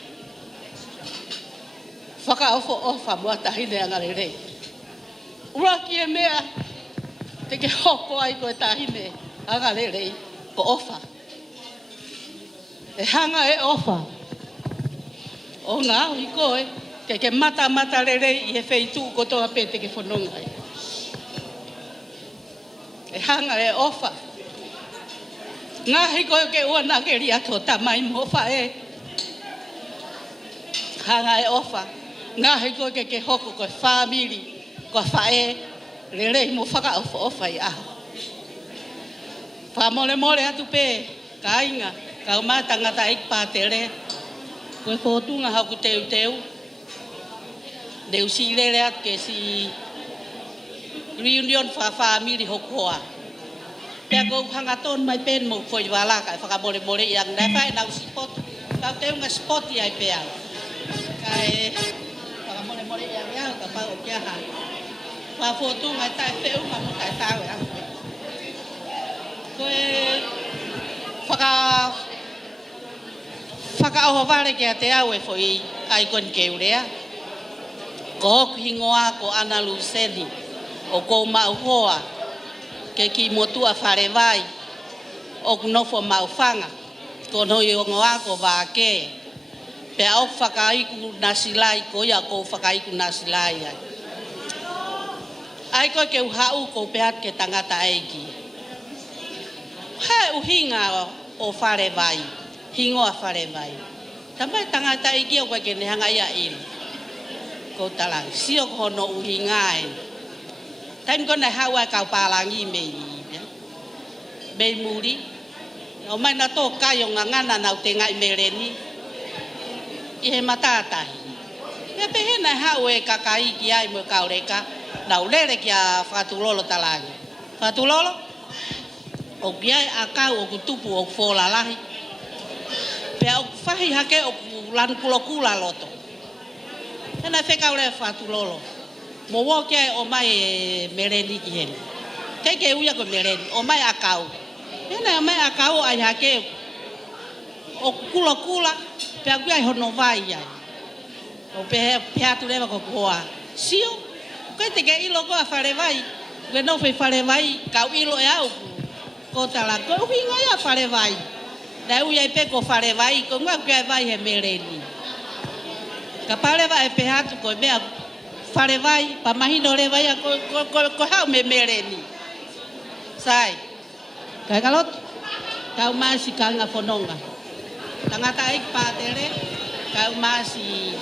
Whakaofo ofa mua tahine angarerei. Ura ki e mea, te ke hoko ai ko tahine angarerei ko ofa. E hanga e ofa. O ngā hui koe, ke mata rerei I he wheitu ko toa pe te ke whanongai. E hanga e ofa. Ngā hiko ke ua nageri ake o tamai mo whae. Hanga e ofa. Ngā hiko ke hoko ko whamiri, ko whae, rerei mo whakaofo ofa I aho. Whamole atu pe, ka inga, ka umatangata ik pātere, koe kōtunga haku teu. Deu si rere atu ke si reunion whamiri hokoa. Pea ko hangaton mai pen mo foi wala ka whakamore yang nai whai nau spot. Kau te unga spot ai pea. Kai whakamore yang iau ka pau o kia hai. Wa fotu ngai tai peu ma mo tai tau ya. Koe whakaoho wale kia te au e foi ai kon keurea. Ko hingoa ko ana luseni o ko mau hoa ke ki motua whare vai o nofo mau whanga ko noi o ngoa ko wake pe au whakaiku nasilai ko ia ko whakaiku nasilai ai ko ke uhau ko peat ke tangata eiki he uhinga o whare vai hingoa whare vai tamai tangata eiki o kwa ke nehanga ia ilu ko talang sio kono uhingai tan ko na hawa ka palangi me be muri o mai na to kai o ngana na te ngai mereni I he matata e pe he na hawa ka kai ki ai mo ka oreka na ulere ki a fatulolo talangi fatulolo o kia aka o kutupu o fola lahi pe o fahi hake o lan kula loto Hena wheka ure whatulolo. Mo wo kia o mai mereni ki hene. Kei uia ko mereni. O mai akau. Hena o mai akau ai hake. O kula. Pea kui ai hono vai ai. O pea tu rewa ko koa. Sio. Koe te ke ilo koa whare vai. Koe no whai whare vai. Kau ilo e au. Ko tala. Koe uhinga ia whare vai. Nai uia i pe ko whare vai. Ko ngua kia vai he mereni. Ka pare vai pe hatu ko mea whare vai, pa mahino re vai ko hau me mereni. Sai. Kai kalot. Kau masi ka nga whanonga. Tangata ik pātere, kau masi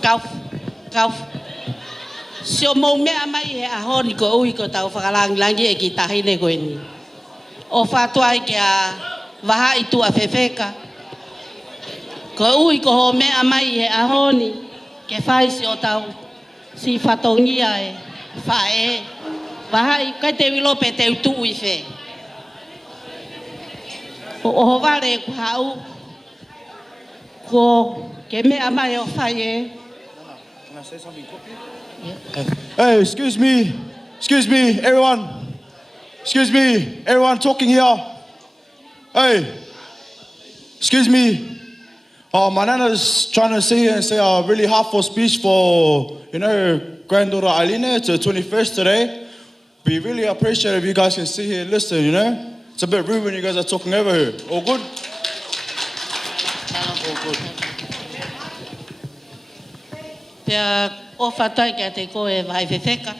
kau sio mau mea mai he ahoni ko ui ko tau whakalangi e ki tahine ko ni. O whatua i ke a waha i tua whewheka. Ko ui ko ho mea mai he ahoni ke whai si o tau si whatongia e whae wahai kai te wilope te utu ui whe o ho ware ku hau ko ke mea mai o whai e Can I say something quickly? Hey, excuse me, everyone. Excuse me, everyone talking here. Hey, excuse me. My nana's trying to sit here and say a really heartfelt speech for, her granddaughter Ailine to the 21st today. We really appreciate it if you guys can sit here and listen, It's a bit rude when you guys are talking over here. All good? All good. Pea o whatai kia te koe vai whewheka.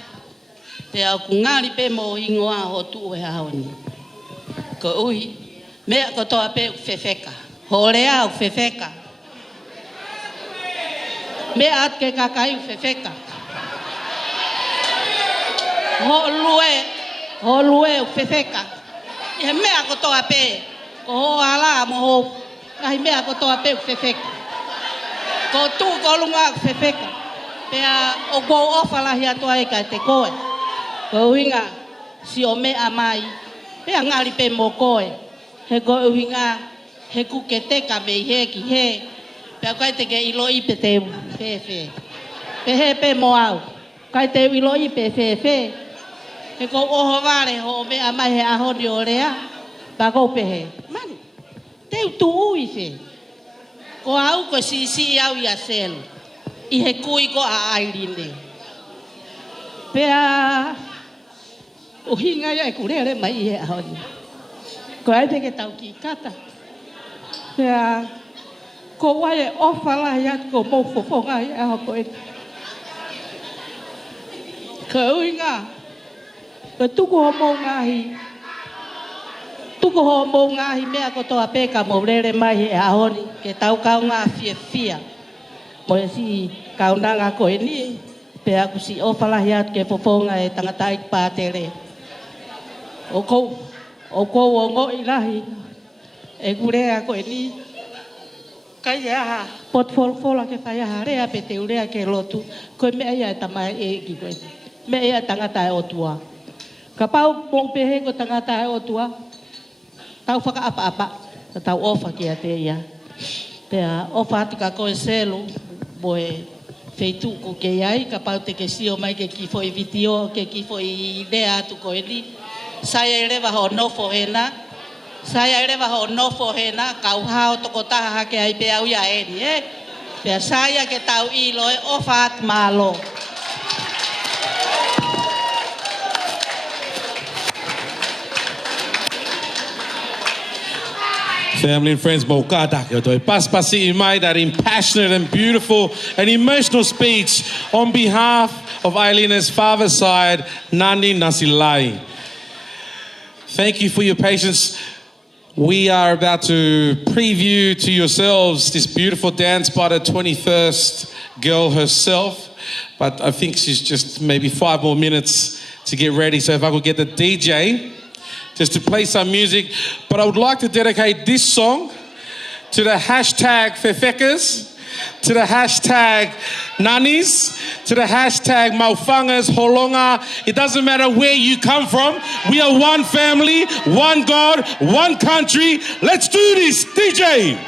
Pea ku ngāri pe mo ingoa ho tu e haoni. Ko ui, mea ko toa pe whewheka. Ho rea o whewheka. Mea at ke kakai o whewheka. Ho lue o whewheka. He mea ko toa pe. Ko ho ala mo ho. Kahi mea ko toa pe o whewheka. Ko tu ko lunga o whewheka. Pea o kou ofalahi atoa e ka te koe. Ko uhinga si o mea mai. Pea ngari pe mo koe. He ko uhinga he kuke teka me he ki he. Pea kai te ke ilo i pe te whewhe. Pe he pe mo au. Kai te ilo i pe whewhe. He ko oho ware ho o mea mai he ahoni o rea. Pa kou pe he. Mani, te utu ui whe. Ko au ko si au i a selu. I he kui ko a Ailine. Pea uhinga ia e kurere mai i he ahoni. Ko ai te ke tau ki kata. Pea ko wae ofala ia ko mo fofonga i aho ko e. Ko uhinga. Ko tuku ho mo ngahi. Tuku ho mo ngahi mea ko toa peka mo rere mai i ahoni. Ke tau kau ngā fia. Mo e si kaunanga ko e ni, pe aku si ofalahi atu ke poponga e tangata i pātere. O kou o ngoi lahi, e gurea ko e ni, kai e aha, pot fola ke whai aha, rea pe te urea ke lotu, koe mea ia e tamai e ki koe, mea ia tangata e otua. Ka pau pong pehe ko tangata e o tua. Tau whakaapa-apa. Ka tau ofa ki a te ia. Pea ofa atu ka koe selu. Boe feitu ko ke iai. Ka pau te ke sio mai ke kifo i vitio. Ke kifo i idea atu koe ni. Saya e rewa ho nofo hena. Saya e rewa ho nofo hena. Kau hao toko taha ke ai pe au ia eni. Pea saya ke tau ilo e ofa at malo. Family and friends, Paspasi Imai, that impassionate and beautiful and emotional speech on behalf of Ailina's father's side, Nandi Nasilai. Thank you for your patience. We are about to preview to yourselves this beautiful dance by the 21st girl herself, but I think she's just maybe 5 more minutes to get ready. So if I could get the DJ just to play some music. But I would like to dedicate this song to the hashtag Fefekas, to the hashtag Nanis, to the hashtag Maufangas, Holonga. It doesn't matter where you come from. We are one family, one God, one country. Let's do this, DJ.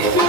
If you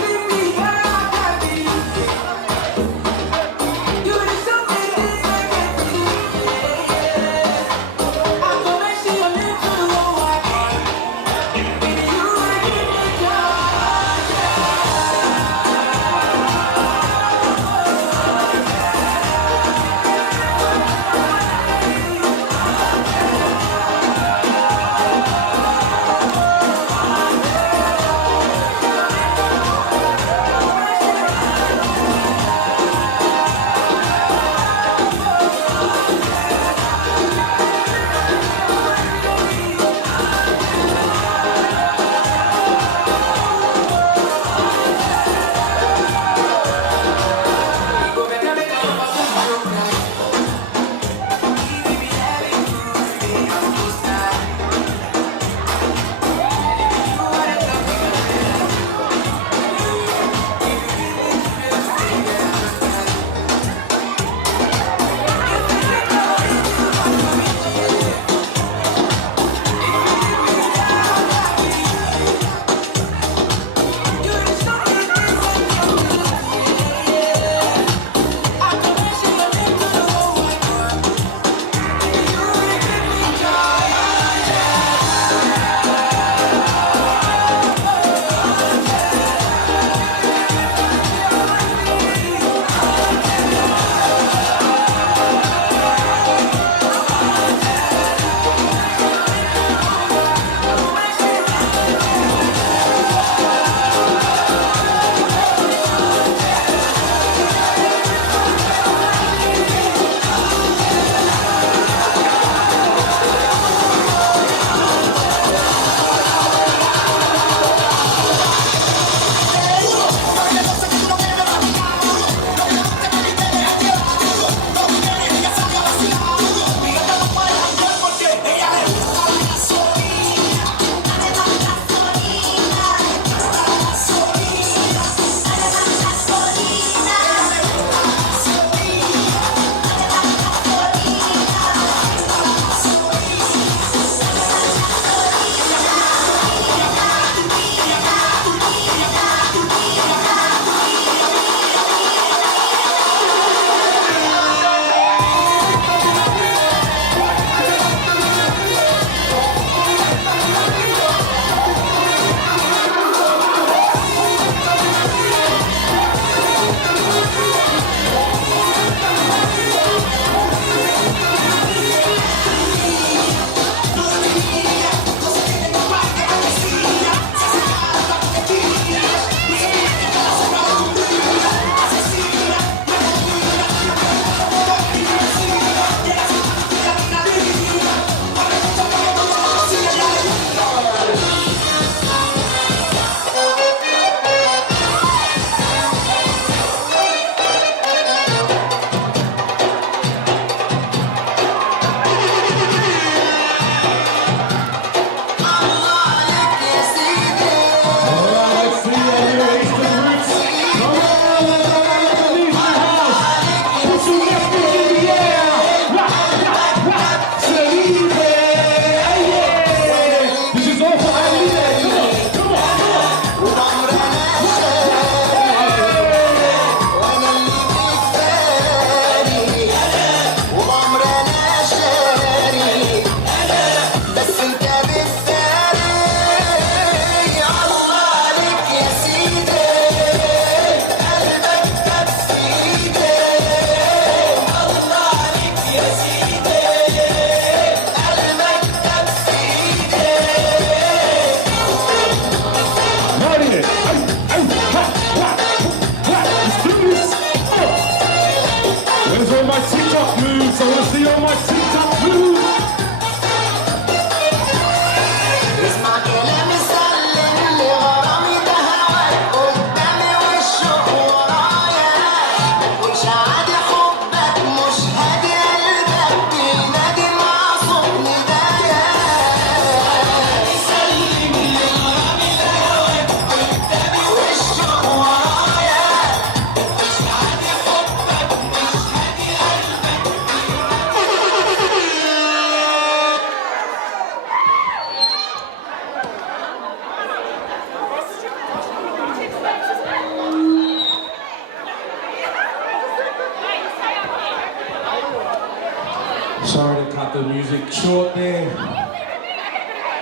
the music short there.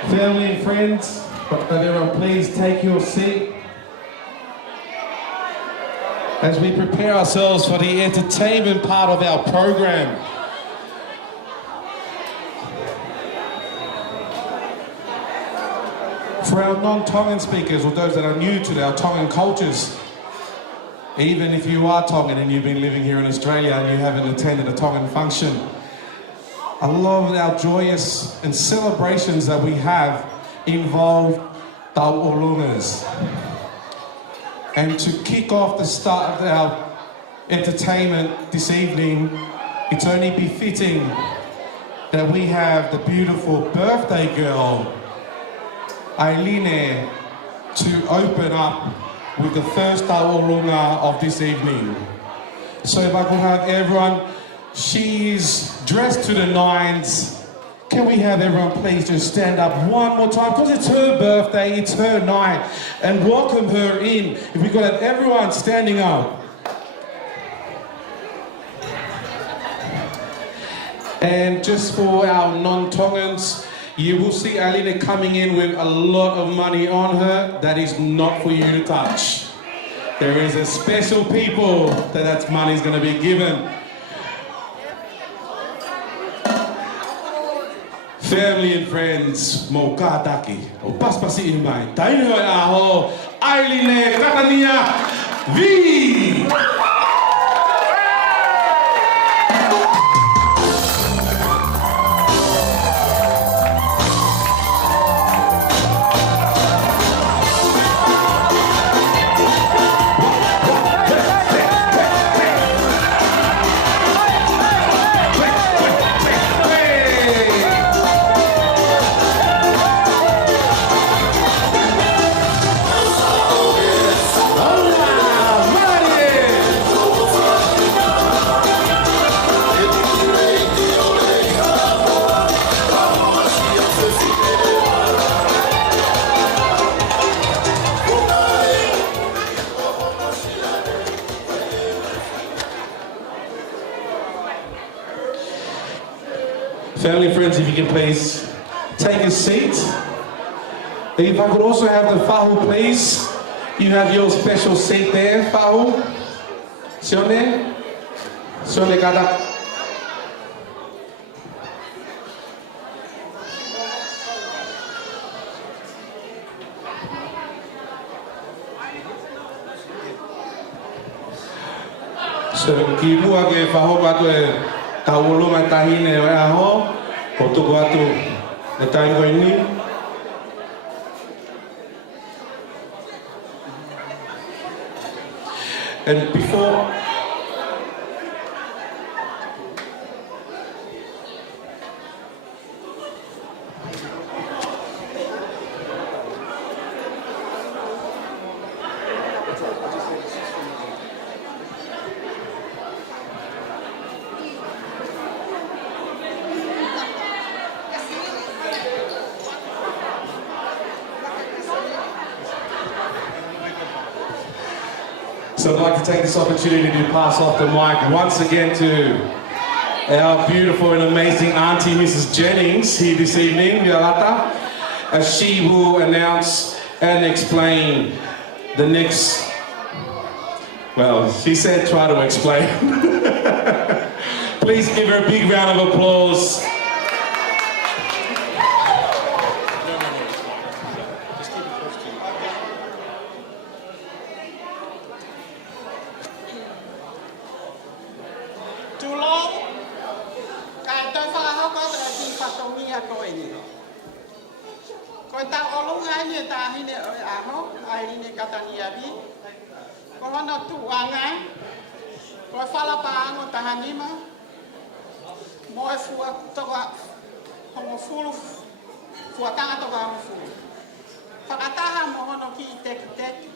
Family and friends, everyone please take your seat. As we prepare ourselves for the entertainment part of our program. For our non-Tongan speakers, or those that are new to our Tongan cultures, even if you are Tongan and you've been living here in Australia and you haven't attended a Tongan function, a lot of our joyous and celebrations that we have involve tauolungas. And to kick off the start of our entertainment this evening, it's only befitting that we have the beautiful birthday girl, Ailine, to open up with the first tauolunga of this evening. So if I could have everyone, she is dressed to the nines. Can we have everyone please just stand up one more time, because it's her birthday, it's her night, and welcome her in. If we could have everyone standing up. And just for our non-Tongans, you will see Ailine coming in with a lot of money on her. That is not for you to touch. There is a special people that money is going to be given. Family and friends, mo kataki, o paspasi imai, taino aho, Ailine, Katania, V. Family and friends, if you can please take a seat. If I could also have the fahu, please. You have your special seat there, fahu. Sione? Sione kada. So, kibua ke fahu batu e tauolunga tahine o aho, ko tuku atu na taingo ini. And before So I'd like to take this opportunity to pass off the mic once again to our beautiful and amazing auntie, Mrs. Jennings, here this evening, Latu, as she will announce and explain the next, well, she said try to explain. Please give her a big round of applause. Ailine Katania bi, ko hono tuanga, ko fala paango tahanima, mo e fua toka hongo fulu, fua tanga toka hongo fulu. Whakataha mo hono ki teki teki.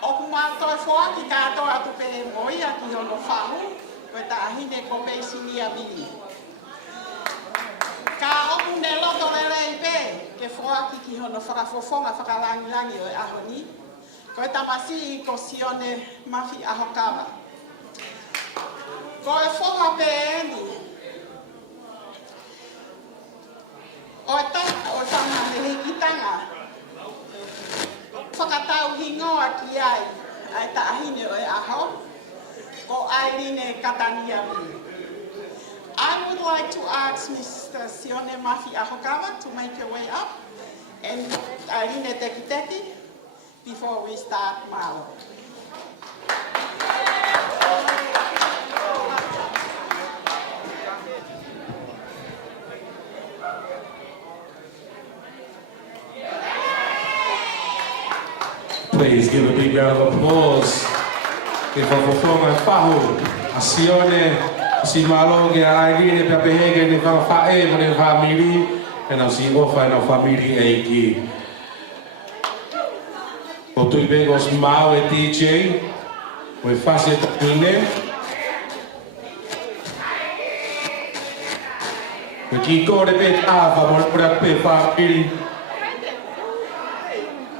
Oku mātou e fua ki kātou atu pe moi a ki hono whahu, ko tahine ko peisinia bi. Ka oku ne loto lelei pe, ke fua ki hono whakafofonga whakalangilangi o e ahoni. Ko e tamasi i ko sione mafi ahokawa. Ko e whoka pe eni, O tanga o tanga me hiki tanga. Whakatau hingoa ki ai, ai taahine o e aho, ko Ailine Katania. I would like to ask Mr. Sione Mafi Ahokawa to make your way up, and Ailine Teki Teki, before we start Malo. Please give a big round of applause. If I perform my fahu, a Sione, si malo ge Ailine pe pehege ni fa fae mo ni family, and I'll see ofa na family eiki. O tu bengos mau e DJ, we fase tine. We ki kore pe ava mo pra pe family.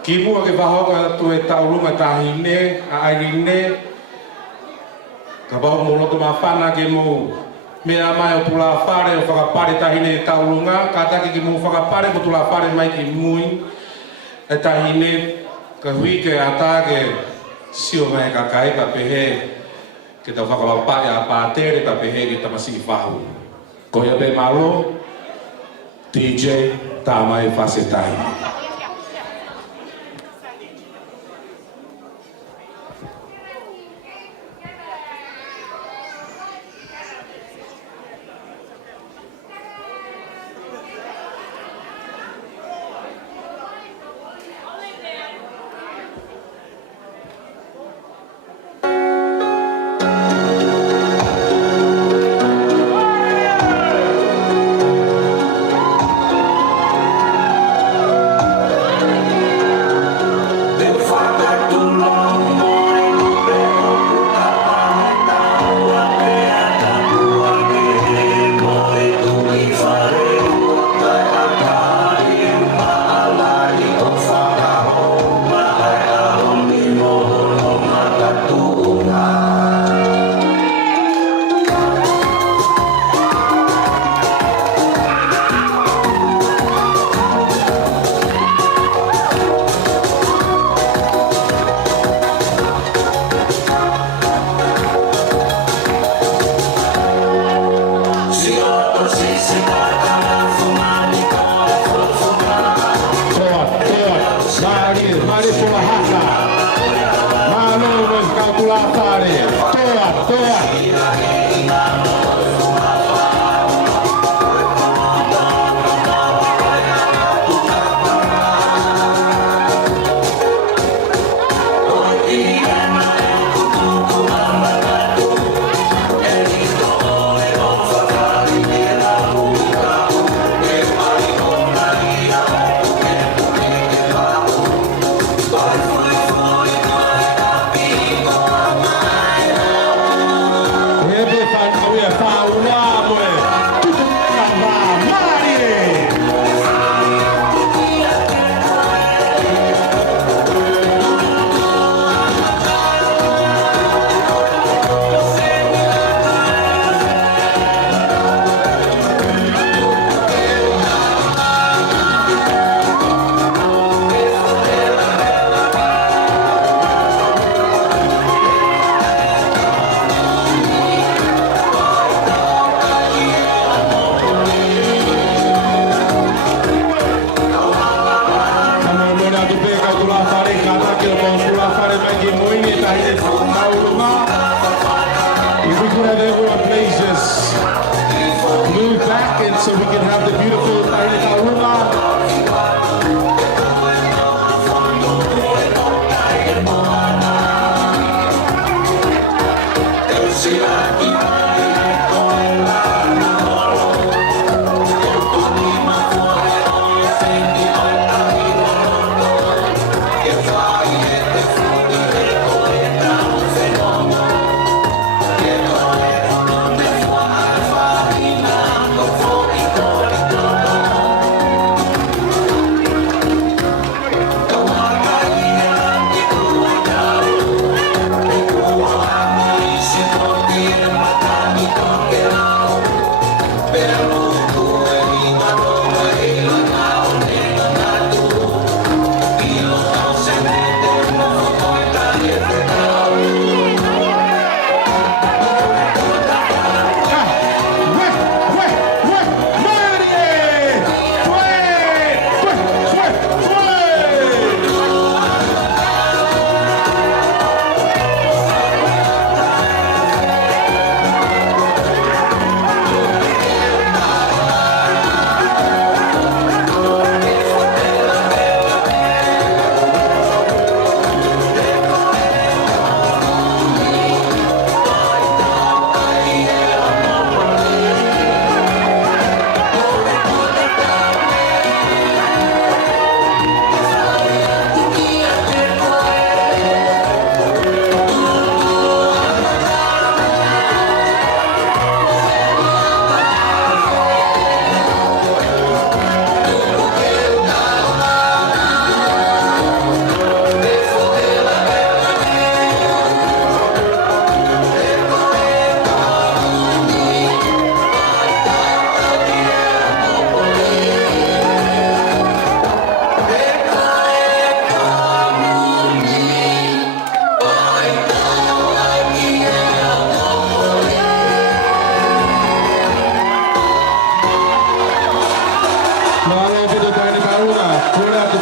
Ki mua ke whahoka tu e taurunga tahine, a Ailine. Ka bau mo loto ma whana ke mo mea mai o pula whare o whakapare tahine e taurunga. Ka take ki mo whakapare mo tula whare mai ki mui e tahine. Ka hui ke ata ke sio mai ka kai pa pehe ke ta whakapapai a pātere pa pehe ke tamasi i whahu. Ko ia pe malo, DJ, tā mai whase tahine.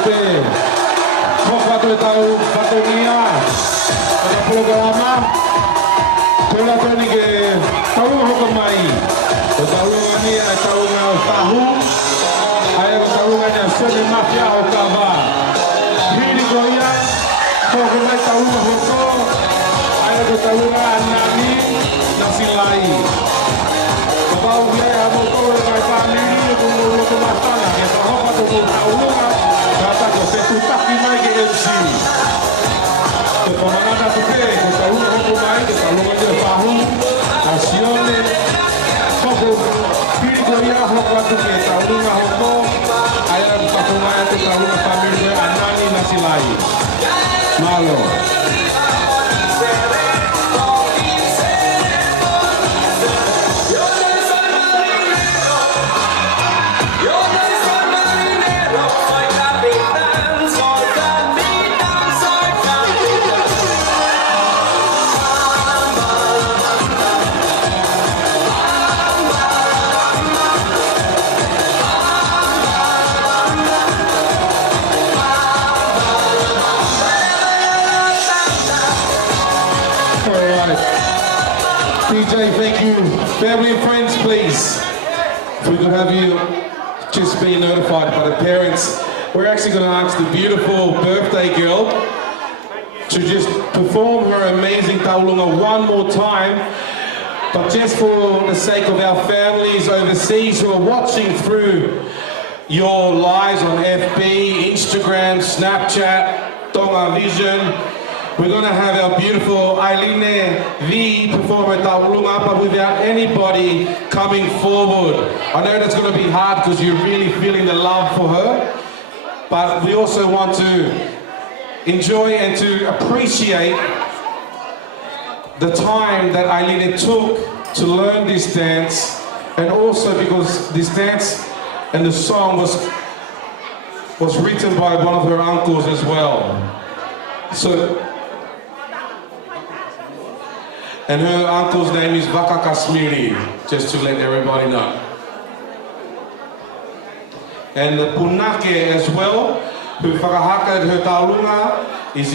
te hoko atu e tau whatongia o ka programa kola toni ke taunga hoko mai o taunga nia e taunga o tahu ai o taunga nia sene mafia o ka wā hiri ko ia hoko mai taunga hoko ai o taunga anani nasi lai Pau ia a moto e mai pāmiri e kumu loko matana ke whahopa to mo taunga kata ko se tutaki mai ke MC Te whamangana tu ke ko taunga hoko mai ke taunga te whahu a sione hoko piri ko ia hoko atu ke taunga hoko ai a whakonga te taunga pāmiri e anani nasi lai Malo DJ, thank you. Family and friends, please. If we could have you just be notified by the parents. We're actually going to ask the beautiful birthday girl to just perform her amazing taulunga one more time. But just for the sake of our families overseas who are watching through your lives on FB, Instagram, Snapchat, Tongan Vision, we're going to have our beautiful Ailine V perform at taulunga, but without anybody coming forward. I know that's going to be hard because you're really feeling the love for her, but we also want to enjoy and to appreciate the time that Ailine took to learn this dance, and also because this dance and the song was written by one of her uncles as well. So, and her uncle's name is Vaka Kasmiri, just to let everybody know. And the Punake as well, who whakahaka her taulunga, is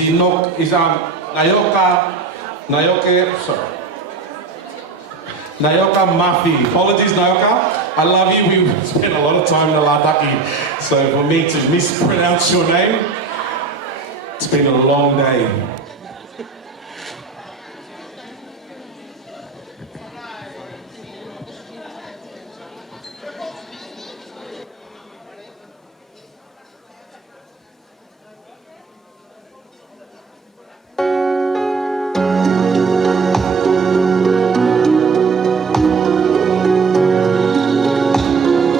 Nayoka Mafi. Apologies, Nayoka. I love you. We spent a lot of time in the Lataki, so for me to mispronounce your name, it's been a long day.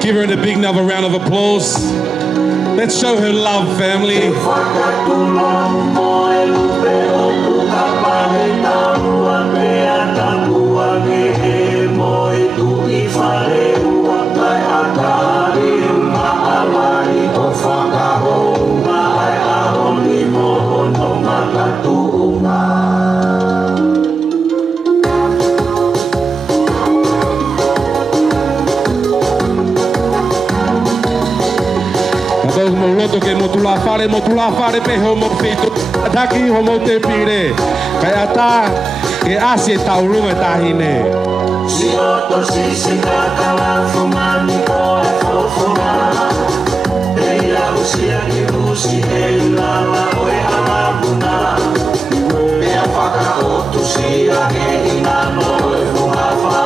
Give her a big another round of applause. Let's show her love, family. Ke motula whare pe homo whitu ataki homo te pire kai ata ke ase taurunga tahine si oto si sinaka fumani o fofona e la usia ki usi e la o e amabuna e afaka o tu si a ke ina no e fumafa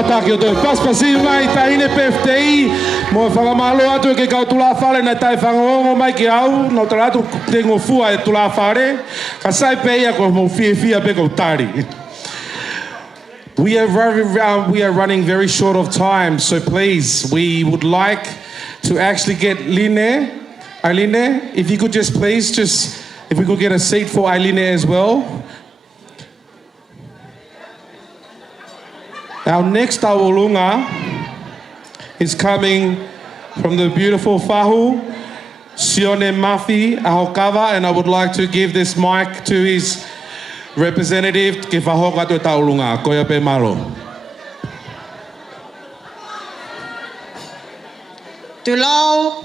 Taki o toi paspasi mai taine peftei mo whakamalo atu ke kau tula whare na tai whangongo mai ki au no tala atu te ngofua e tula whare ka sai peia ko mo fia pe ko tari. We are running very short of time, so please, we would like to actually get Ailine, if you could just please, if we could get a seat for Ailine as well. Our next tauolunga is coming from the beautiful Fahu, Sione Mafi Ahokava, and I would like to give this mic to his representative, ke whahoka to taulunga, koia pe malo. Tulau,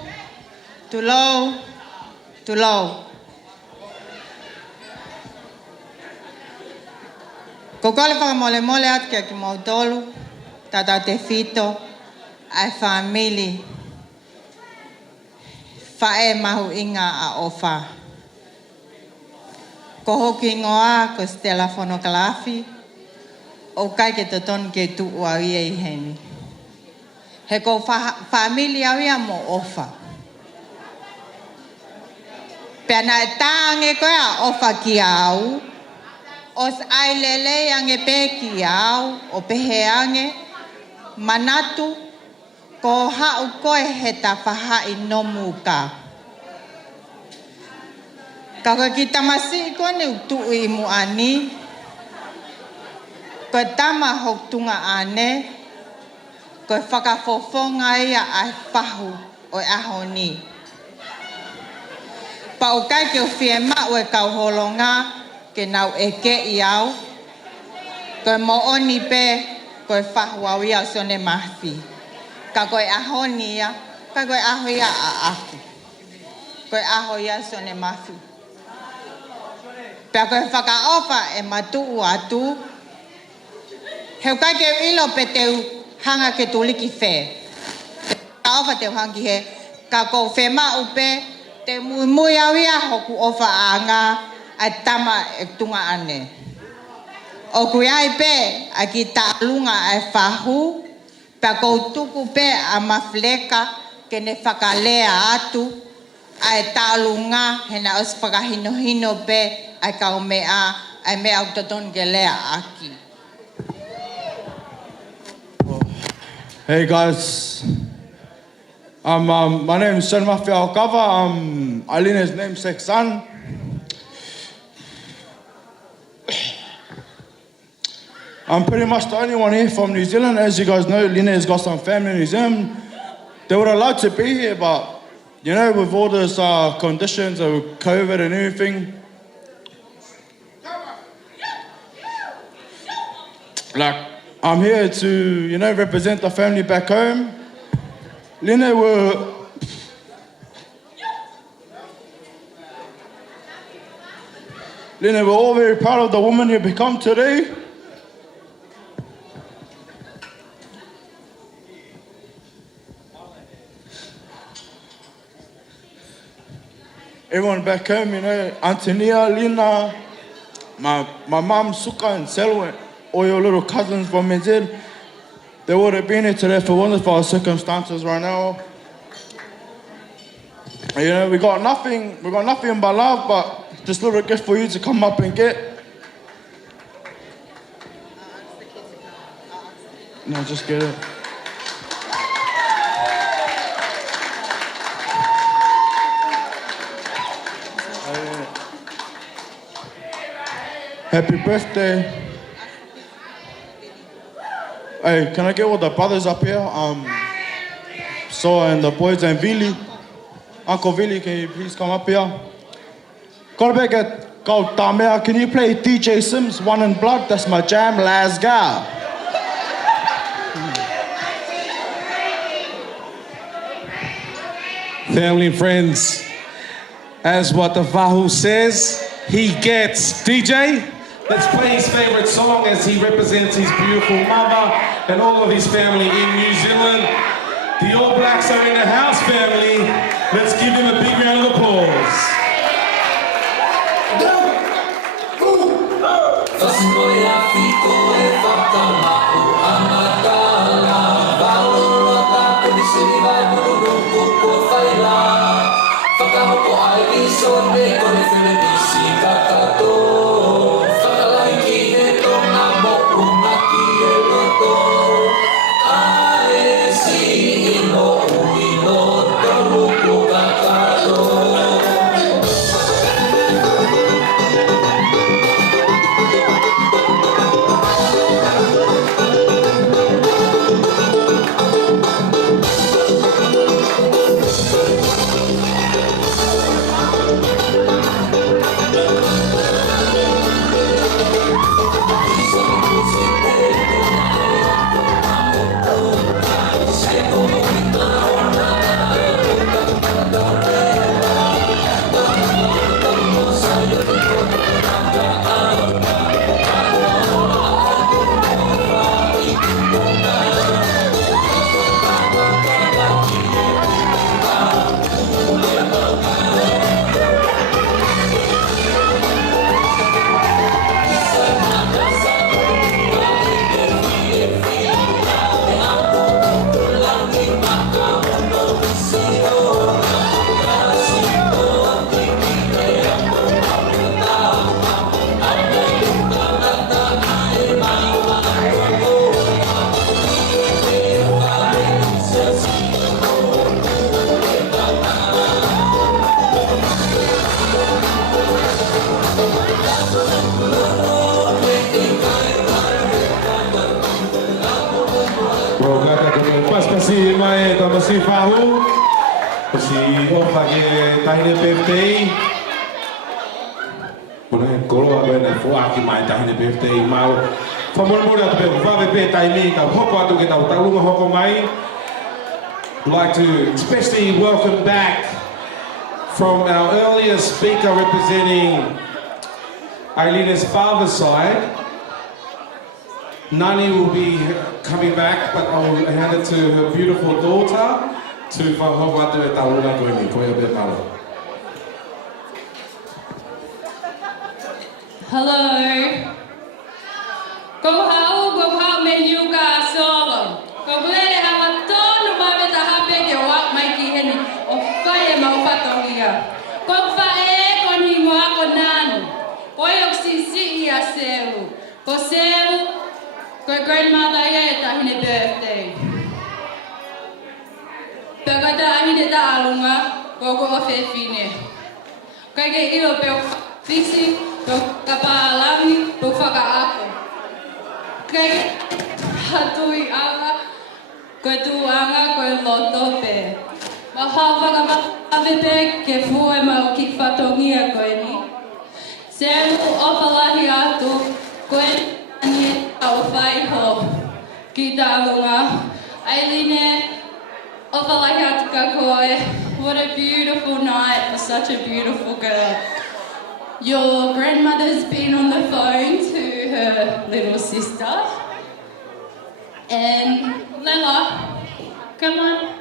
tulau, tulau. Ko kole whakamole atu kia ki mautolu, tata te fito, ai whamili, whae mahu inga a ofa. Ko hoki ngoa ko Stella Fonokalafi, o kai ke te tonu ke tu ua ia I heni. He ko whamili au ia mo ofa. Pea na e tānge koe a ofa ki au, os ai lele ange pe ki au, o pehe ange, manatu, ko hau koe he ta whaha I nomu ka. Kako ki tamasi ko ne utu I mu ani, ko tama hok tunga ane, ko whakafofonga ia ai pahu o ahoni. Pa o kai ke o whiema o e kau holonga, ke nau e ke I au, ko mo oni pe, ko whahu au ia sone mahfi. Ka koe ahoni ia, ka koe aho ia a aku. Koe aho ia sone mahfi. Pea koe whakaofa e matu atu, heu kai ke ilo pe teu hanga ke tuliki whe. Whakaofa teu hangi he, ka kou whema upe, te mui au ia hoku ofa anga, ai tama e tunga ane. O kui ai pe, a ki ta'alunga ai whahu, pea kou tuku pe a mafleka, ke ne whakalea atu, ai ta'alunga, he na os whakahino pe, ai kau mea, ai mea au taton ke lea aki. Hey guys, my name is Son Mafia Okava. I'm Aileen's namesake son. I'm pretty much the only one here from New Zealand. As you guys know, Aileen's got some family in New Zealand. They would have liked to be here, but you know, with all those conditions of COVID and everything, like, I'm here to, you know, represent the family back home. We're all very proud of the woman you become today. everyone back home, you know, Antonia, Lina, my mum, Suka and Selwyn, all your little cousins from NZ, they would have been here today if it wasn't for our circumstances right now. You know, we got nothing but love, but this little gift for you to come up and get. No, just get it. Happy birthday. Hey, can I get all the brothers up here? So, and the boys and Vili. Uncle Vili, can you please come up here? Tamea, can you play DJ Sims, One in Blood? That's my jam, let's go. Family and friends, as what the Vahu says, he gets. DJ, let's play his favorite song as he represents his beautiful mother and all of his family in New Zealand. The All Blacks are in the house, family. Let's give him a big round of applause. Kasi mai ka masi fahu, kasi ofa ke tahine birthday. Muna kolo abe na fuaki mai tahine birthday mau. Famulmura te vave be taimi ka hoko atu ke tau talunga hoko mai. I'd like to especially welcome back from our earlier speaker representing Ailine's father's side. Nani will be coming back, but I'll hand it to her beautiful daughter to whakawatu e tauruna koini, koe a bit malo. Hello. Ko hau me yuka solo. Ko lele hama tonu mame ta hape ke wak mai ki heni o whae mau patongia. Ko whae ko ni ngoa ko nanu. Ko yok sisi ia seru. Ko seru ko grandmother ye tahine birthday. Pagata ahine ta alunga ko ko ofefine. Ko ke ilo pe fisi ko kapalami ko whakaako. Ko hatui anga ko tuanga ko loto pe. Maha whakapapepe ke fue mau ki whatongia ko ni. Seru ofalahi atu ko ni au whai ho ki tālunga. Ailine, ofalahi atu ka koe. What a beautiful night for such a beautiful girl. Your grandmother's been on the phone to her little sister. And Lela, come on.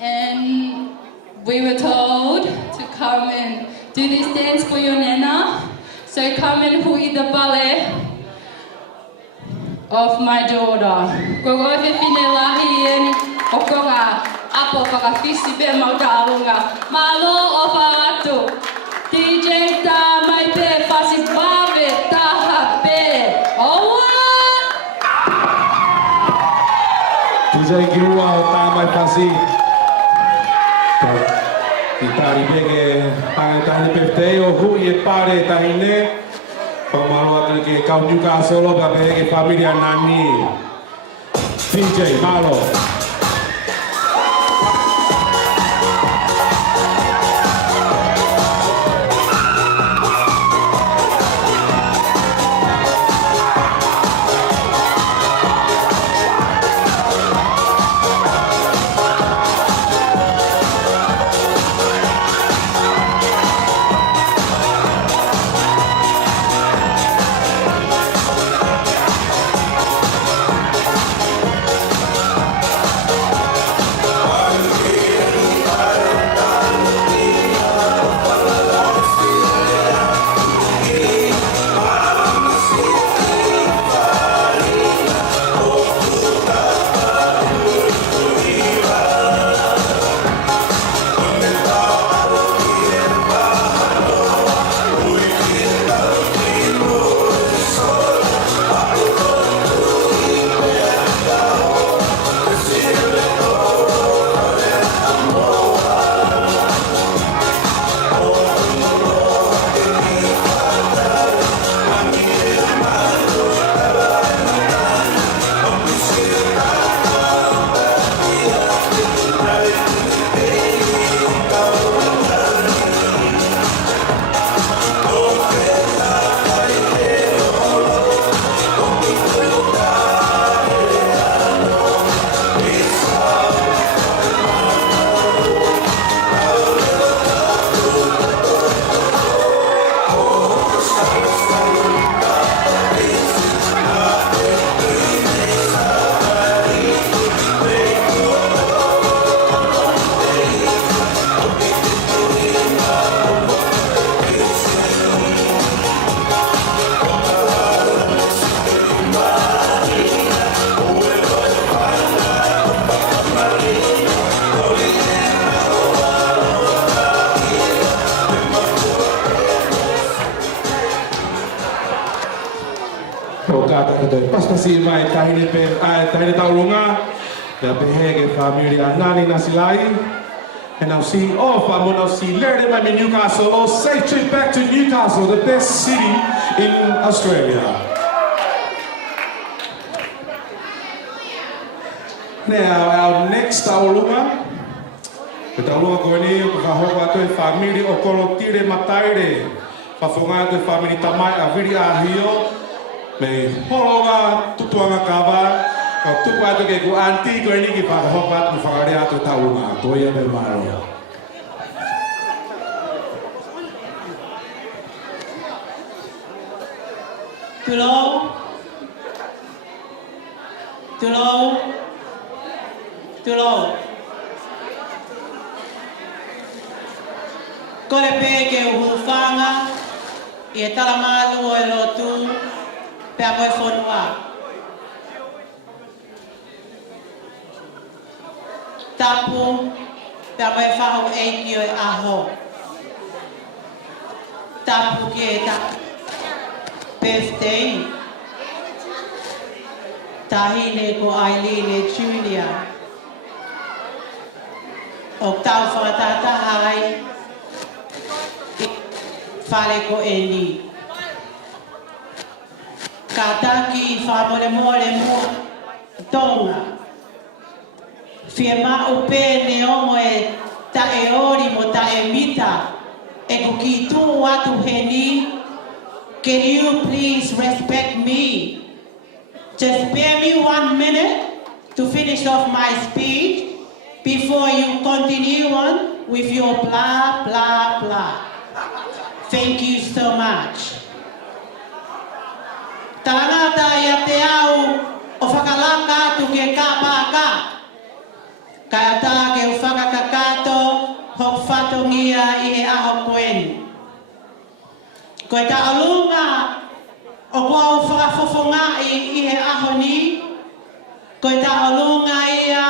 And we were told to come and do this dance for your nana. So come and hui the ballet of my daughter. Ko go fe fine lahi eni o ko nga apo whakawhisi pe mau ka alunga. Malo o whaatu. DJ ta mai pe whasi wawe taha pe. Owa! DJ Girua o tā mai whasi. I tāri peke tāne peftei o hui e pare tahine. Pamalo atu ke kau Newcastle pa peke familia nani. DJ Malo. Pasti mai tahine taurunga ya behege familia nani nasilai and I'll see off I'm gonna see learn my Newcastle or safe trip back to Newcastle, the best city in Australia. Now our next taurunga koni kahoka to family o kolo tire mataire fafonga to family tamai aviri ahio me horonga tutuanga kava ka tuku atu ke ku anti ko ini ki whakahopa tu whakare atu taunga toia me maro. Tulo Kore pe ke uhufanga e talamalu o lotu pe a moe whonua. Tapu pe a moe whahu eiki o e aho. Tapu ki e ta birthday. Tahine ko Ailine Junior. O tau whakatata hai. Fale ko Eli. Kataki whamore more mua Tonga. Fie ma upe ne ongo e ta e ori mo ta e mita. E kuki tu watu heni. Can you please respect me? Just spare me 1 minute to finish off my speech before you continue on with your blah, blah, blah. Thank you so much. Talangata ia te au o whakalaka tu ke kāpaka. Kaya tā ke o whakakakato hok whatongia I he aho koeni. Ko ta alunga o ko whakafofonga I he aho ni. Ko ta alunga ia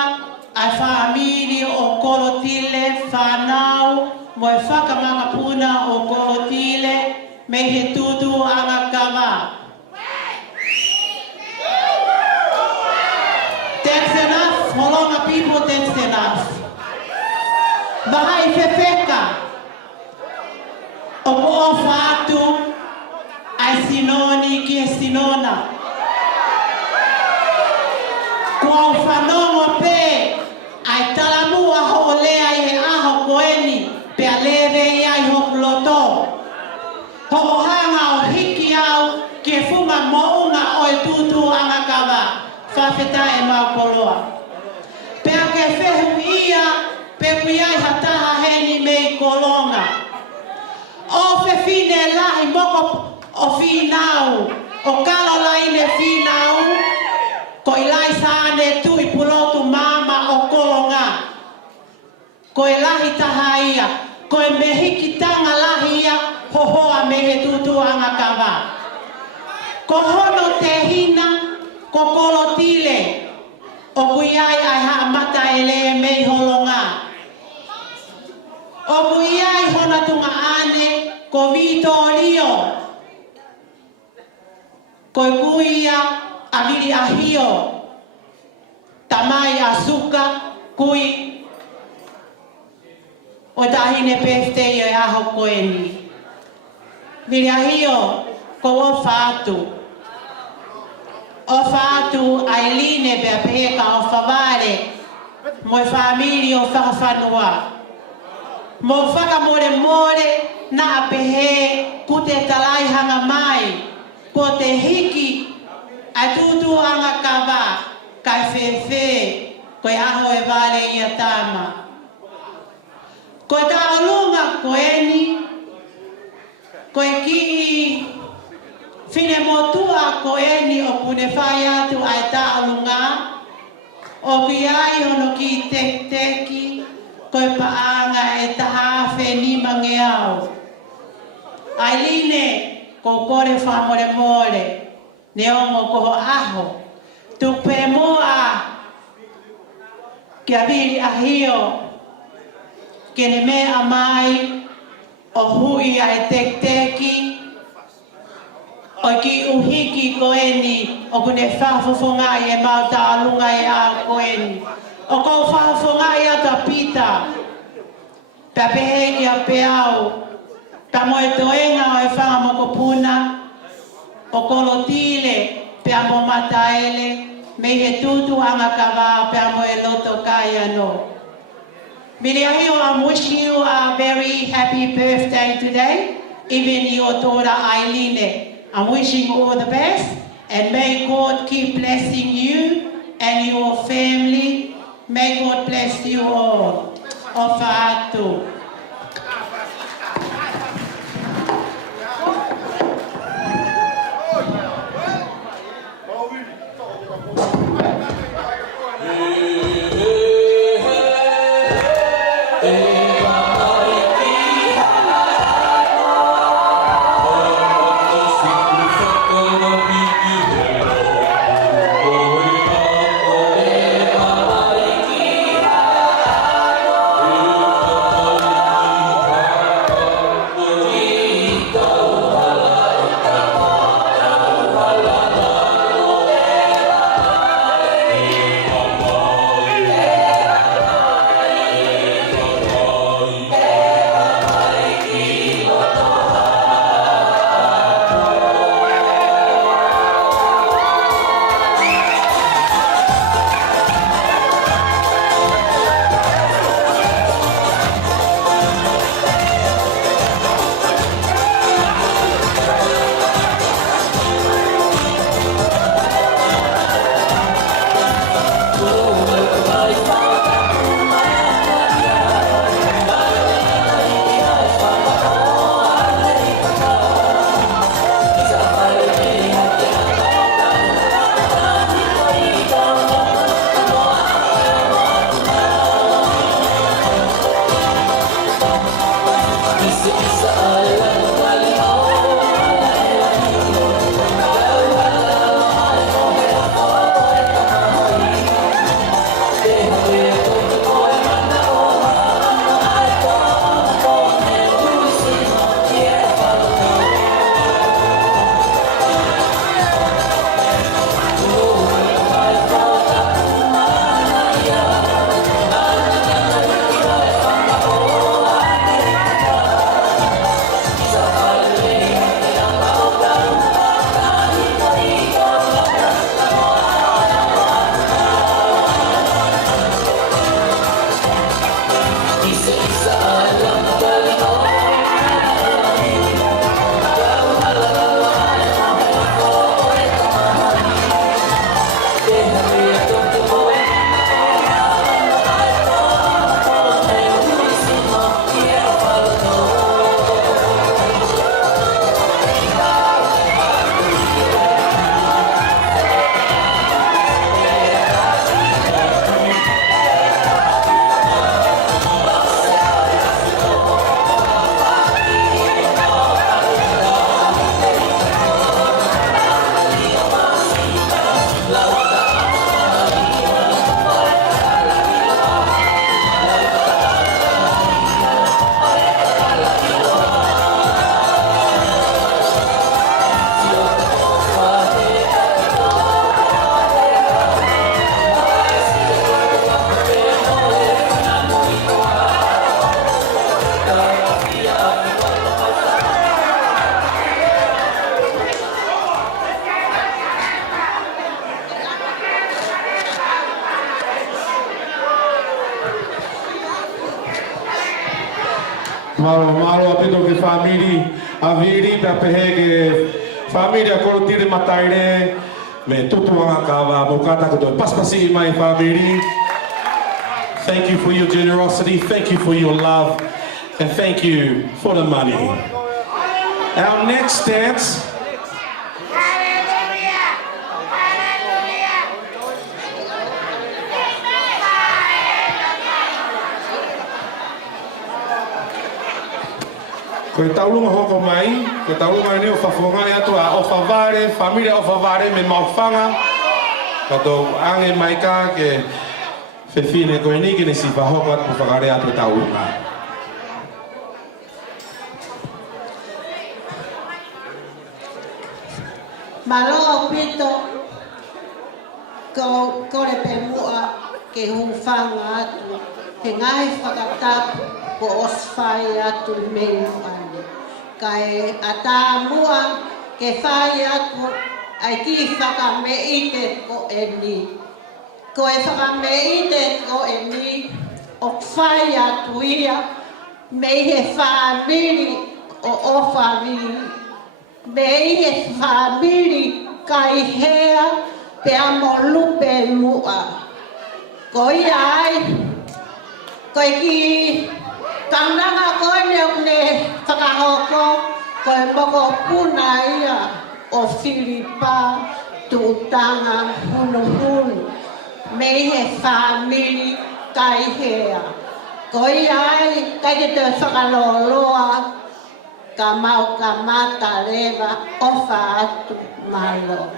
ai whaamiri o kolotile whanau mo e whakamangapuna o kolotile me he tutu anga kawa. That's enough. Holonga people, that's enough. Bahai fefeka. O ko whaatu ai sinoni ki e sinona. Kua whanongo pe ai talamua ho lea I he aho koeni pe a lewe I ai ho loto. Ho hanga o hiki au ki e funga mounga o e tutu anga kawa. Whawheta e maukoloa. Pe a ke whehu ia pe kuiai hataha heni mei kolonga. O whewhine lahi moko o whinau. O kalolaine whinau. Ko ilai sāne tui pulotu mama o kolonga. Ko e lahi taha ia. Ko e mehiki tanga lahi ia. Hohoa me he tutu anga kawa. Ko hono te hina. Ko kolotile. O kuiai ai haa mata ele mei holonga. O kuiai hona tunga ane. Ko vito olio. Ko kuia aviri ahio. Tamai asuka kui. O tahine birthday e aho koeni. Viri ahio ko o whaatu. O whaatu Ailine bea peka o whaware. Mo e whamiri o whakawhanua. Mo whakamore more na apehe kute talai hanga mai. Ko te hiki a tutu anga kawa kai whewhe koe aho e wale ia tama. Ko ta alunga koeni koe ki whine motua koeni o pune whai atu ai ta alunga o ki ai hono ki tek teki koe paanga e taha whenima ngeau. Ailine ko kore whamore mole. Ne ongo koho aho. Tupe moa. Kia viri ahio. Kene mea mai. O hui ai tek teki. O ki uhiki koeni. O kune whafofongai e mauta alunga e a koeni. O ko whafofongai ata pita. Pea pehe ki a peau. Ta mo e toenga o e whangamoko puna. O kolotile pe amo mataele me he tutu anga kawa pe amo e loto kaya no. Miriahio, I'm wishing you a very happy birthday today. Even your daughter Ailine. I'm wishing you all the best and may God keep blessing you and your family. May God bless you all. O whaatu. Malo apito ke family aviri pa pehe ke family ko tire mataire me tutuanga kawa bokata ko paspasi my family. Thank you for your generosity, thank you for your love, and thank you for the money. Our next dance. Koe taulunga hoko mai, koe taulunga ni o whafonga e atu a o whaware, familia o whaware me maufanga. Kato ange mai ka ke whewhine koe ni kene si whahoka atu whakare atu taulunga. Malo pito ko le pemua ke hufanga atu ke ngai whakatapu ko osfai atu mei ane. Kai ata mua ke whai atu ai ki whakameite ko eni. Ko e whakameite ko eni o whai atu ia mei he whamiri o ofari. Mei he whamiri kai hea pe amo lupe mua. Ko ia ai koe ki Kananga koe ne whakahoko koe moko puna ia o Filipa tutanga hunu mei he whamiri kai hea. Koe ai kai te te whakaloloa ka mau ka mata rewa ofa atu malo.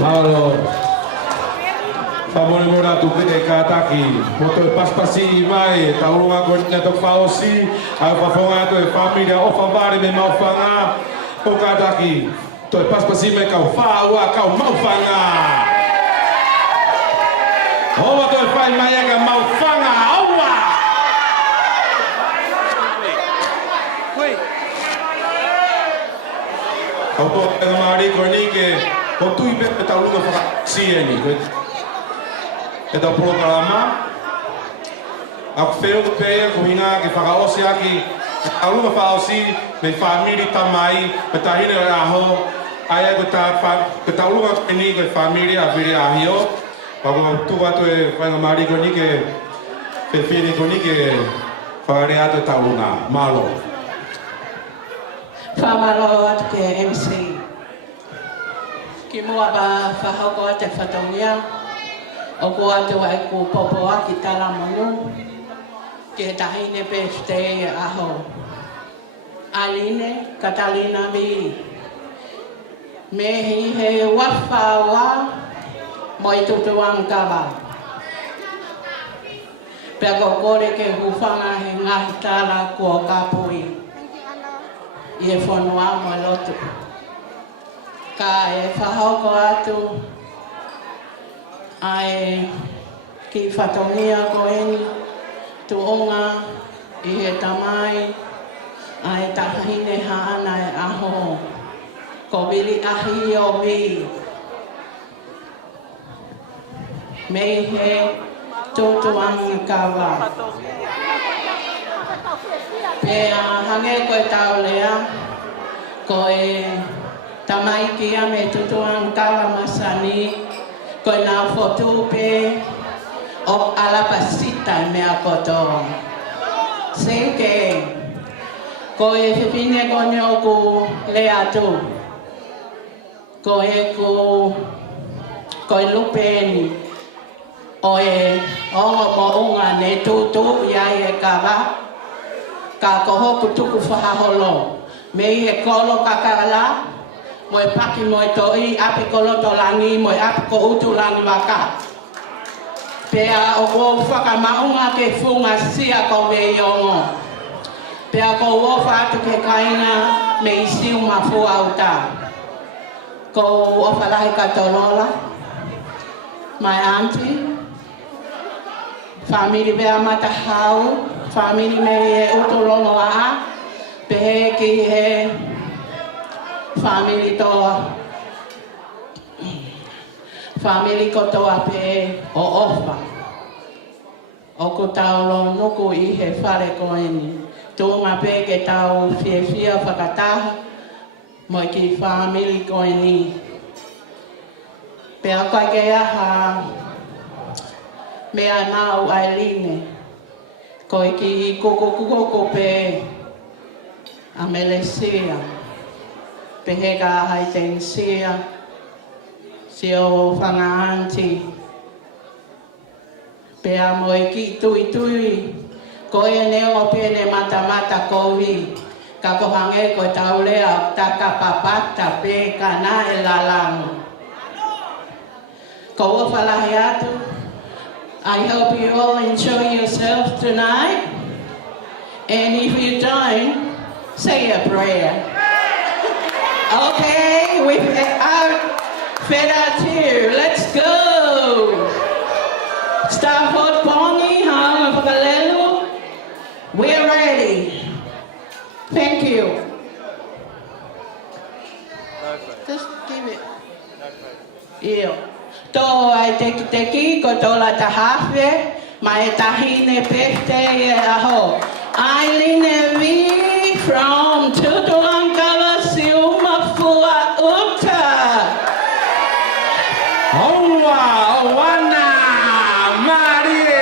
Paula, favore mora tu pete kataki, moto paspasi mai, taurunga ko neto faosi, ai pafonga to família o favare me maufanga, o kataki, to paspasi me kau faua kau maufanga. O to fai mai ka maufanga, aua. O to mari ko ni ke o tu ipe pe taulunga fa sieni e da programa a feo de pe ko ina ke fa o se aki taulunga fa osi me family tamai pe tahina a ho Ai ko ta ulunga ini ko family a viri a hio. Pa ko tu atu e whanga mari ko ni ke fini ko ni ke whare atu ta ulunga. Malo. Whamalo atu ke MC. Ki mua ba whahoko ate whatongia. O ko atu ai ko popo a ki tala manu. Ke tahine birthday aho. Ailine, Catalina mi. Mehi he wafawa moi tutuang kawa. Pea ko kore ke hufanga he ngahi tala kua kapui. I e whanua mo lotu. Ka e whahoko atu. Ai ki whatongia ko eni. Tuonga i he tamai. Ai tahine haana e aho. Ko wili ahi o mi. Mei he tutuang kawa. Pea hange koe tau lea. Koe tamai kia me tutuang kawa masani. Koe nā fotu pe o alapasita mea koto. Seke. Koe whipine kone o ku lea tu. Koe lupeni. Oe ongo mo unga ne tutu ia e kawa. Ka koho kutuku whahaholo. Mei he kolo kakala. Moe paki moe toi api kolo tolangi. Moe api ko utulangi waka. Pea o ko whakamaunga ke funga sia ko me iongo. Pea ko wofa atu ke kaina me isiu mafu auta. Ko ofalahi katolola. My auntie. Family bea matahau. Family me e utolono a. Pehe ki he. Family toa. Family ko toa pe o ofa. O ko taulo nuku i he whare ko eni. Tūma pe ke tau fia whakataha. Moi ki family ko eni. Pea kai ke aha. Mea nau Ailine. Koi ki kuku pe. A Melesia. Pehe ka haiten sia. Sio whanga auntie. Pea moi ki tui. Ko e neo pene mata kowi. Ka kohange ko taulea taka papata pe kana e lalang. Ko wafalahi atu. I hope you all enjoy yourself tonight. And if you don't, say a prayer. Okay, without further ado, let's go. Stafford Bongi, Hang of Galelo. We're ready. Thank you. Just give it. Yeah. To ai teki ko tola tahafe, mai tahine birthday aho. Ailine V from Tutuangala Siuma Fua Uta. Owa, Owana, Marie.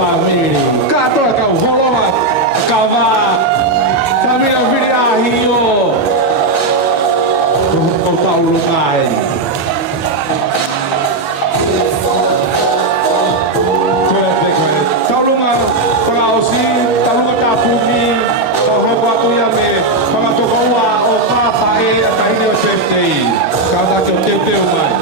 Family, katoa kau holoa, kava, família viria rio, o Paulo cai. Taulunga, para osi, taulunga tapumi, taulunga atu ia me, para tokoa o papa e a tahine o birthday, kada ke o teu mai.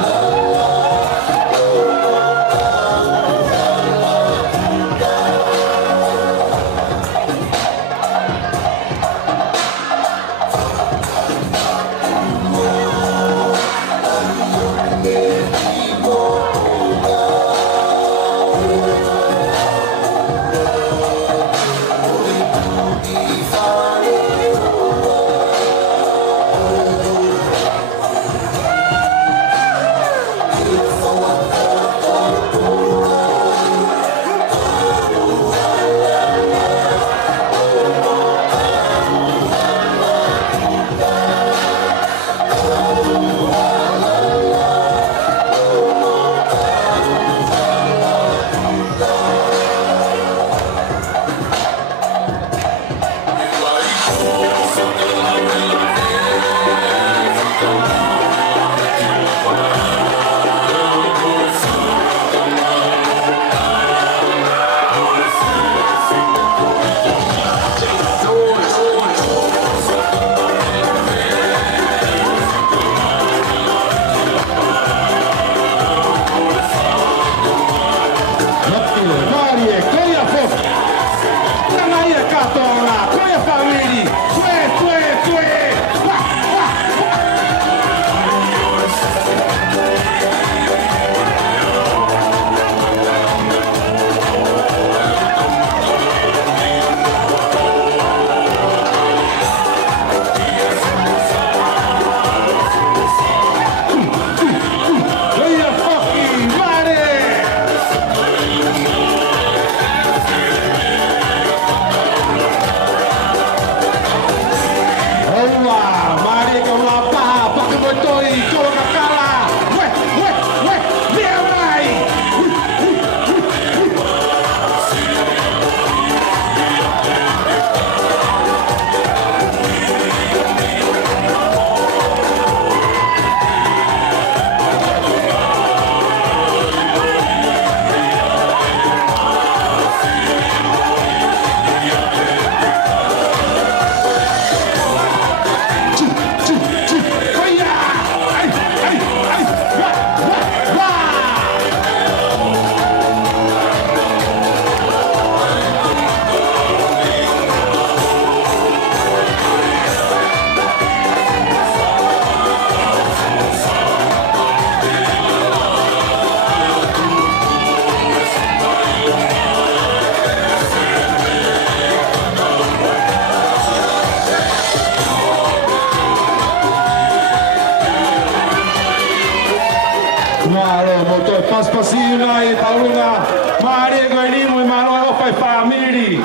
Alo, moto paspasina e Paula. Mari ko ni mo malo o pai family.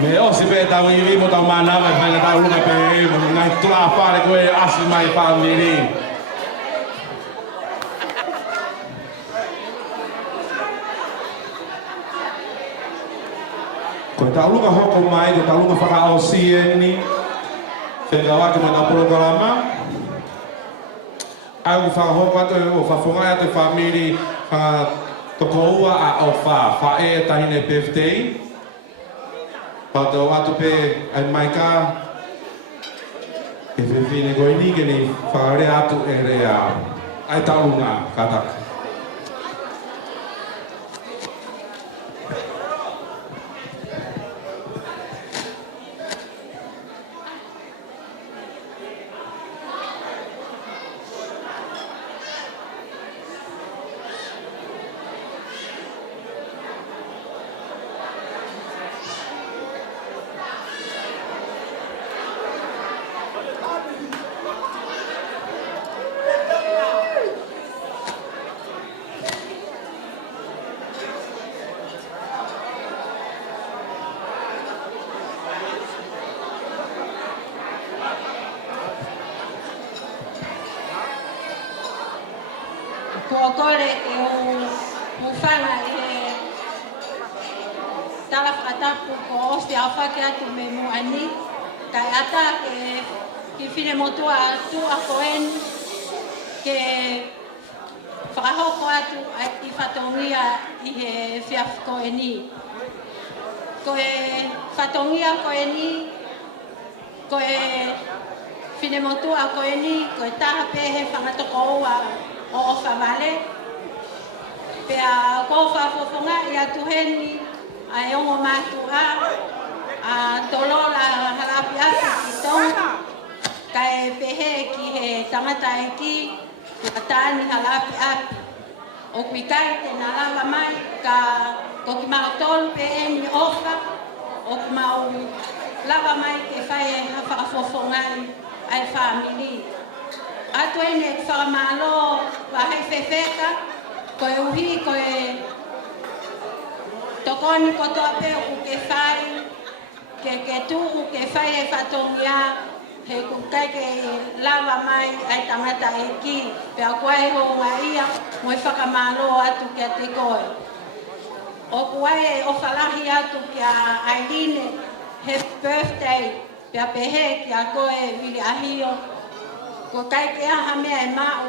Me o si be ta ngi mo ta mana mai pai na ta lu pe mo ngai tla pare ko asi mai family. Ko ta lu ka hoko mai ko ta lu ka faka o sieni. Te gawa ke mo na programa. Au fa hoko to o fa fonga te family fa toko ua a o fa e tahine birthday. Pato atu pe ai maika e vivine goini ke ni whare atu e rea ai taunga kataka. Ko kore e o whanga e tala whakatapu ko osti a whake atu me muani. Kai ata ki whine motua atu a koen ke whakahoko atu i whatongia i he whiaf koeni. Ko e whatongia koeni, ko e whine motua koeni, ko e taha pehe whangatoko ua o whamale. Pea ko whafofonga i atu heni a e ongo mātua a tolola harapi atu ki tau. Ka e pehe ki he tangata e ki a tāni harapi atu. O kui kai te nā lawa mai ka ko ki mau tolu pe eni ofa. O ki mau lawa mai ke whai e whakafofonga ai whamili. Atu ene e whakamalo wahai whewheka, ko e uhi, ko e tokoni kotoa pe u ke whai, ke tuhu ke whai e whatongia, he kukai ke lawa mai ai tangata e ki, pe a koe ho ngā ia, mo e whakamalo atu ke te koe. O koe e o whalahi atu ki a Ailine, happy birthday, pe a pehe ki a koe wili ahio, ko kai ke aha mea e mau,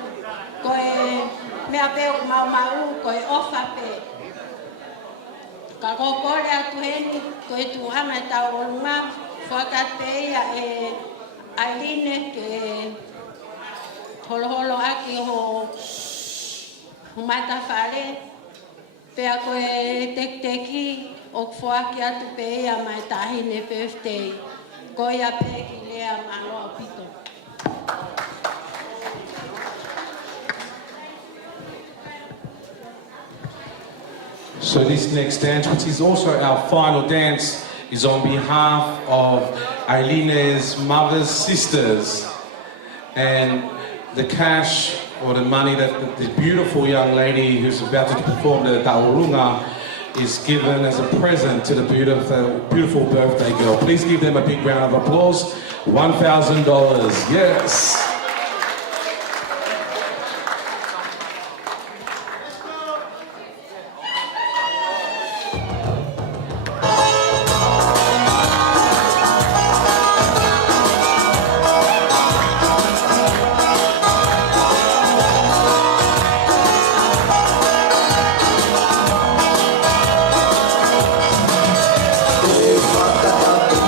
ko e mea peo mau ko e ofa pe. Ka kokore atu heni, ko e tuhanga e tau olunga, whakat pe ia e Ailine ke holo aki ho mata whare, pea ko e teki o whaaki atu pe ia mai tahine birthday, ko ia pe ki lea malo pito. So this next dance, which is also our final dance, is on behalf of Ailine's mother's sisters. And the cash or the money that the beautiful young lady who's about to perform the Taurunga is given as a present to the beautiful birthday girl. Please give them a big round of applause. $1,000, yes.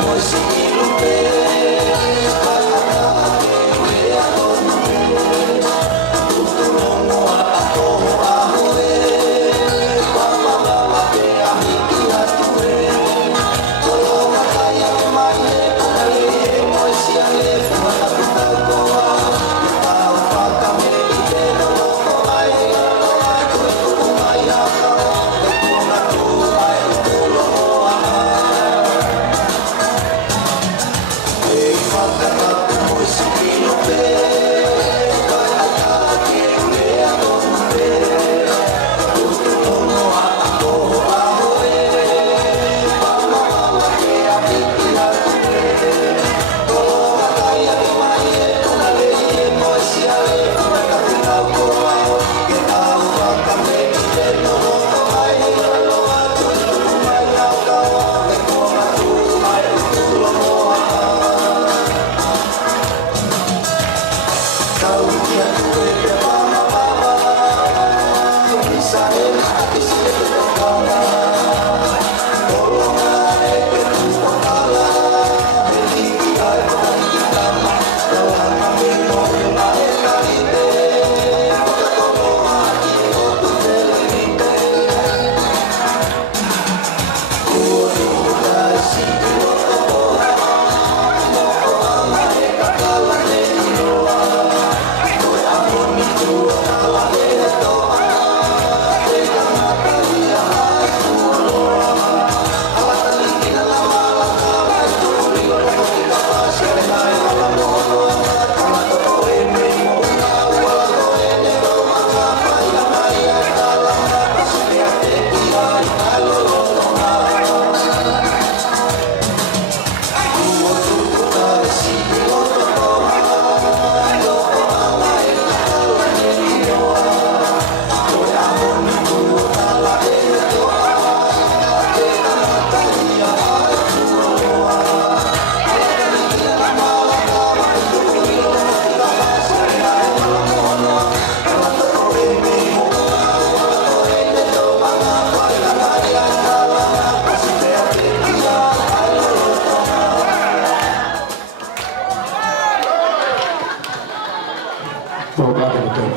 Moimoi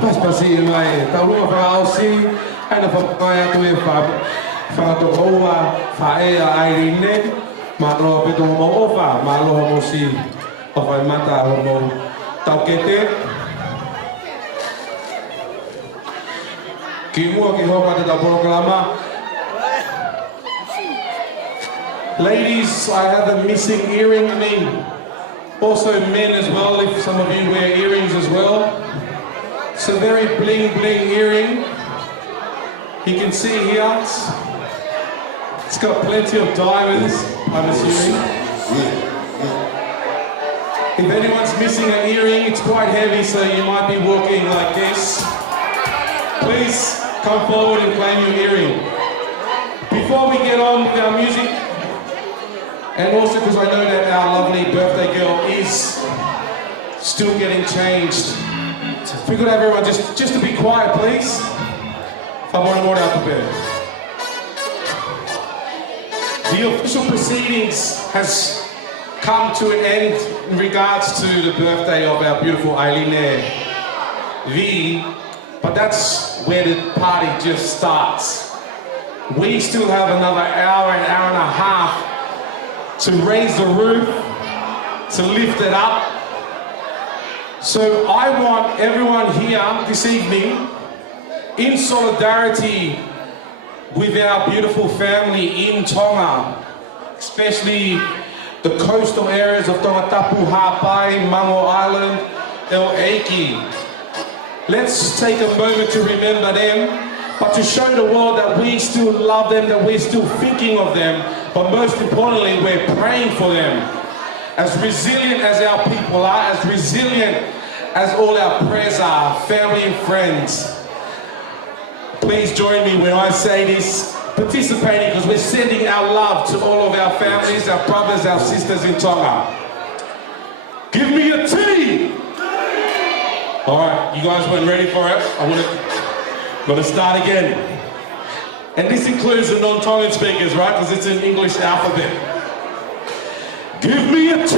Paspasi mai taurua whakaosi aina whakai atu e whakatokoua whae a Ailine ma roa peto mo ofa ma loha mo si o whai mata o mo taukete ki mua ki hoa te taporo kalama. Ladies, I have a missing earring in me. Also men as well, if some of you wear earrings as well. It's a very bling bling earring. You can see here, it's got plenty of diamonds, I'm assuming. If anyone's missing an earring, it's quite heavy, so you might be walking like this. Please come forward and claim your earring. Before we get on with our music, and also because I know that our lovely birthday girl is still getting changed. If we could have everyone just to be quiet, please. More out the bed. The official proceedings has come to an end in regards to the birthday of our beautiful Ailine V, but that's where the party just starts. We still have another hour and a half to raise the roof, to lift it up. So I want everyone here this evening in solidarity with our beautiful family in Tonga, especially the coastal areas of Tongatapu, Hapai, Mango Island, El Eiki. Let's take a moment to remember them, but to show the world that we still love them, that we're still thinking of them, but most importantly, we're praying for them. As resilient as our people are, as resilient as all our prayers are, family and friends, please join me when I say this, participating, because we're sending our love to all of our families, our brothers, our sisters in Tonga. Give me a T! All right, you guys weren't ready for it. I'm gonna start again. And this includes the non-Tongan speakers, right? Because it's an English alphabet. Give me a T!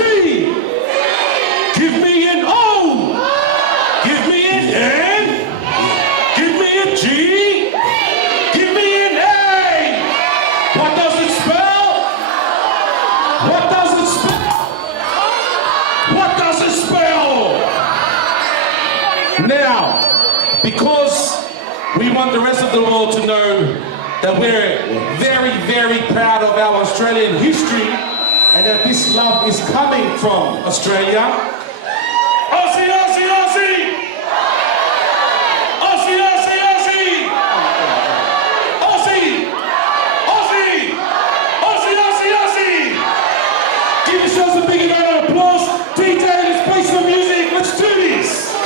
Give me an O! Give me an N! Give me a G! Give me an A! What does it spell? What does it spell? What does it spell? Now, because we want the rest of the world to know that we're very, very proud of our Australian history and that this love is coming from Australia. Aussie, Aussie, Aussie! Aussie, Aussie, Aussie! Aussie! Aussie! Aussie, Aussie, Aussie! Give yourselves a big round of applause. DJ, let's play some music. Let's do this.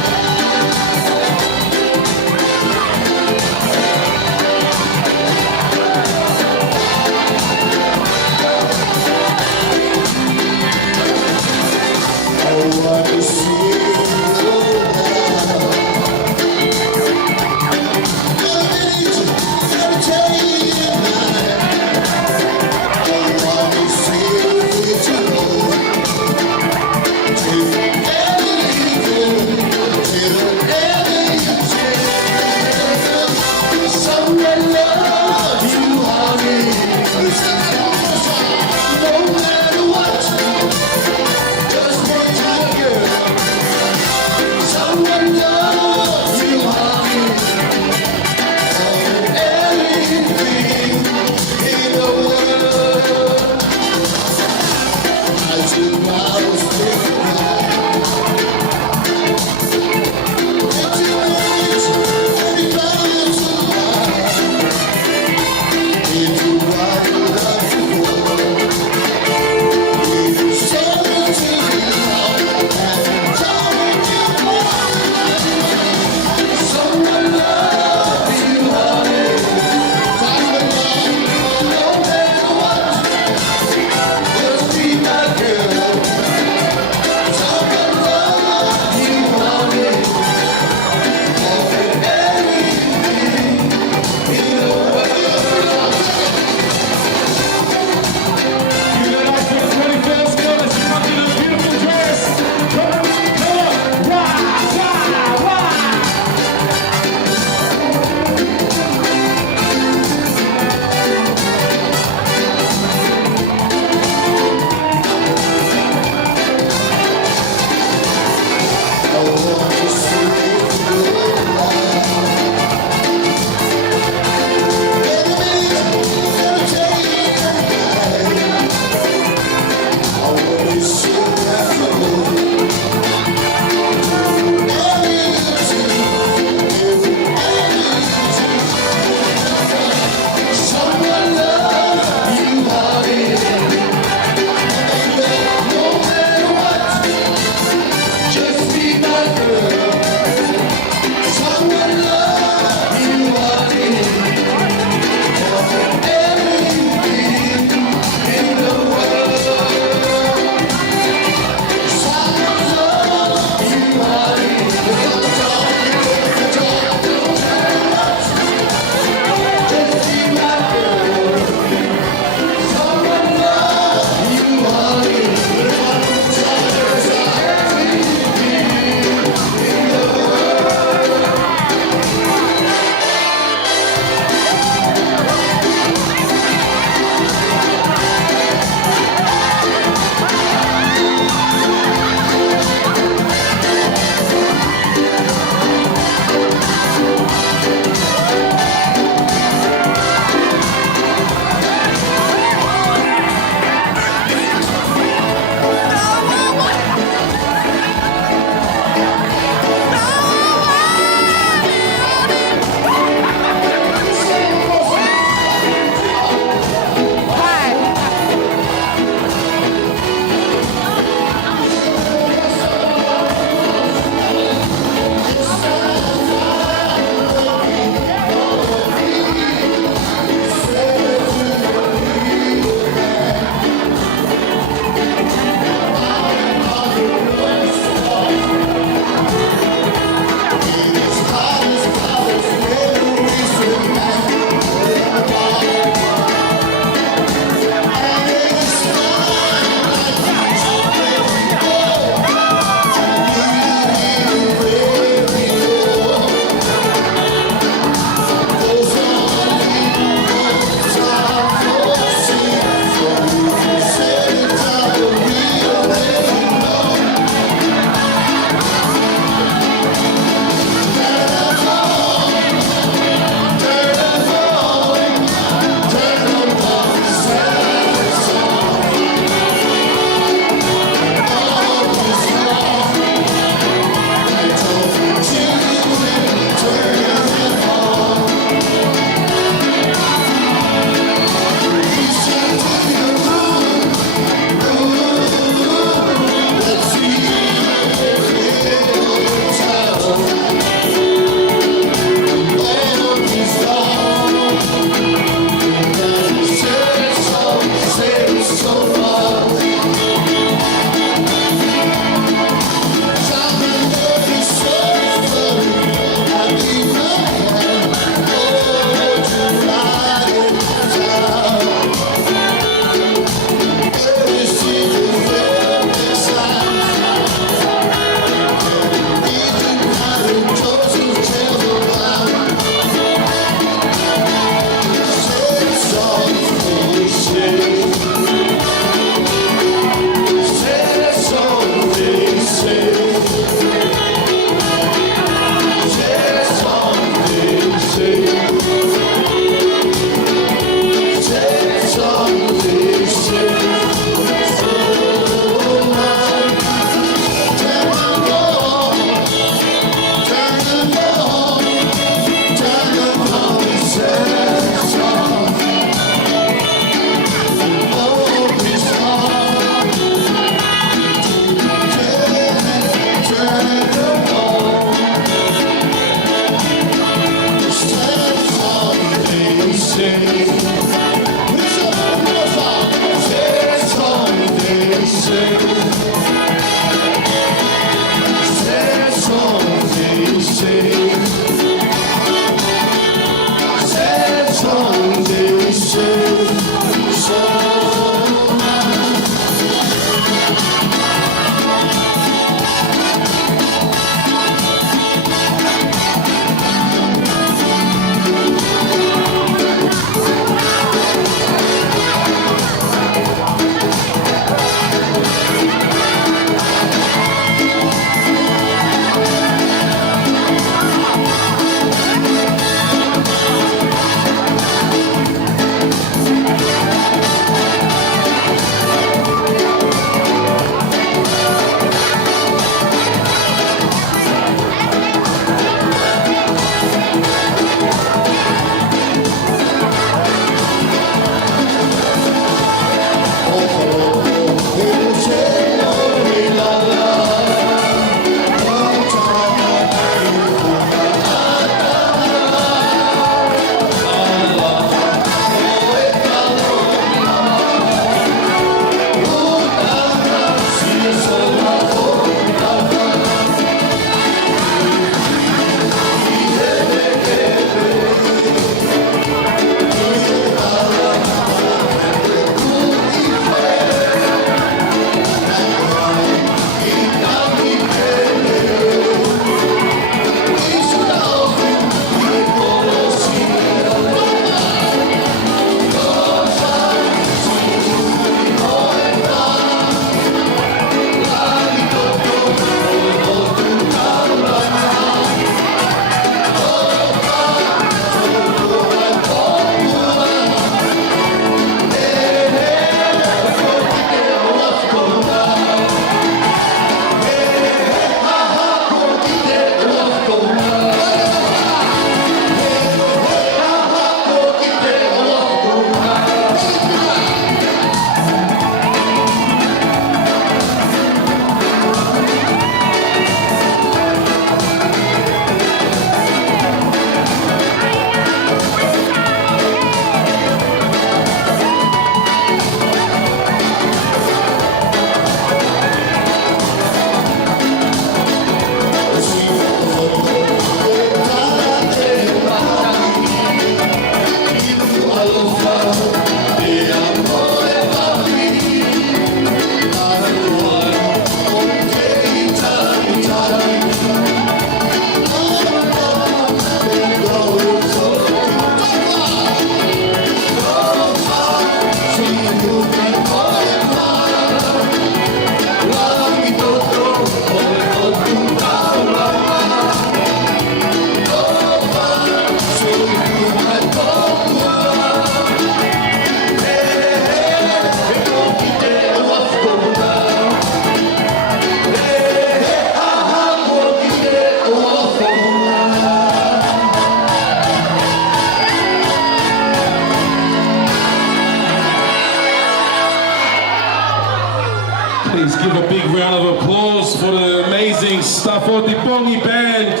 Please give a big round of applause for the amazing stuff on the Bongi Band.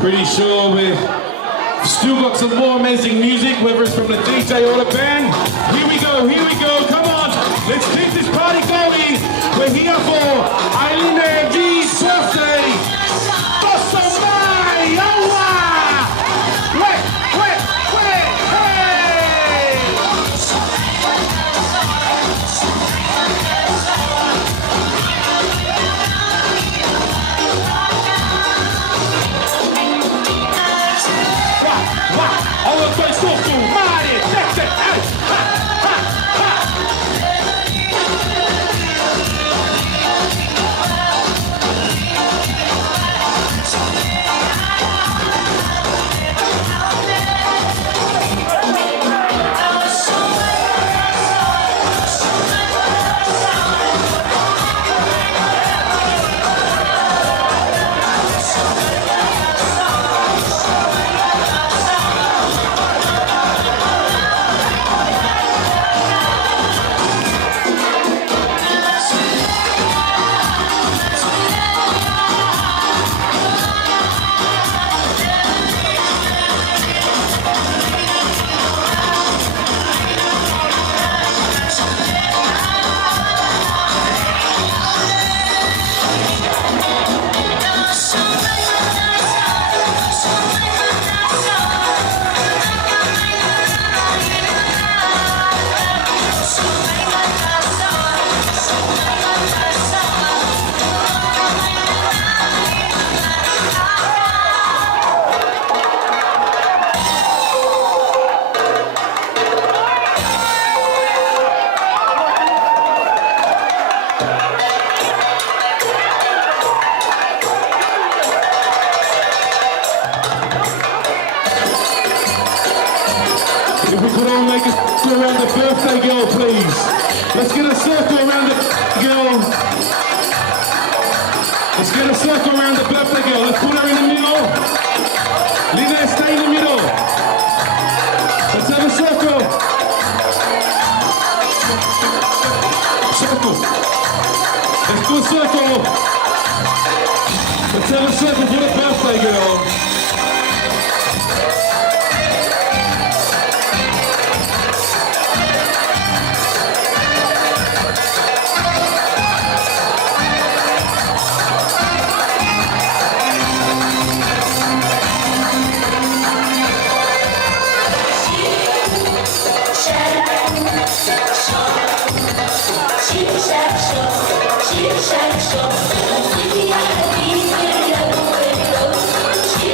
Pretty sure we've still got some more amazing music, whether it's from the DJ or the band. Here we go, come on. Let's keep this party going. We're here for Ailine V. Swafty. Bosamai, Yawa! If we could all make a circle around the birthday girl, please. Let's get a circle around the girl. Let's get a circle around the birthday girl. Let's put her in the middle. Lina, stay in the middle. Let's have a circle. Circle. Let's do a circle. Let's have a circle for the birthday girl. She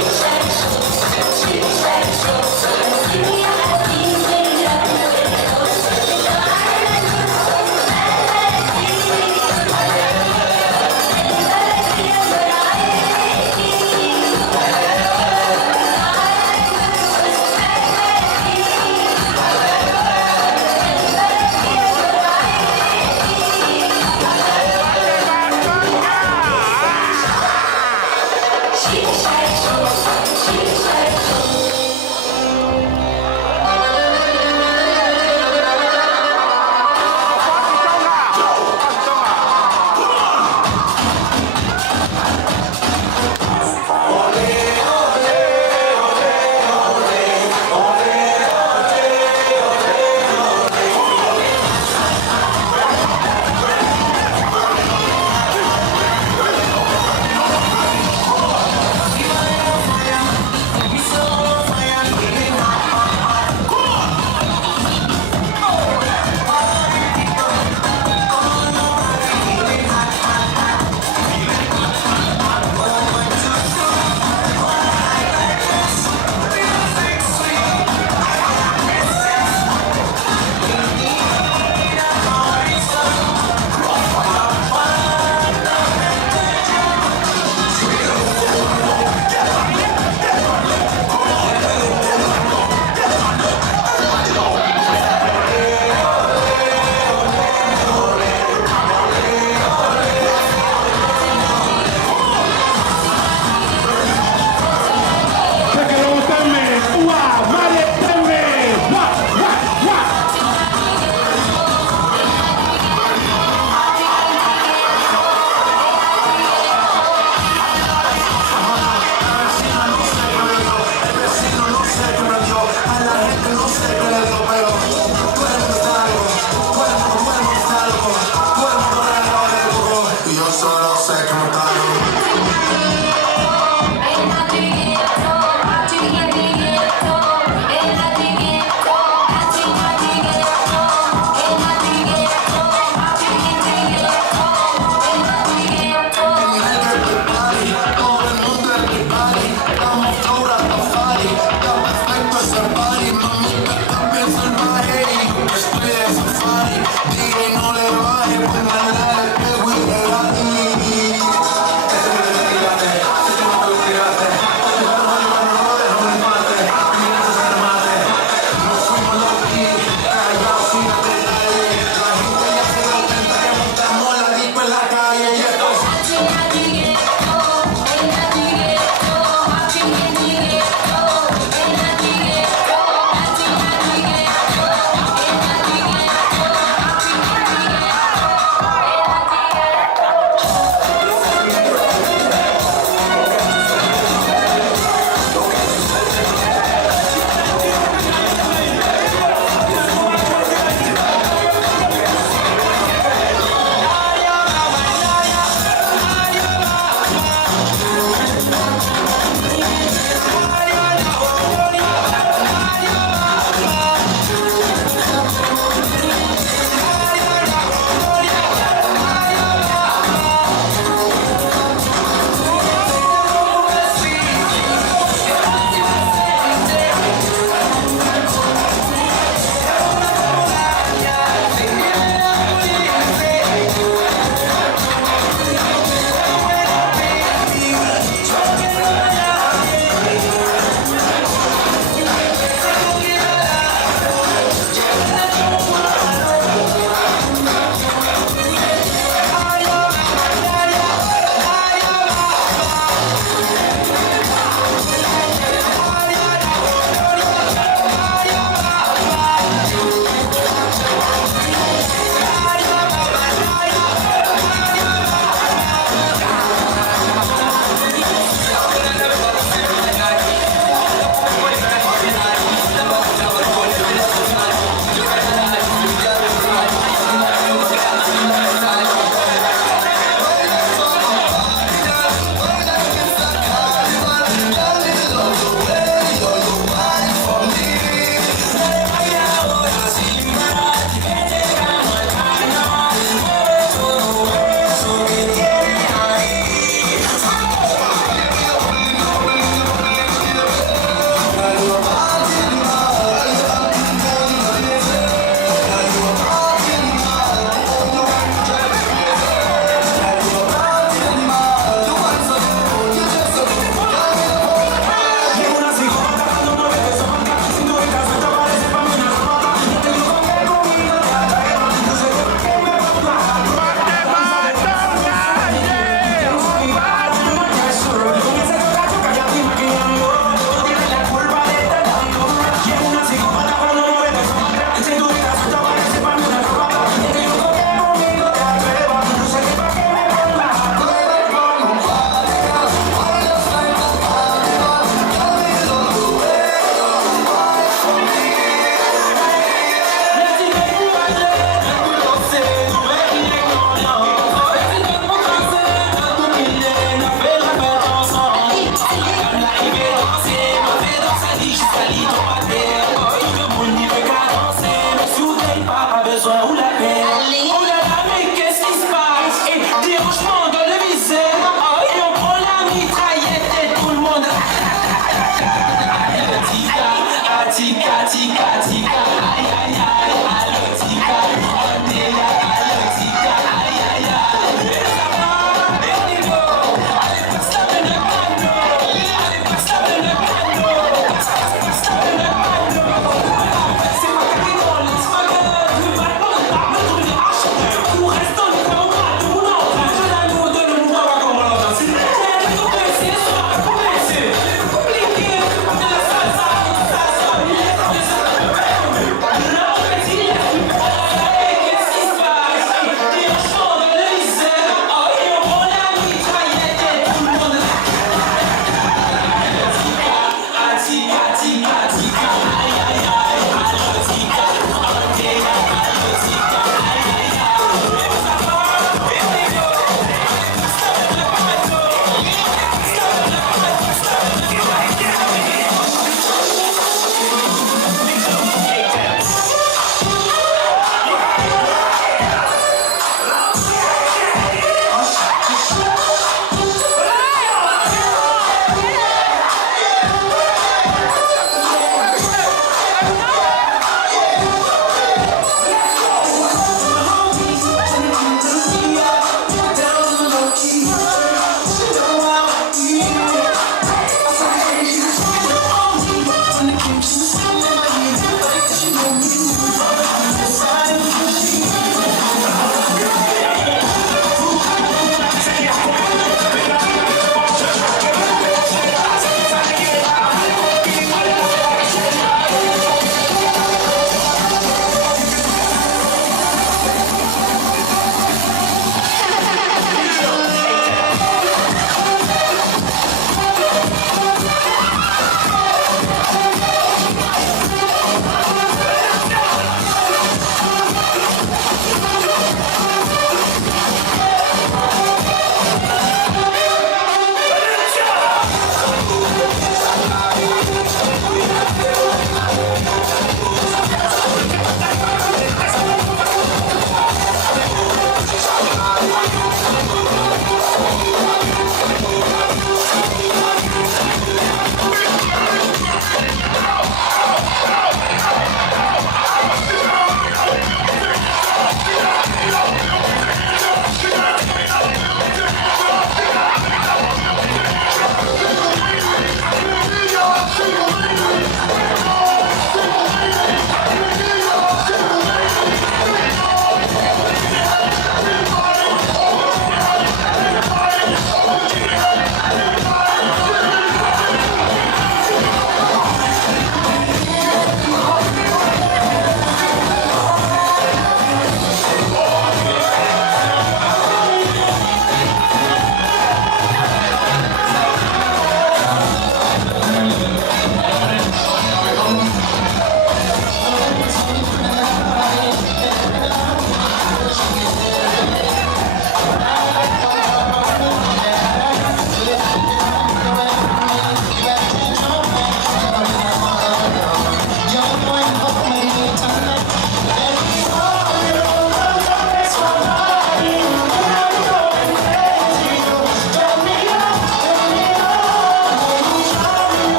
Hey!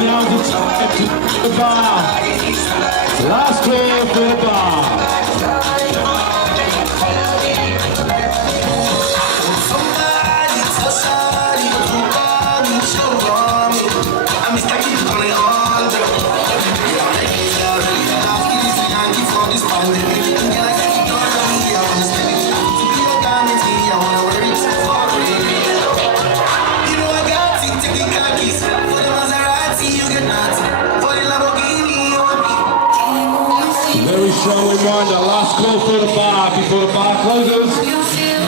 Now's the time to the bar. Last call for the bar. Very strong reminder, last call for the bar before the bar closes.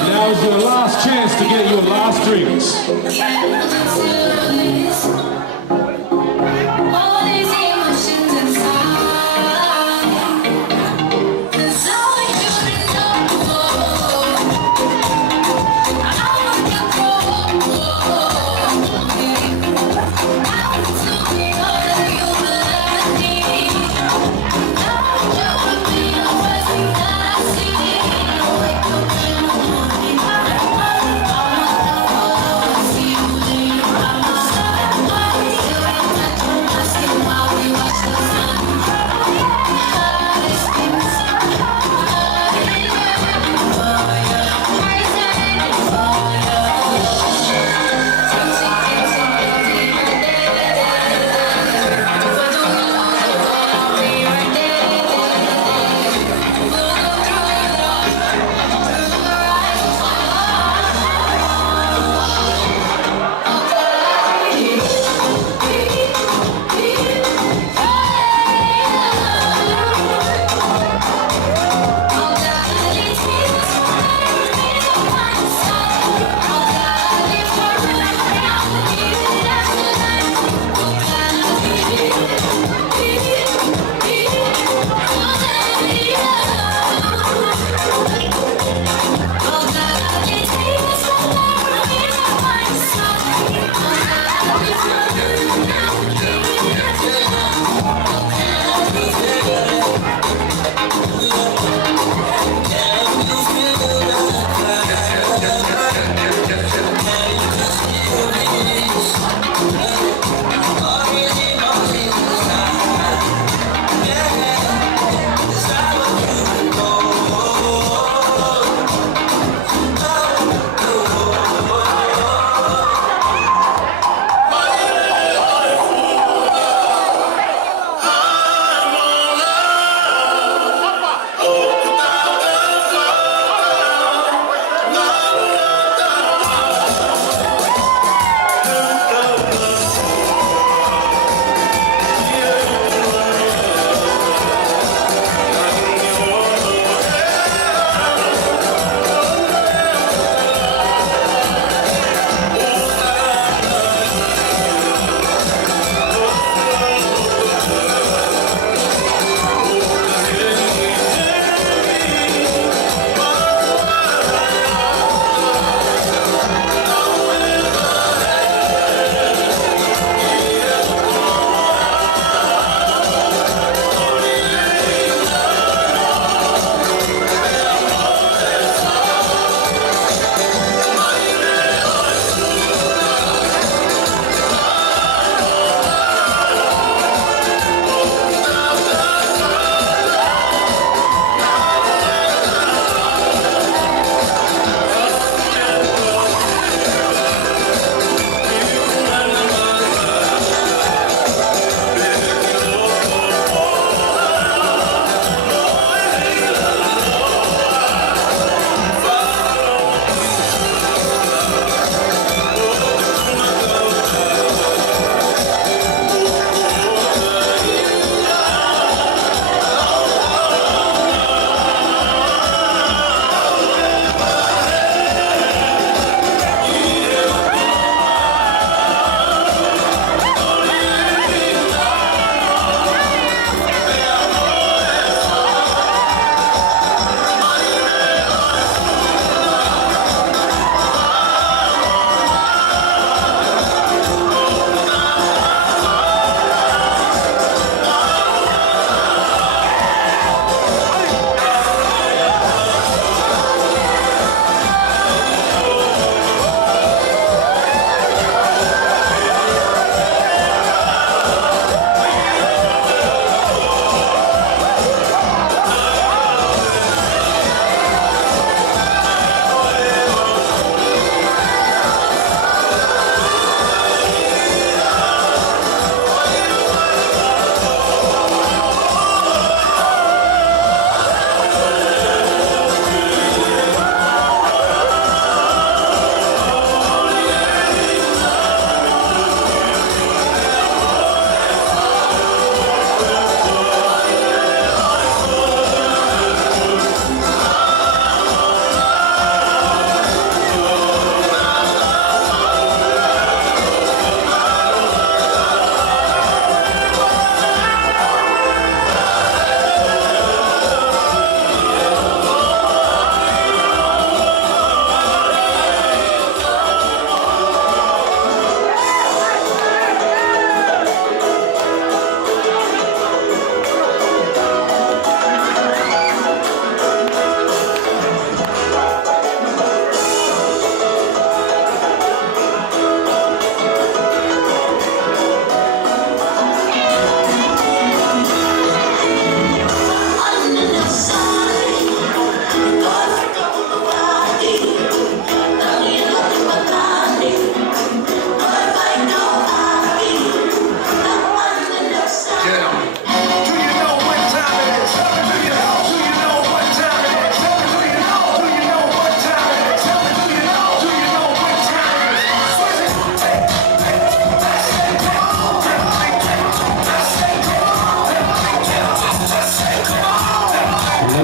Now is your last chance to get your last drinks.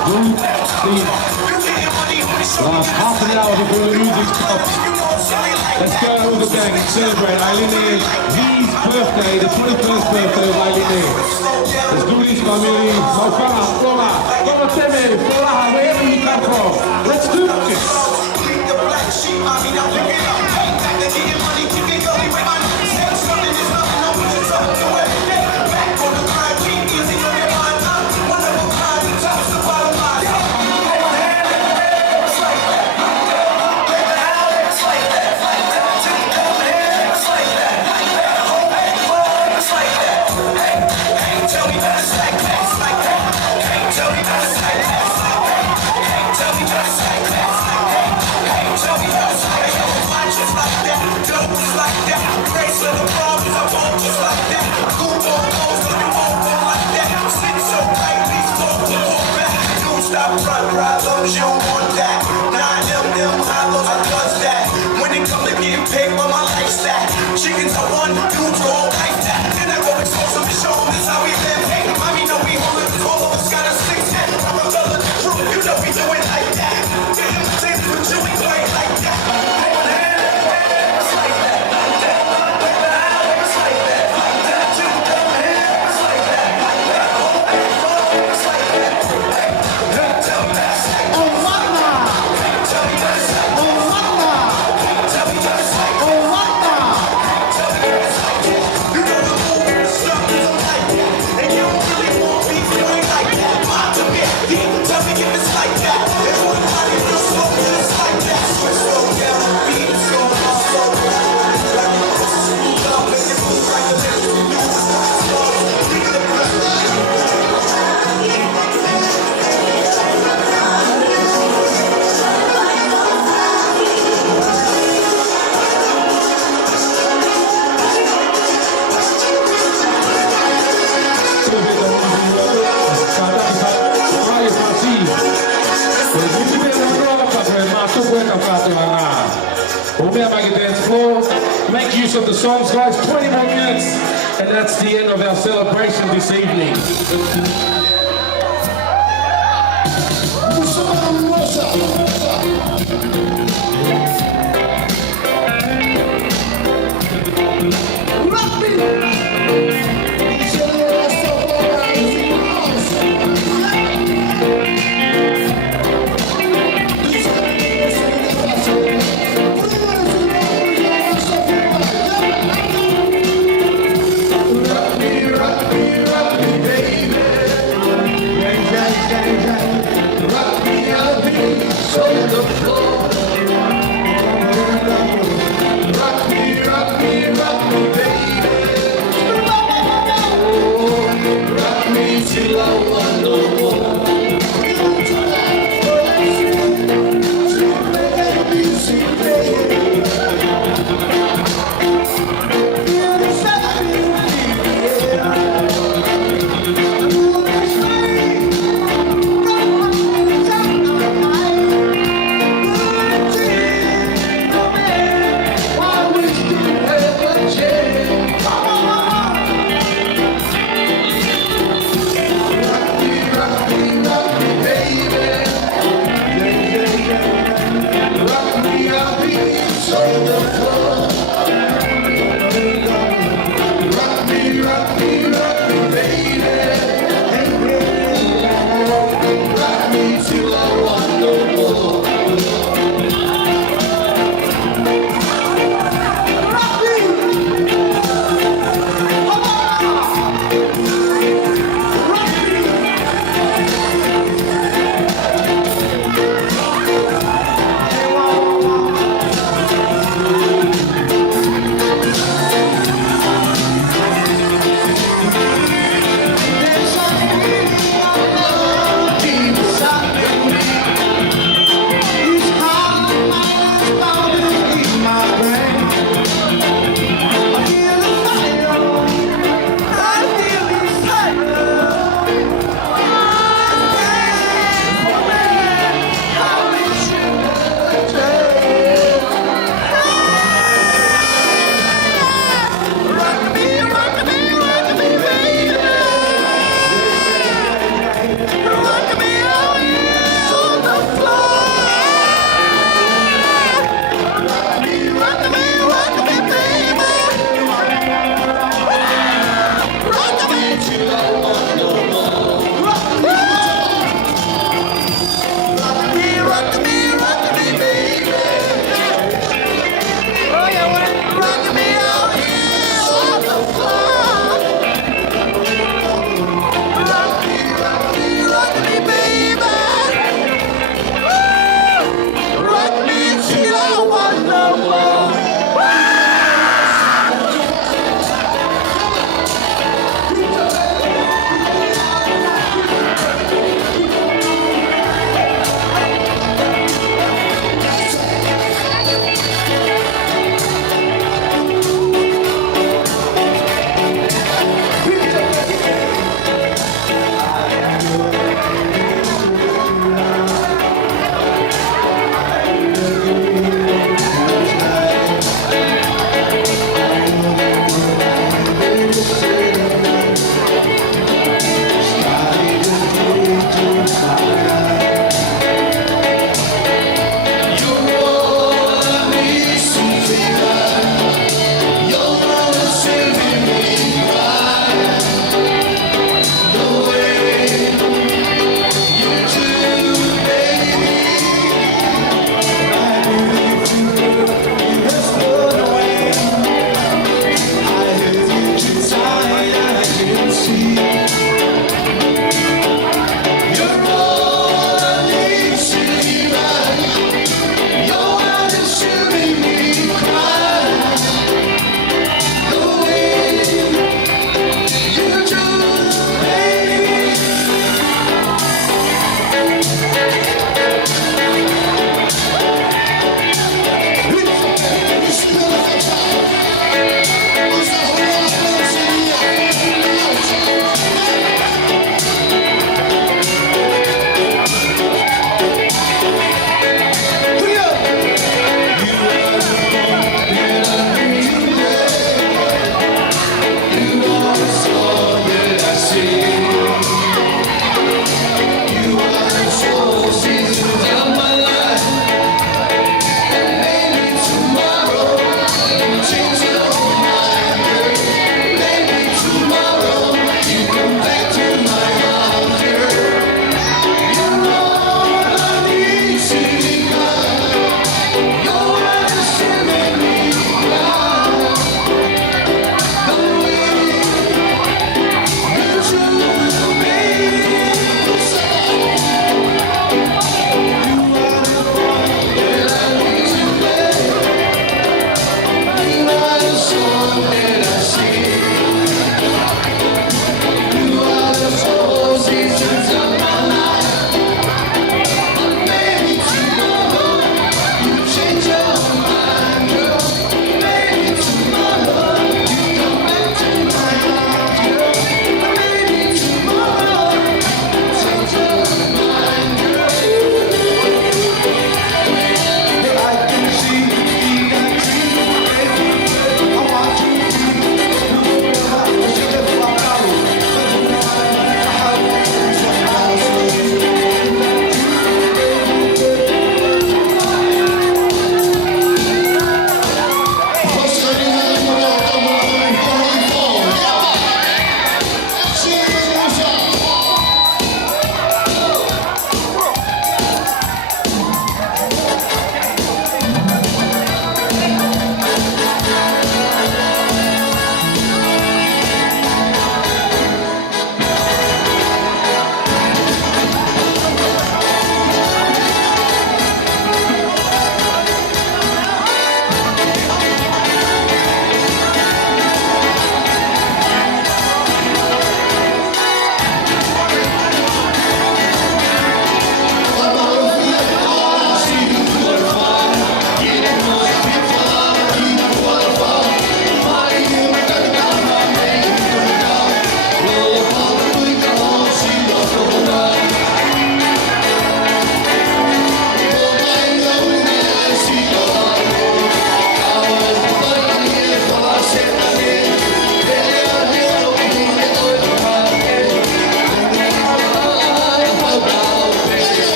Let's do the last half an hour before the music stops. Let's go all the gang and celebrate Ailine, his birthday, the 21st birthday of Ailine. Let's do this, family. Maufana, Paula, Teme, Paula, wherever you come from. Let's do this. You don't want that. Nah, them hollows, I does that. When it come to getting paid for my lifestyle, chickens are one, dudes are all like that. Then I go expose them and show them this how we live. Hey, mommy know we hold it, all of us got a 6'10". I'm a brother, the crew, you know we do it like that. Things with you ain't quite like that. Make use of the songs, guys. 20 more minutes, and that's the end of our celebration this evening.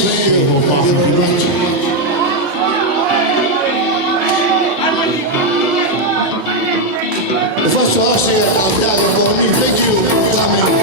The first one I say, I'm dying for me. Thank you for coming.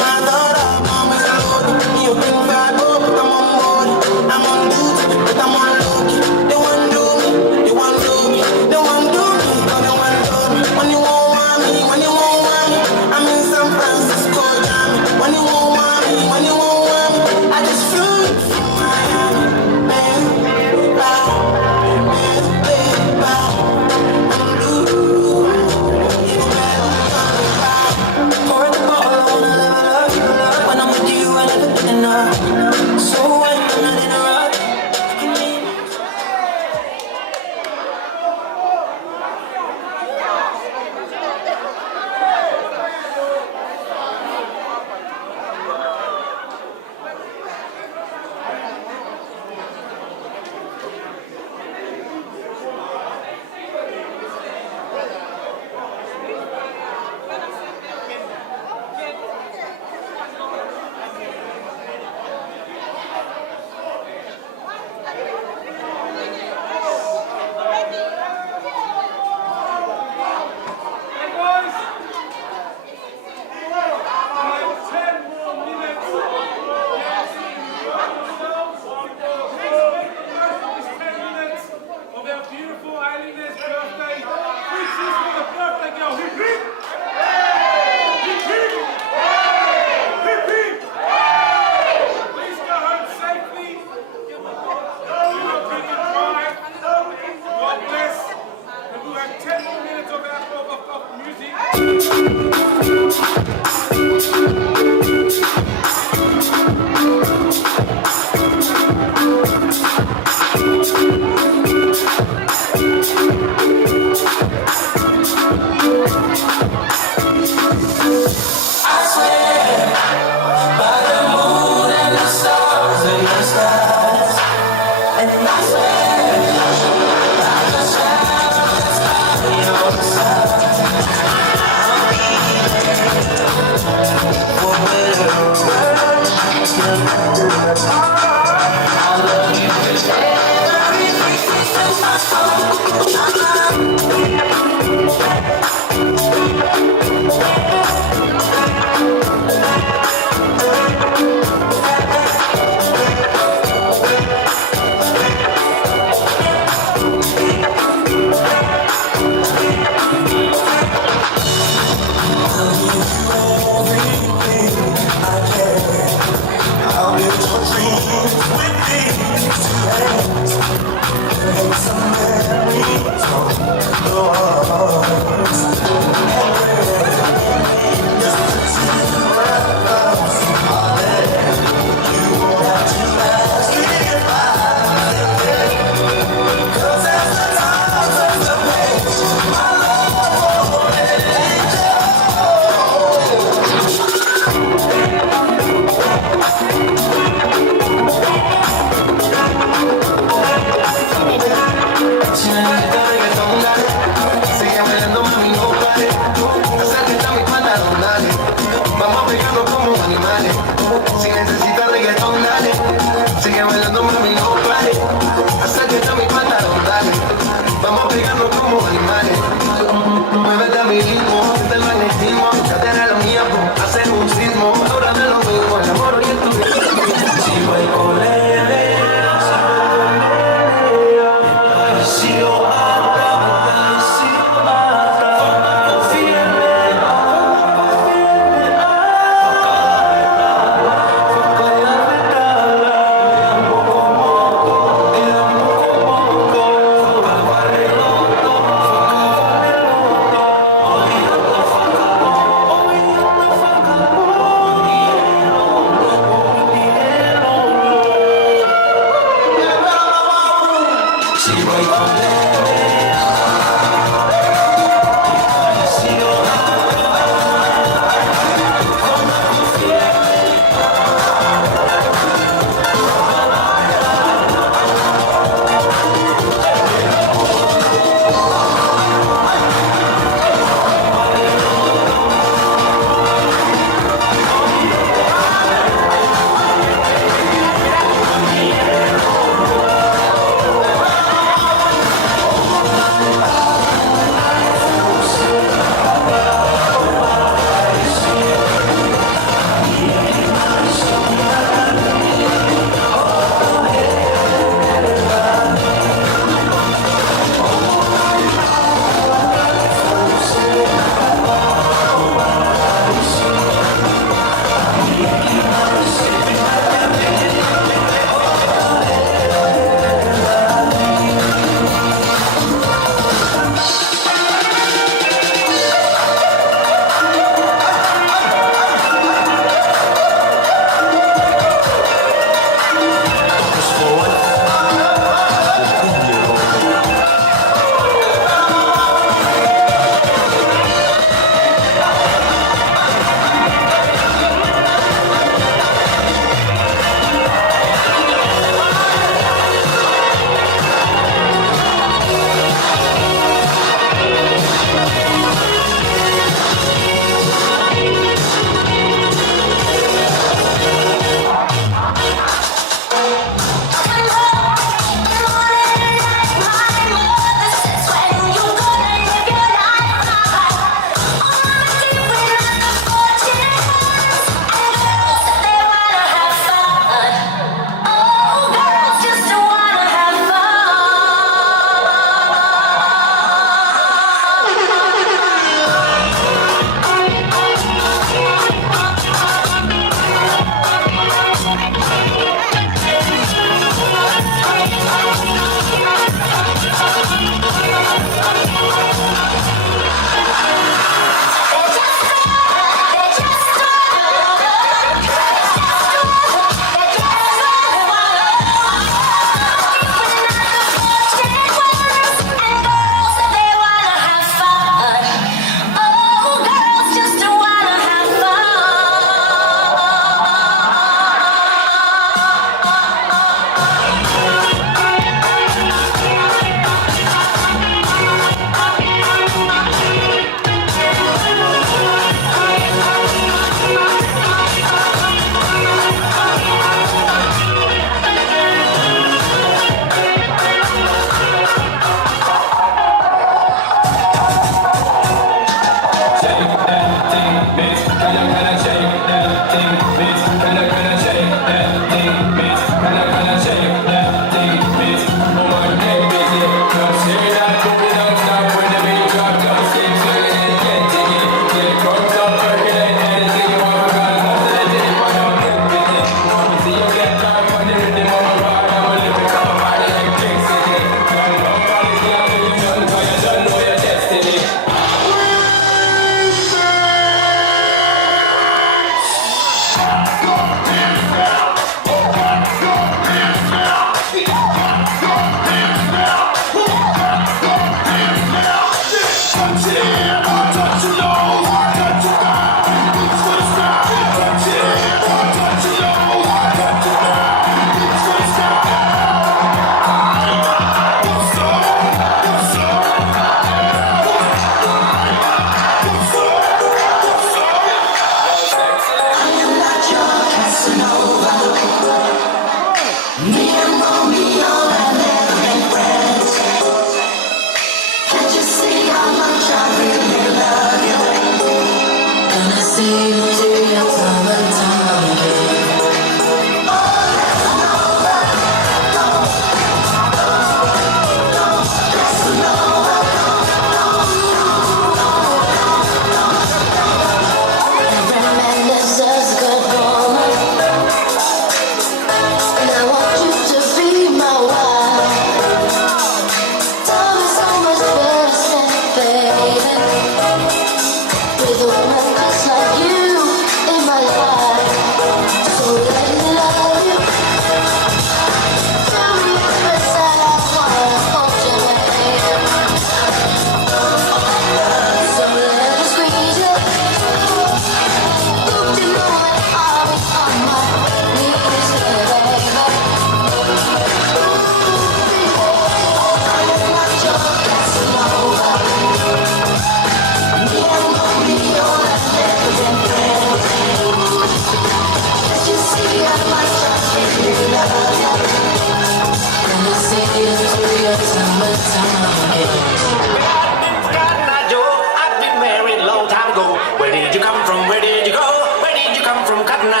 I've been married a long time ago. Where did you come from? Where did you go? Where did you come from, Katania?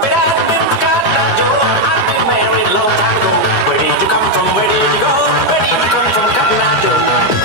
But I've been married a long time ago. Where did you come from? Where did you go? Where did you come from, Katania?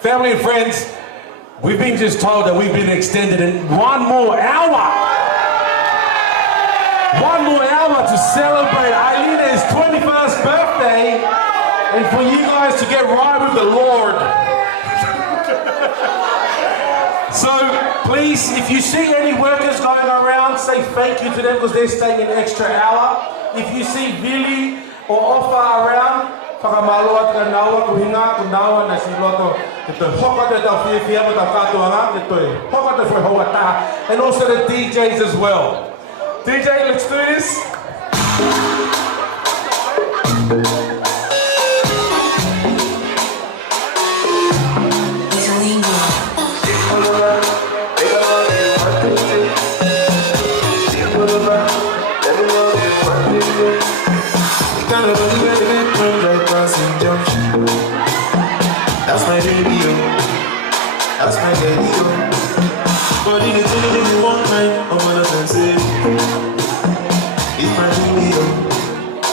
Family and friends, we've been just told that we've been extended in one more hour. One more hour to celebrate Ailine's 21st birthday and for you guys to get right with the Lord. So please, if you see any workers going around, say thank you to them because they're staying an extra hour. If you see Billy or Offa around, whakamaloa ka naua kuhinga ku naua na si loto te hoka te tau whiawhia mo tau katoanga te toi hoka te whai taha, and also the DJs as well. DJ, let's do this. That's my radio. That's my radio. But in the day you want mine, I'm gonna say it's my radio.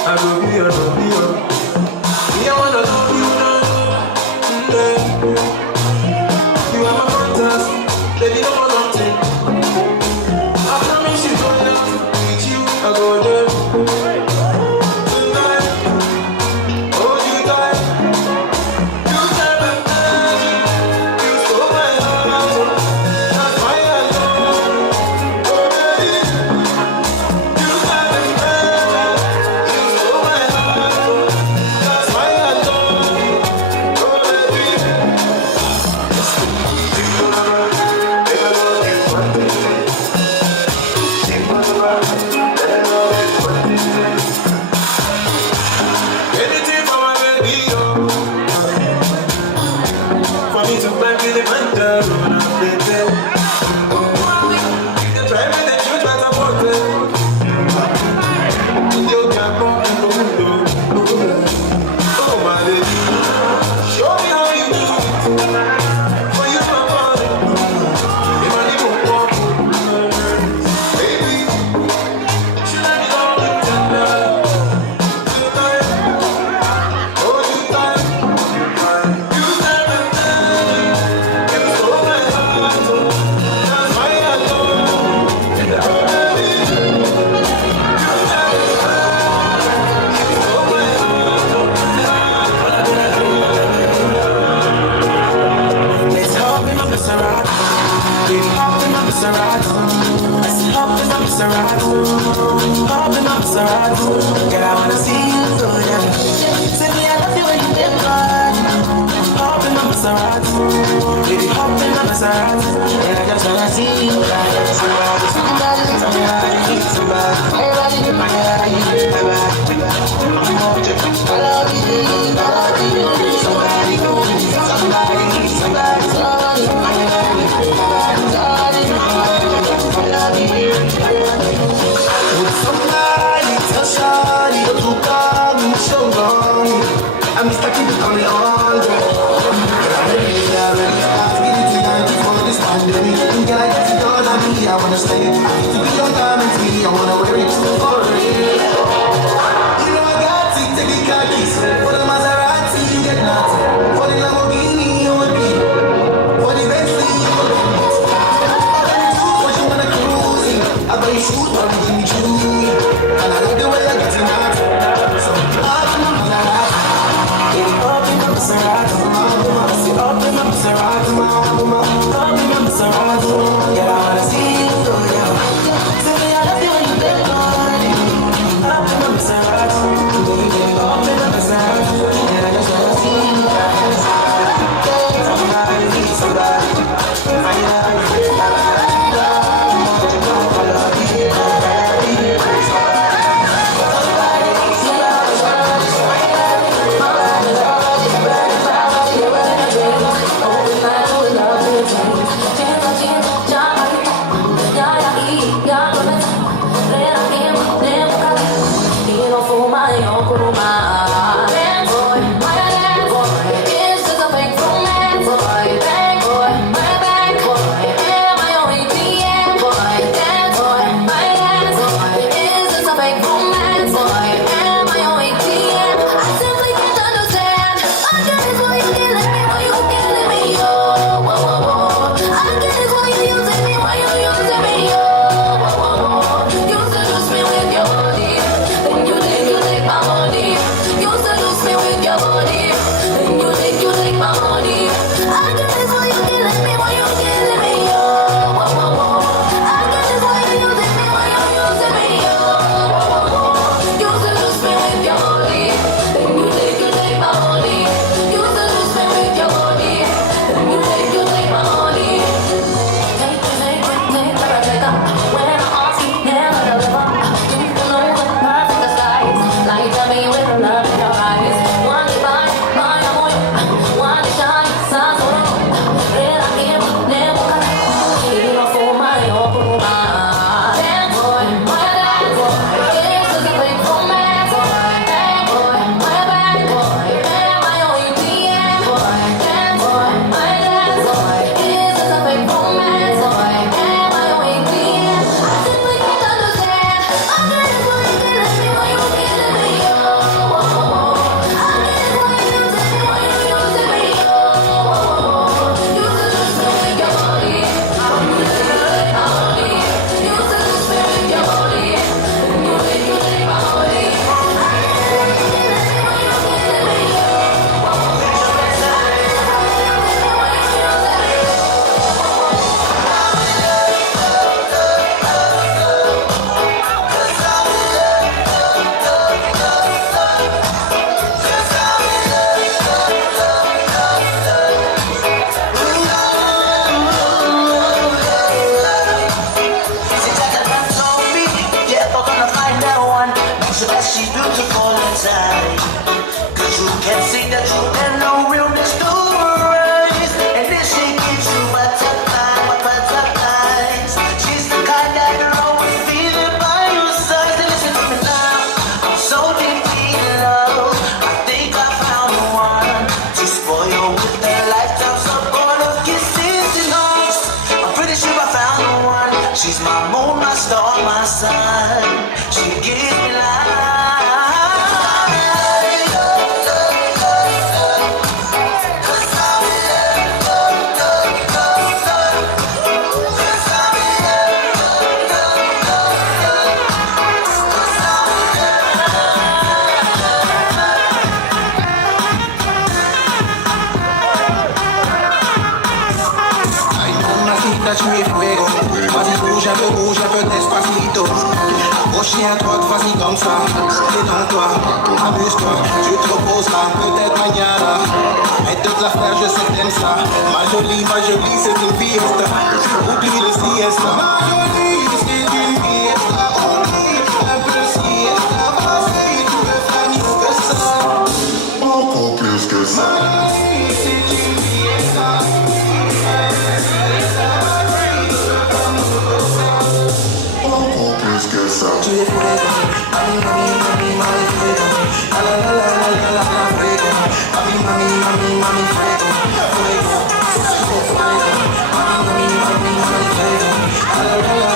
I go be your radio. I wanna know you now. You are my fantasy. Baby, don't want nothing. I promise you going out with you. I go there. Somebody I wanna stay. I need to be your diamond tea, I wanna wear it for real. You know I got to take the khakis. For the Maserati, you get nothing. For the Lamborghini, you would be. For the Bentley, you would be. I got you what you wanna cruise in. I buy you shoes, but you give me jewelry. And I like the way I get in that. So up in my Maserati. Up in my Maserati. Up in my Maserati. Up in my Maserati. Yeah, I wanna see you go down. Tell me I love you when you bend on it. Up in my Maserati. Up in my Maserati. And I just wanna see you guys. Tell me I need somebody. She's my moon, my star, my sun. She gives me bouge un peu despacito. Approche à droite, vas-y comme ça. Détends-toi, amuse-toi. Tu te reposeras, peut-être mañana. Mais toute l'affaire, je sais que t'aimes ça. Ma jolie, c'est une fiesta. Oublie le siesta. Ma jolie, c'est une fiesta. Oublie un peu le siesta. Vas-y, tu veux faire mieux que ça. Beaucoup plus que ça. Ma jolie, c'est une fiesta. Tu es fuego, mami, mami, mami, fuego. La la la la la la la fuego. Mami, mami, mami, mami, fuego. Fuego, fuego, fuego. Mami, mami, mami, mami, fuego. La la la la.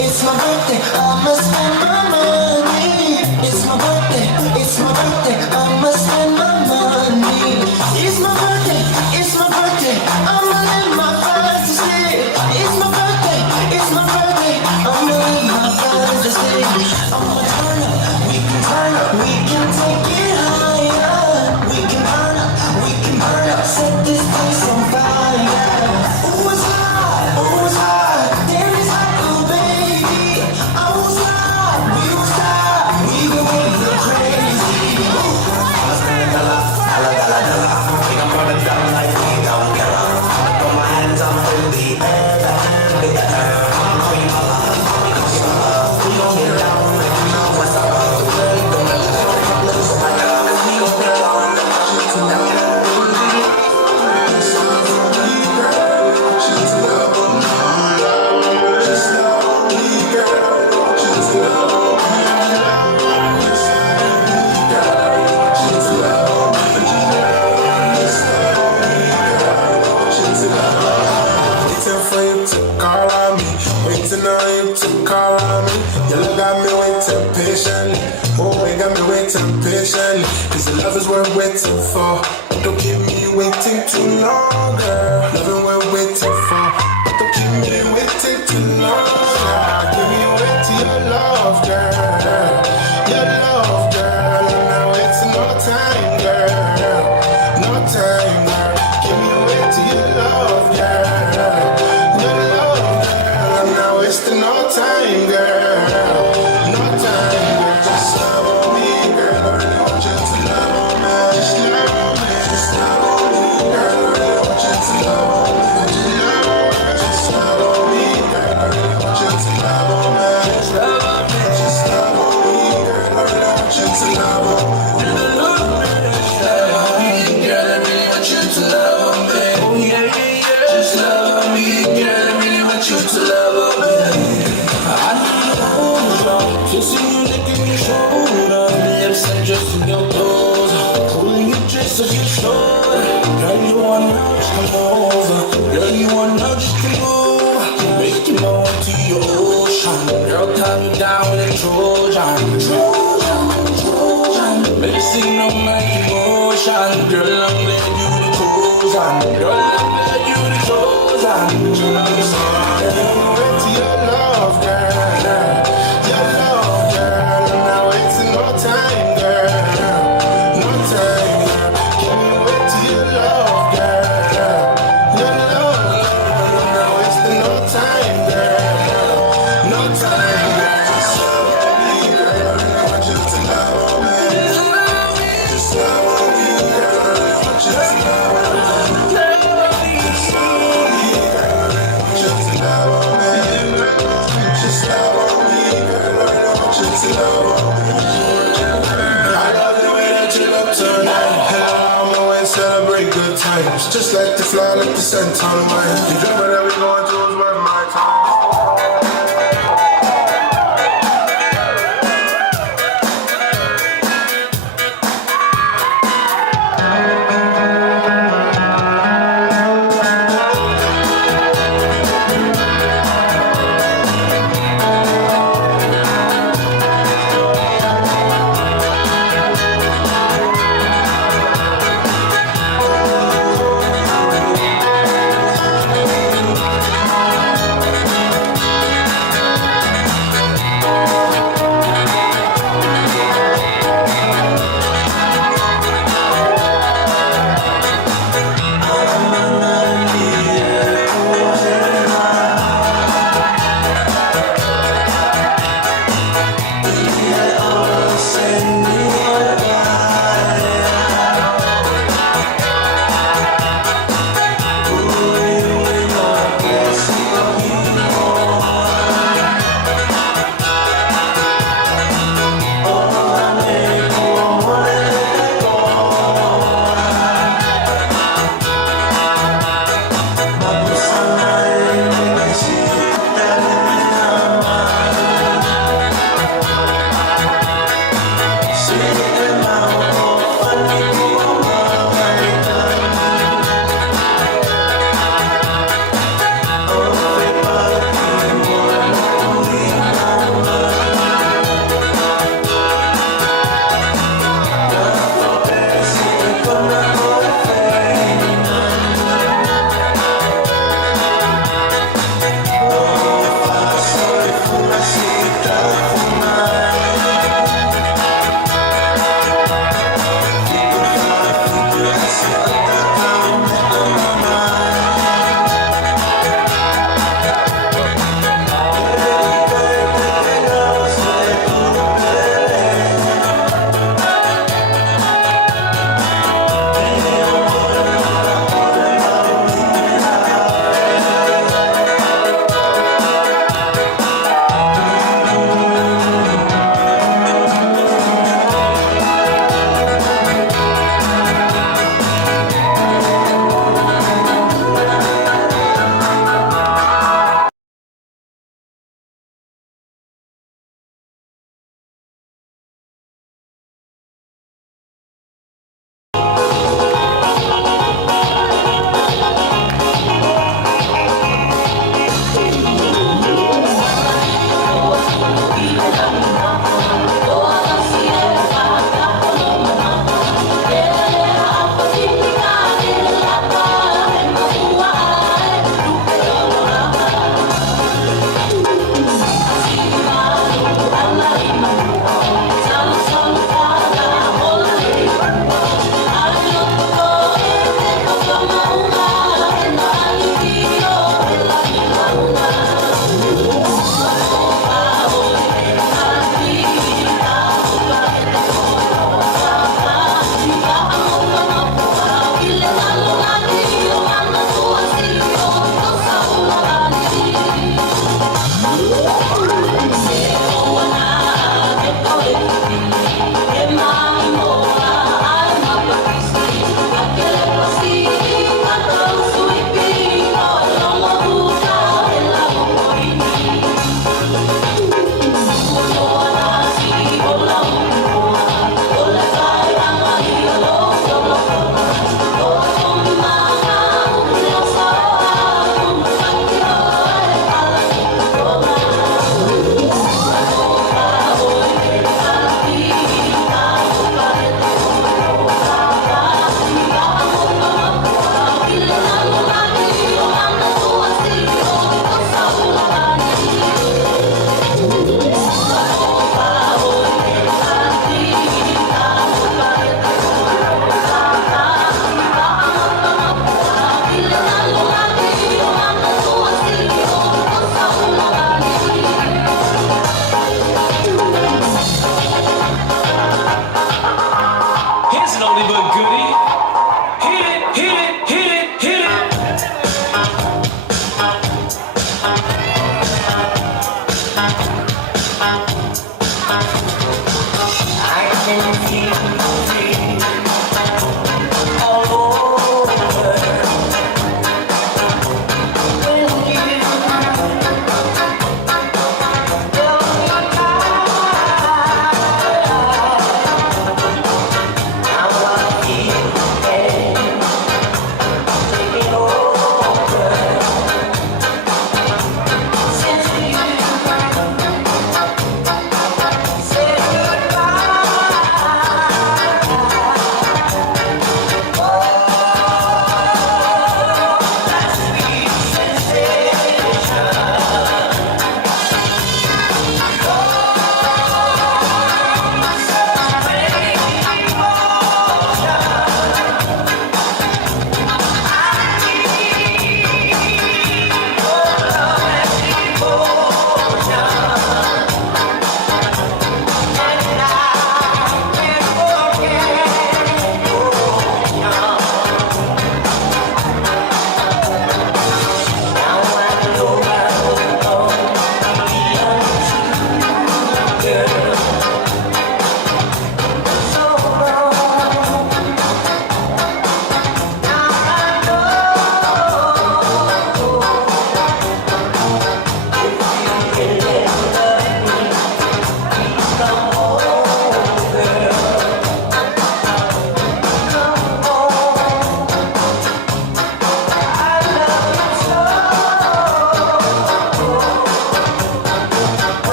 It's my birthday, I'ma spend my money. It's my birthday, I'ma spend my money. It's my birthday, I'ma live my fantasy. It's my birthday, I'ma live my fantasy. I'ma turn up, we can take it higher. We can burn up, set this place on fire. Ooh, it's hot, damn it's hot, oh baby. I won't stop, we won't stop, we gon' go crazy. We gon' burn it down like we don't care. Put my hands up in the air, we gon' get down, you know what's up. We gon' lose my love, we gon' get down. Waiting for you to call on me, waiting on you to call on me. You look got me waiting patiently, oh you got me waiting patiently. Cause the love is worth waiting for, don't keep me waiting too long, girl. Loving we're waiting for, don't keep me waiting too long, girl. Give me wait to your love, girl. Your love, girl. I'm not wasting no time, girl. No time, girl. Give me wait to your love, girl. Your love, girl. I'm not wasting no time, girl. No time, girl. Just love on me, girl. I really want you to love on me. Just love on me. Just love on me, girl. I really want you to love on me. Just love on me, girl. I really want you to love on me. Just love on me. Just love on me, girl. I really want you to love on me. Girl, I really want you to love on me. Oh yeah, yeah, yeah. Just love on me, girl. I really want you to love on me. I need to hold on, kissing you, licking your shoulder, lips and just in your toes, pulling your dress up your shoulder. Girl, you wanna just come over. Girl, you wanna just come over. Making my way to your ocean. Girl, tie me down with a Trojan. Mixing up my emotion. Girl, I'm glad you the chosen. Girl, I'm glad you the chosen. Wait to your love, girl. Your love, girl. I'm not wasting no time, girl. No time, girl. Give me wait to your love, girl. Your love, girl. I'm not wasting no time, girl. No time, girl. Just love on me, girl. I really want you to love on me. Just love on me, girl. I really want you to love on me. Just love on me, girl. I really want you to love on me. Just love on me, girl. I really want you to love on me. I love the way that you look tonight. And I'm always celebrate good times. Just like the fly, like the scent on mine. You do whatever we going to is worth my time.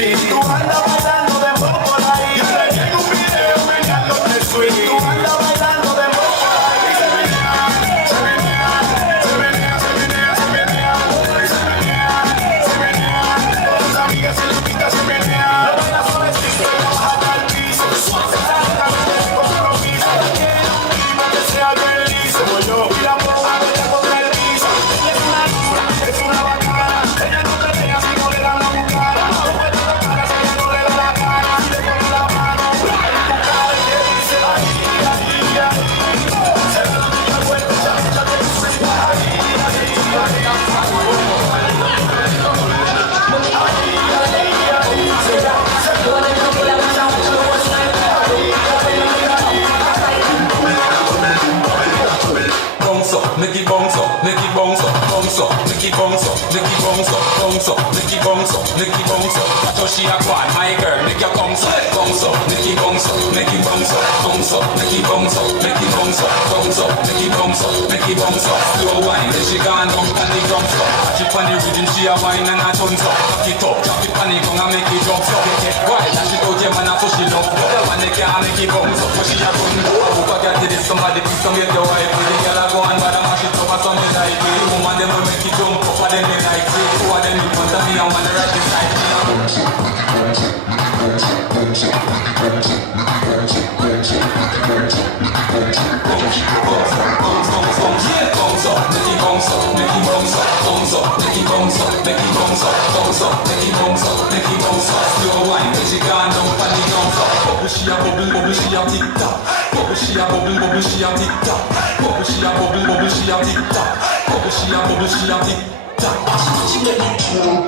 sweet. Tú andas bailando de por ahí. Yo le llego un video meneándote sweet. Tú andas bailando de por ahí. Se menea, se menea, se menea, se menea, se menea, se menea, se menea. Con tus amigas en la pista se menea. Lo baila suavecito y lo baja hasta el piso. Exactamente sin compromiso. Quiero un clima que sea bien liso. Como yo y la boca bella contra el piso. Ella es una bacana. Ella no pelea si no le dan la bucara. No puede tocar si ella no le da la cara. Si le pone la mano en tu cara y le dice ay, ay, ay. Se ve la tuya vuelta, échate tu swing. Ay, ay, bounce up, make it bounce up, make it bounce up, bounce up, make it bounce up, make it bounce up, bounce up, make it bounce up, make it bounce up. That's how she a quan, my girl, make your bounce up, bounce up, make it bounce up, make it bounce up, bounce up, make it bounce up, make it bounce up, bounce up, make it bounce up, make it bounce up. Slow wine, then she gone down on the drum stop. Catch it on the rhythm, she a wine and a tons up. Cock it up, drop it on the ground and make it jump up. Get wild, and she go get man, so she love. The one that can't make it bounce up, so she a run. I hope I get to this, somebody please come get your wife. The girl a go on, but I'm mash it up, and some me like it. The woman them will make it jump up, and then me like it. Two of them in front of me, and one right beside me. She a bubble, bubble, she a tick tock. Bubble, she a bubble, bubble, she a tick tock. Bubble, she a bubble, bubble, she a tick tock. Bubble, she a bubble, she a tick tock. She let me through.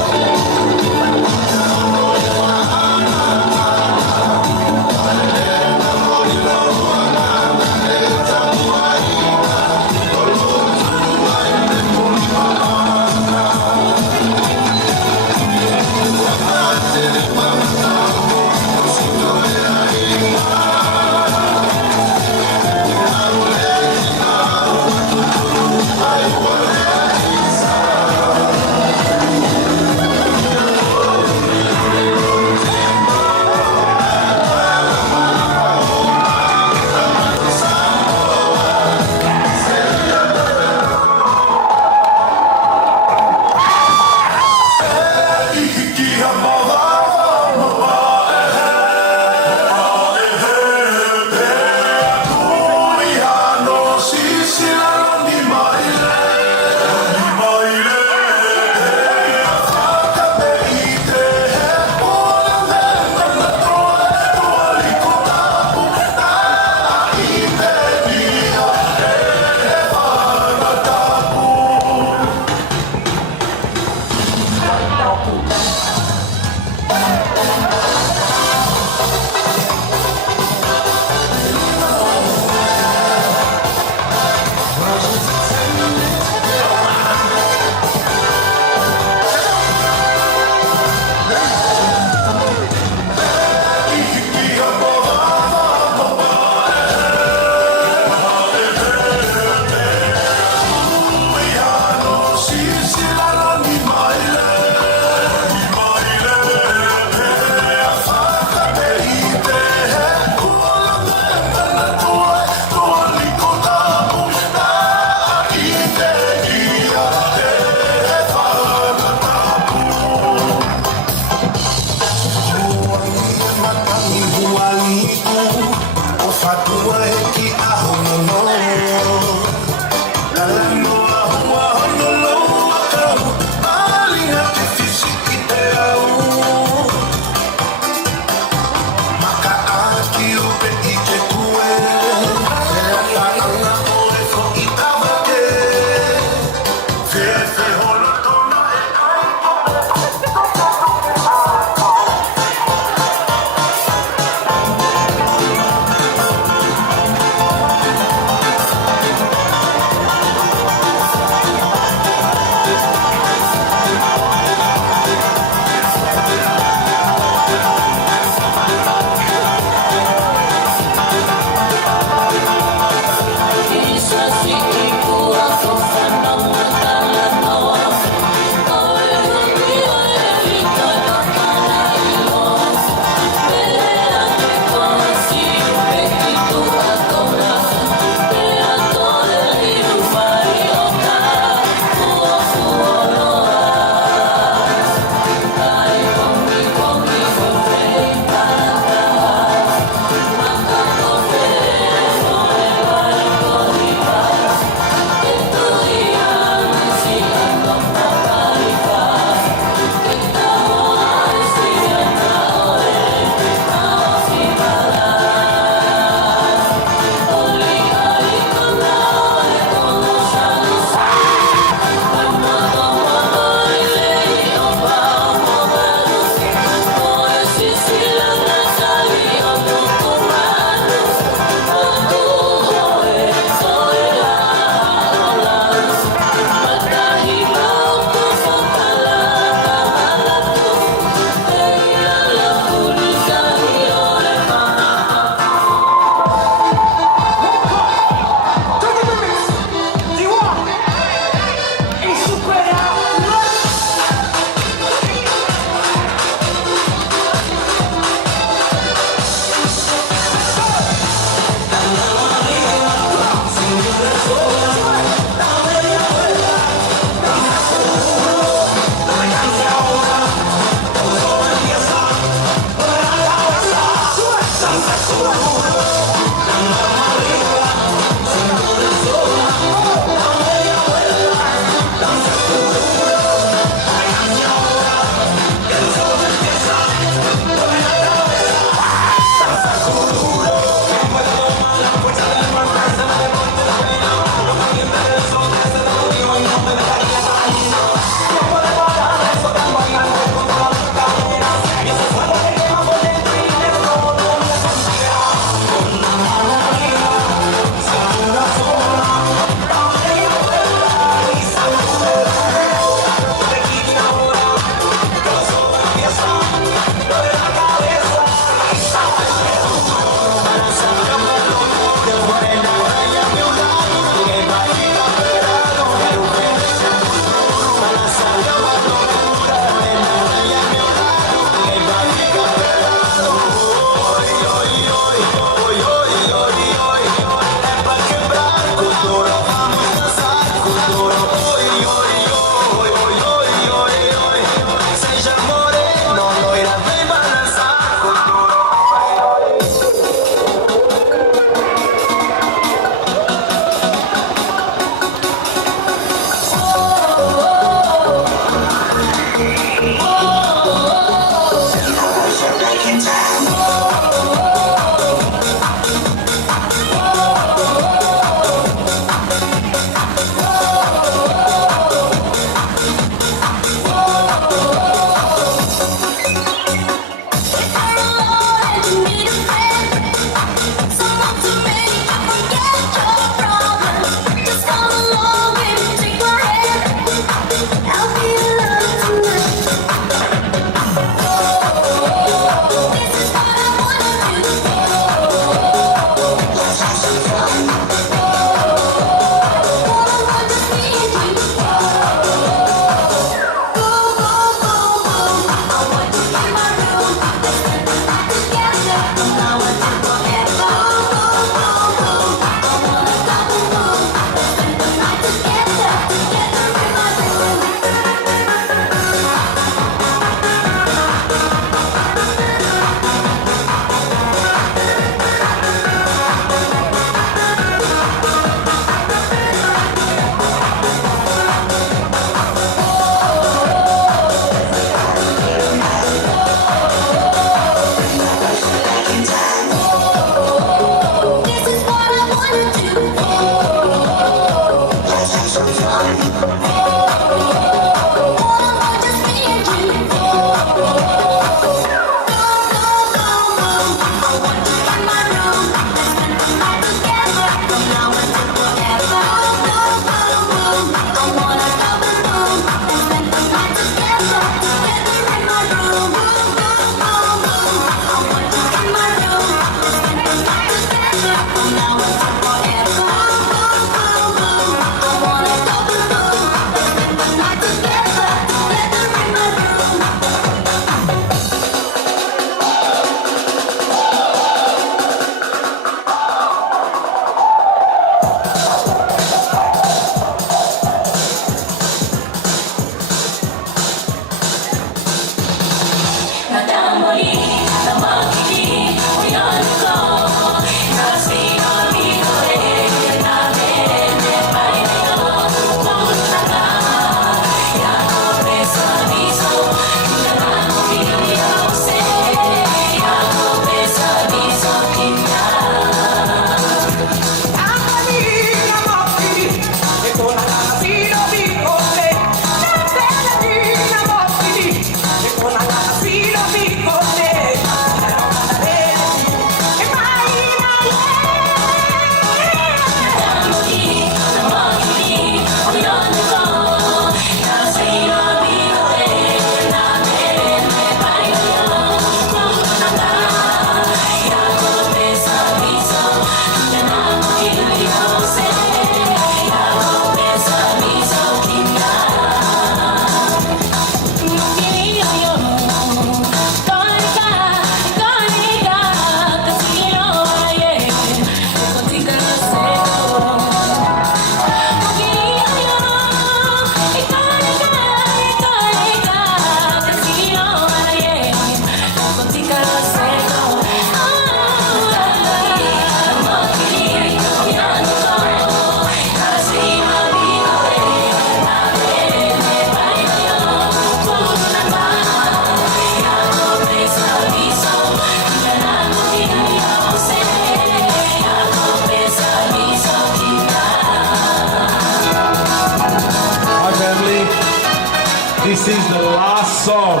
song.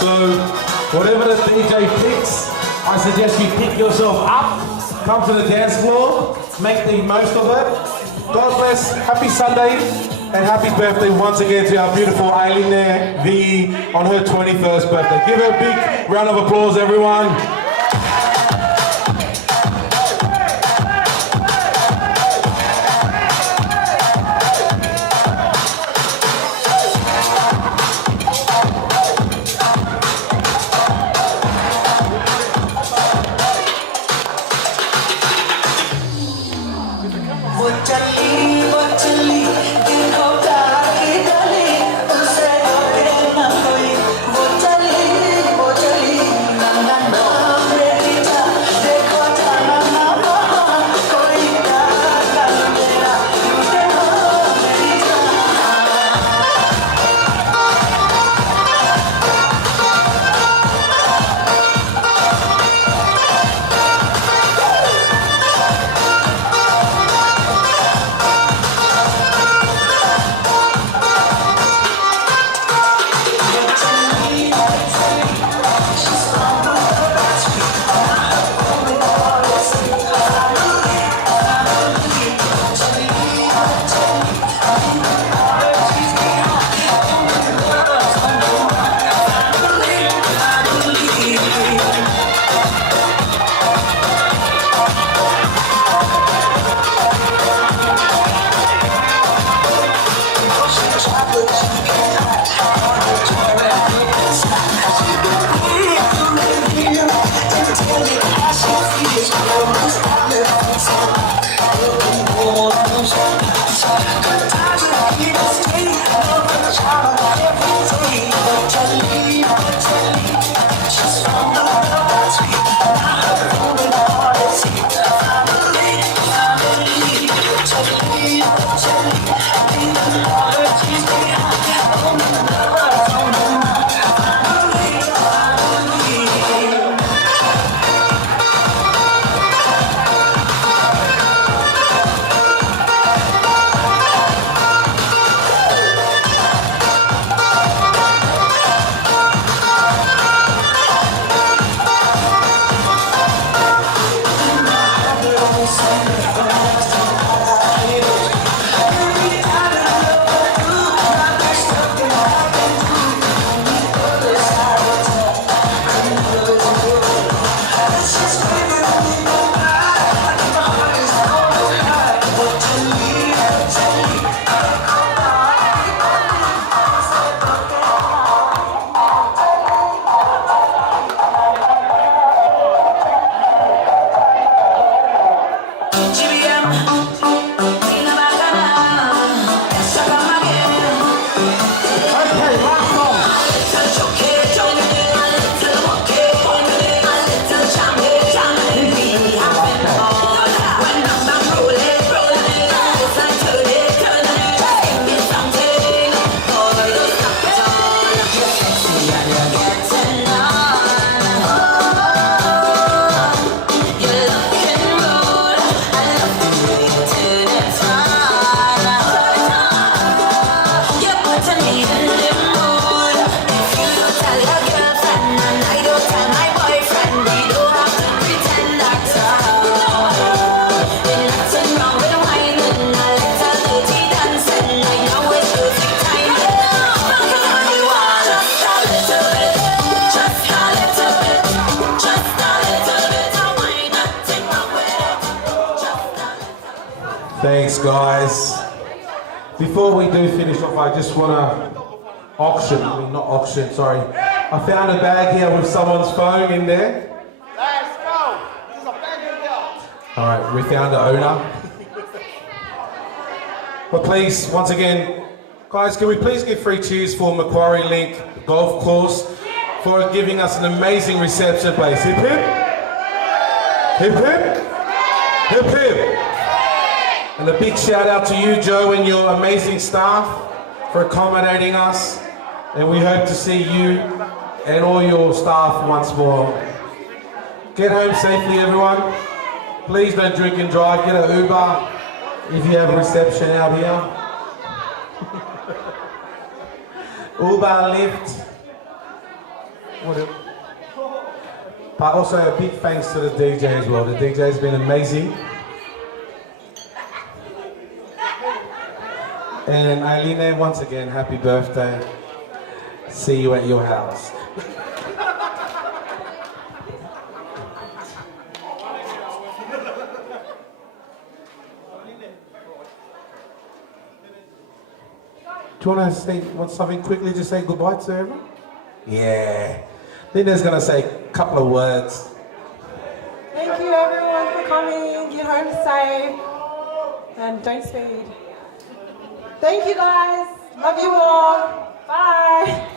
So, whatever the DJ picks, I suggest you pick yourself up, come to the dance floor, make the most of it. God bless, happy Sunday, and happy birthday once again to our beautiful Ailine V on her 21st birthday. Give her a big round of applause, everyone. Thanks, guys. Before we do finish off, I just want to sorry. I found a bag here with someone's phone in there. Let's go. There's a bag in there. All right, we found the owner. But please, once again, guys, can we please give 3 cheers for Macquarie Link Golf Course for giving us an amazing reception base. Hip hip. Hip hip. Hip hip. And a big shout out to you, Joe, and your amazing staff for accommodating us. And we hope to see you and all your staff once more. Get home safely, everyone. Please don't drink and drive. Get an Uber if you have a reception out here. Uber, Lyft. But also a big thanks to the DJ as well. The DJ has been amazing. And Ailine, once again, happy birthday. See you at your house. Do you want to say something quickly, just say goodbye to everyone? Yeah. Linda's going to say a couple of words. Thank you everyone for coming. Get home safe and don't speed. Thank you guys. Love you all. Bye.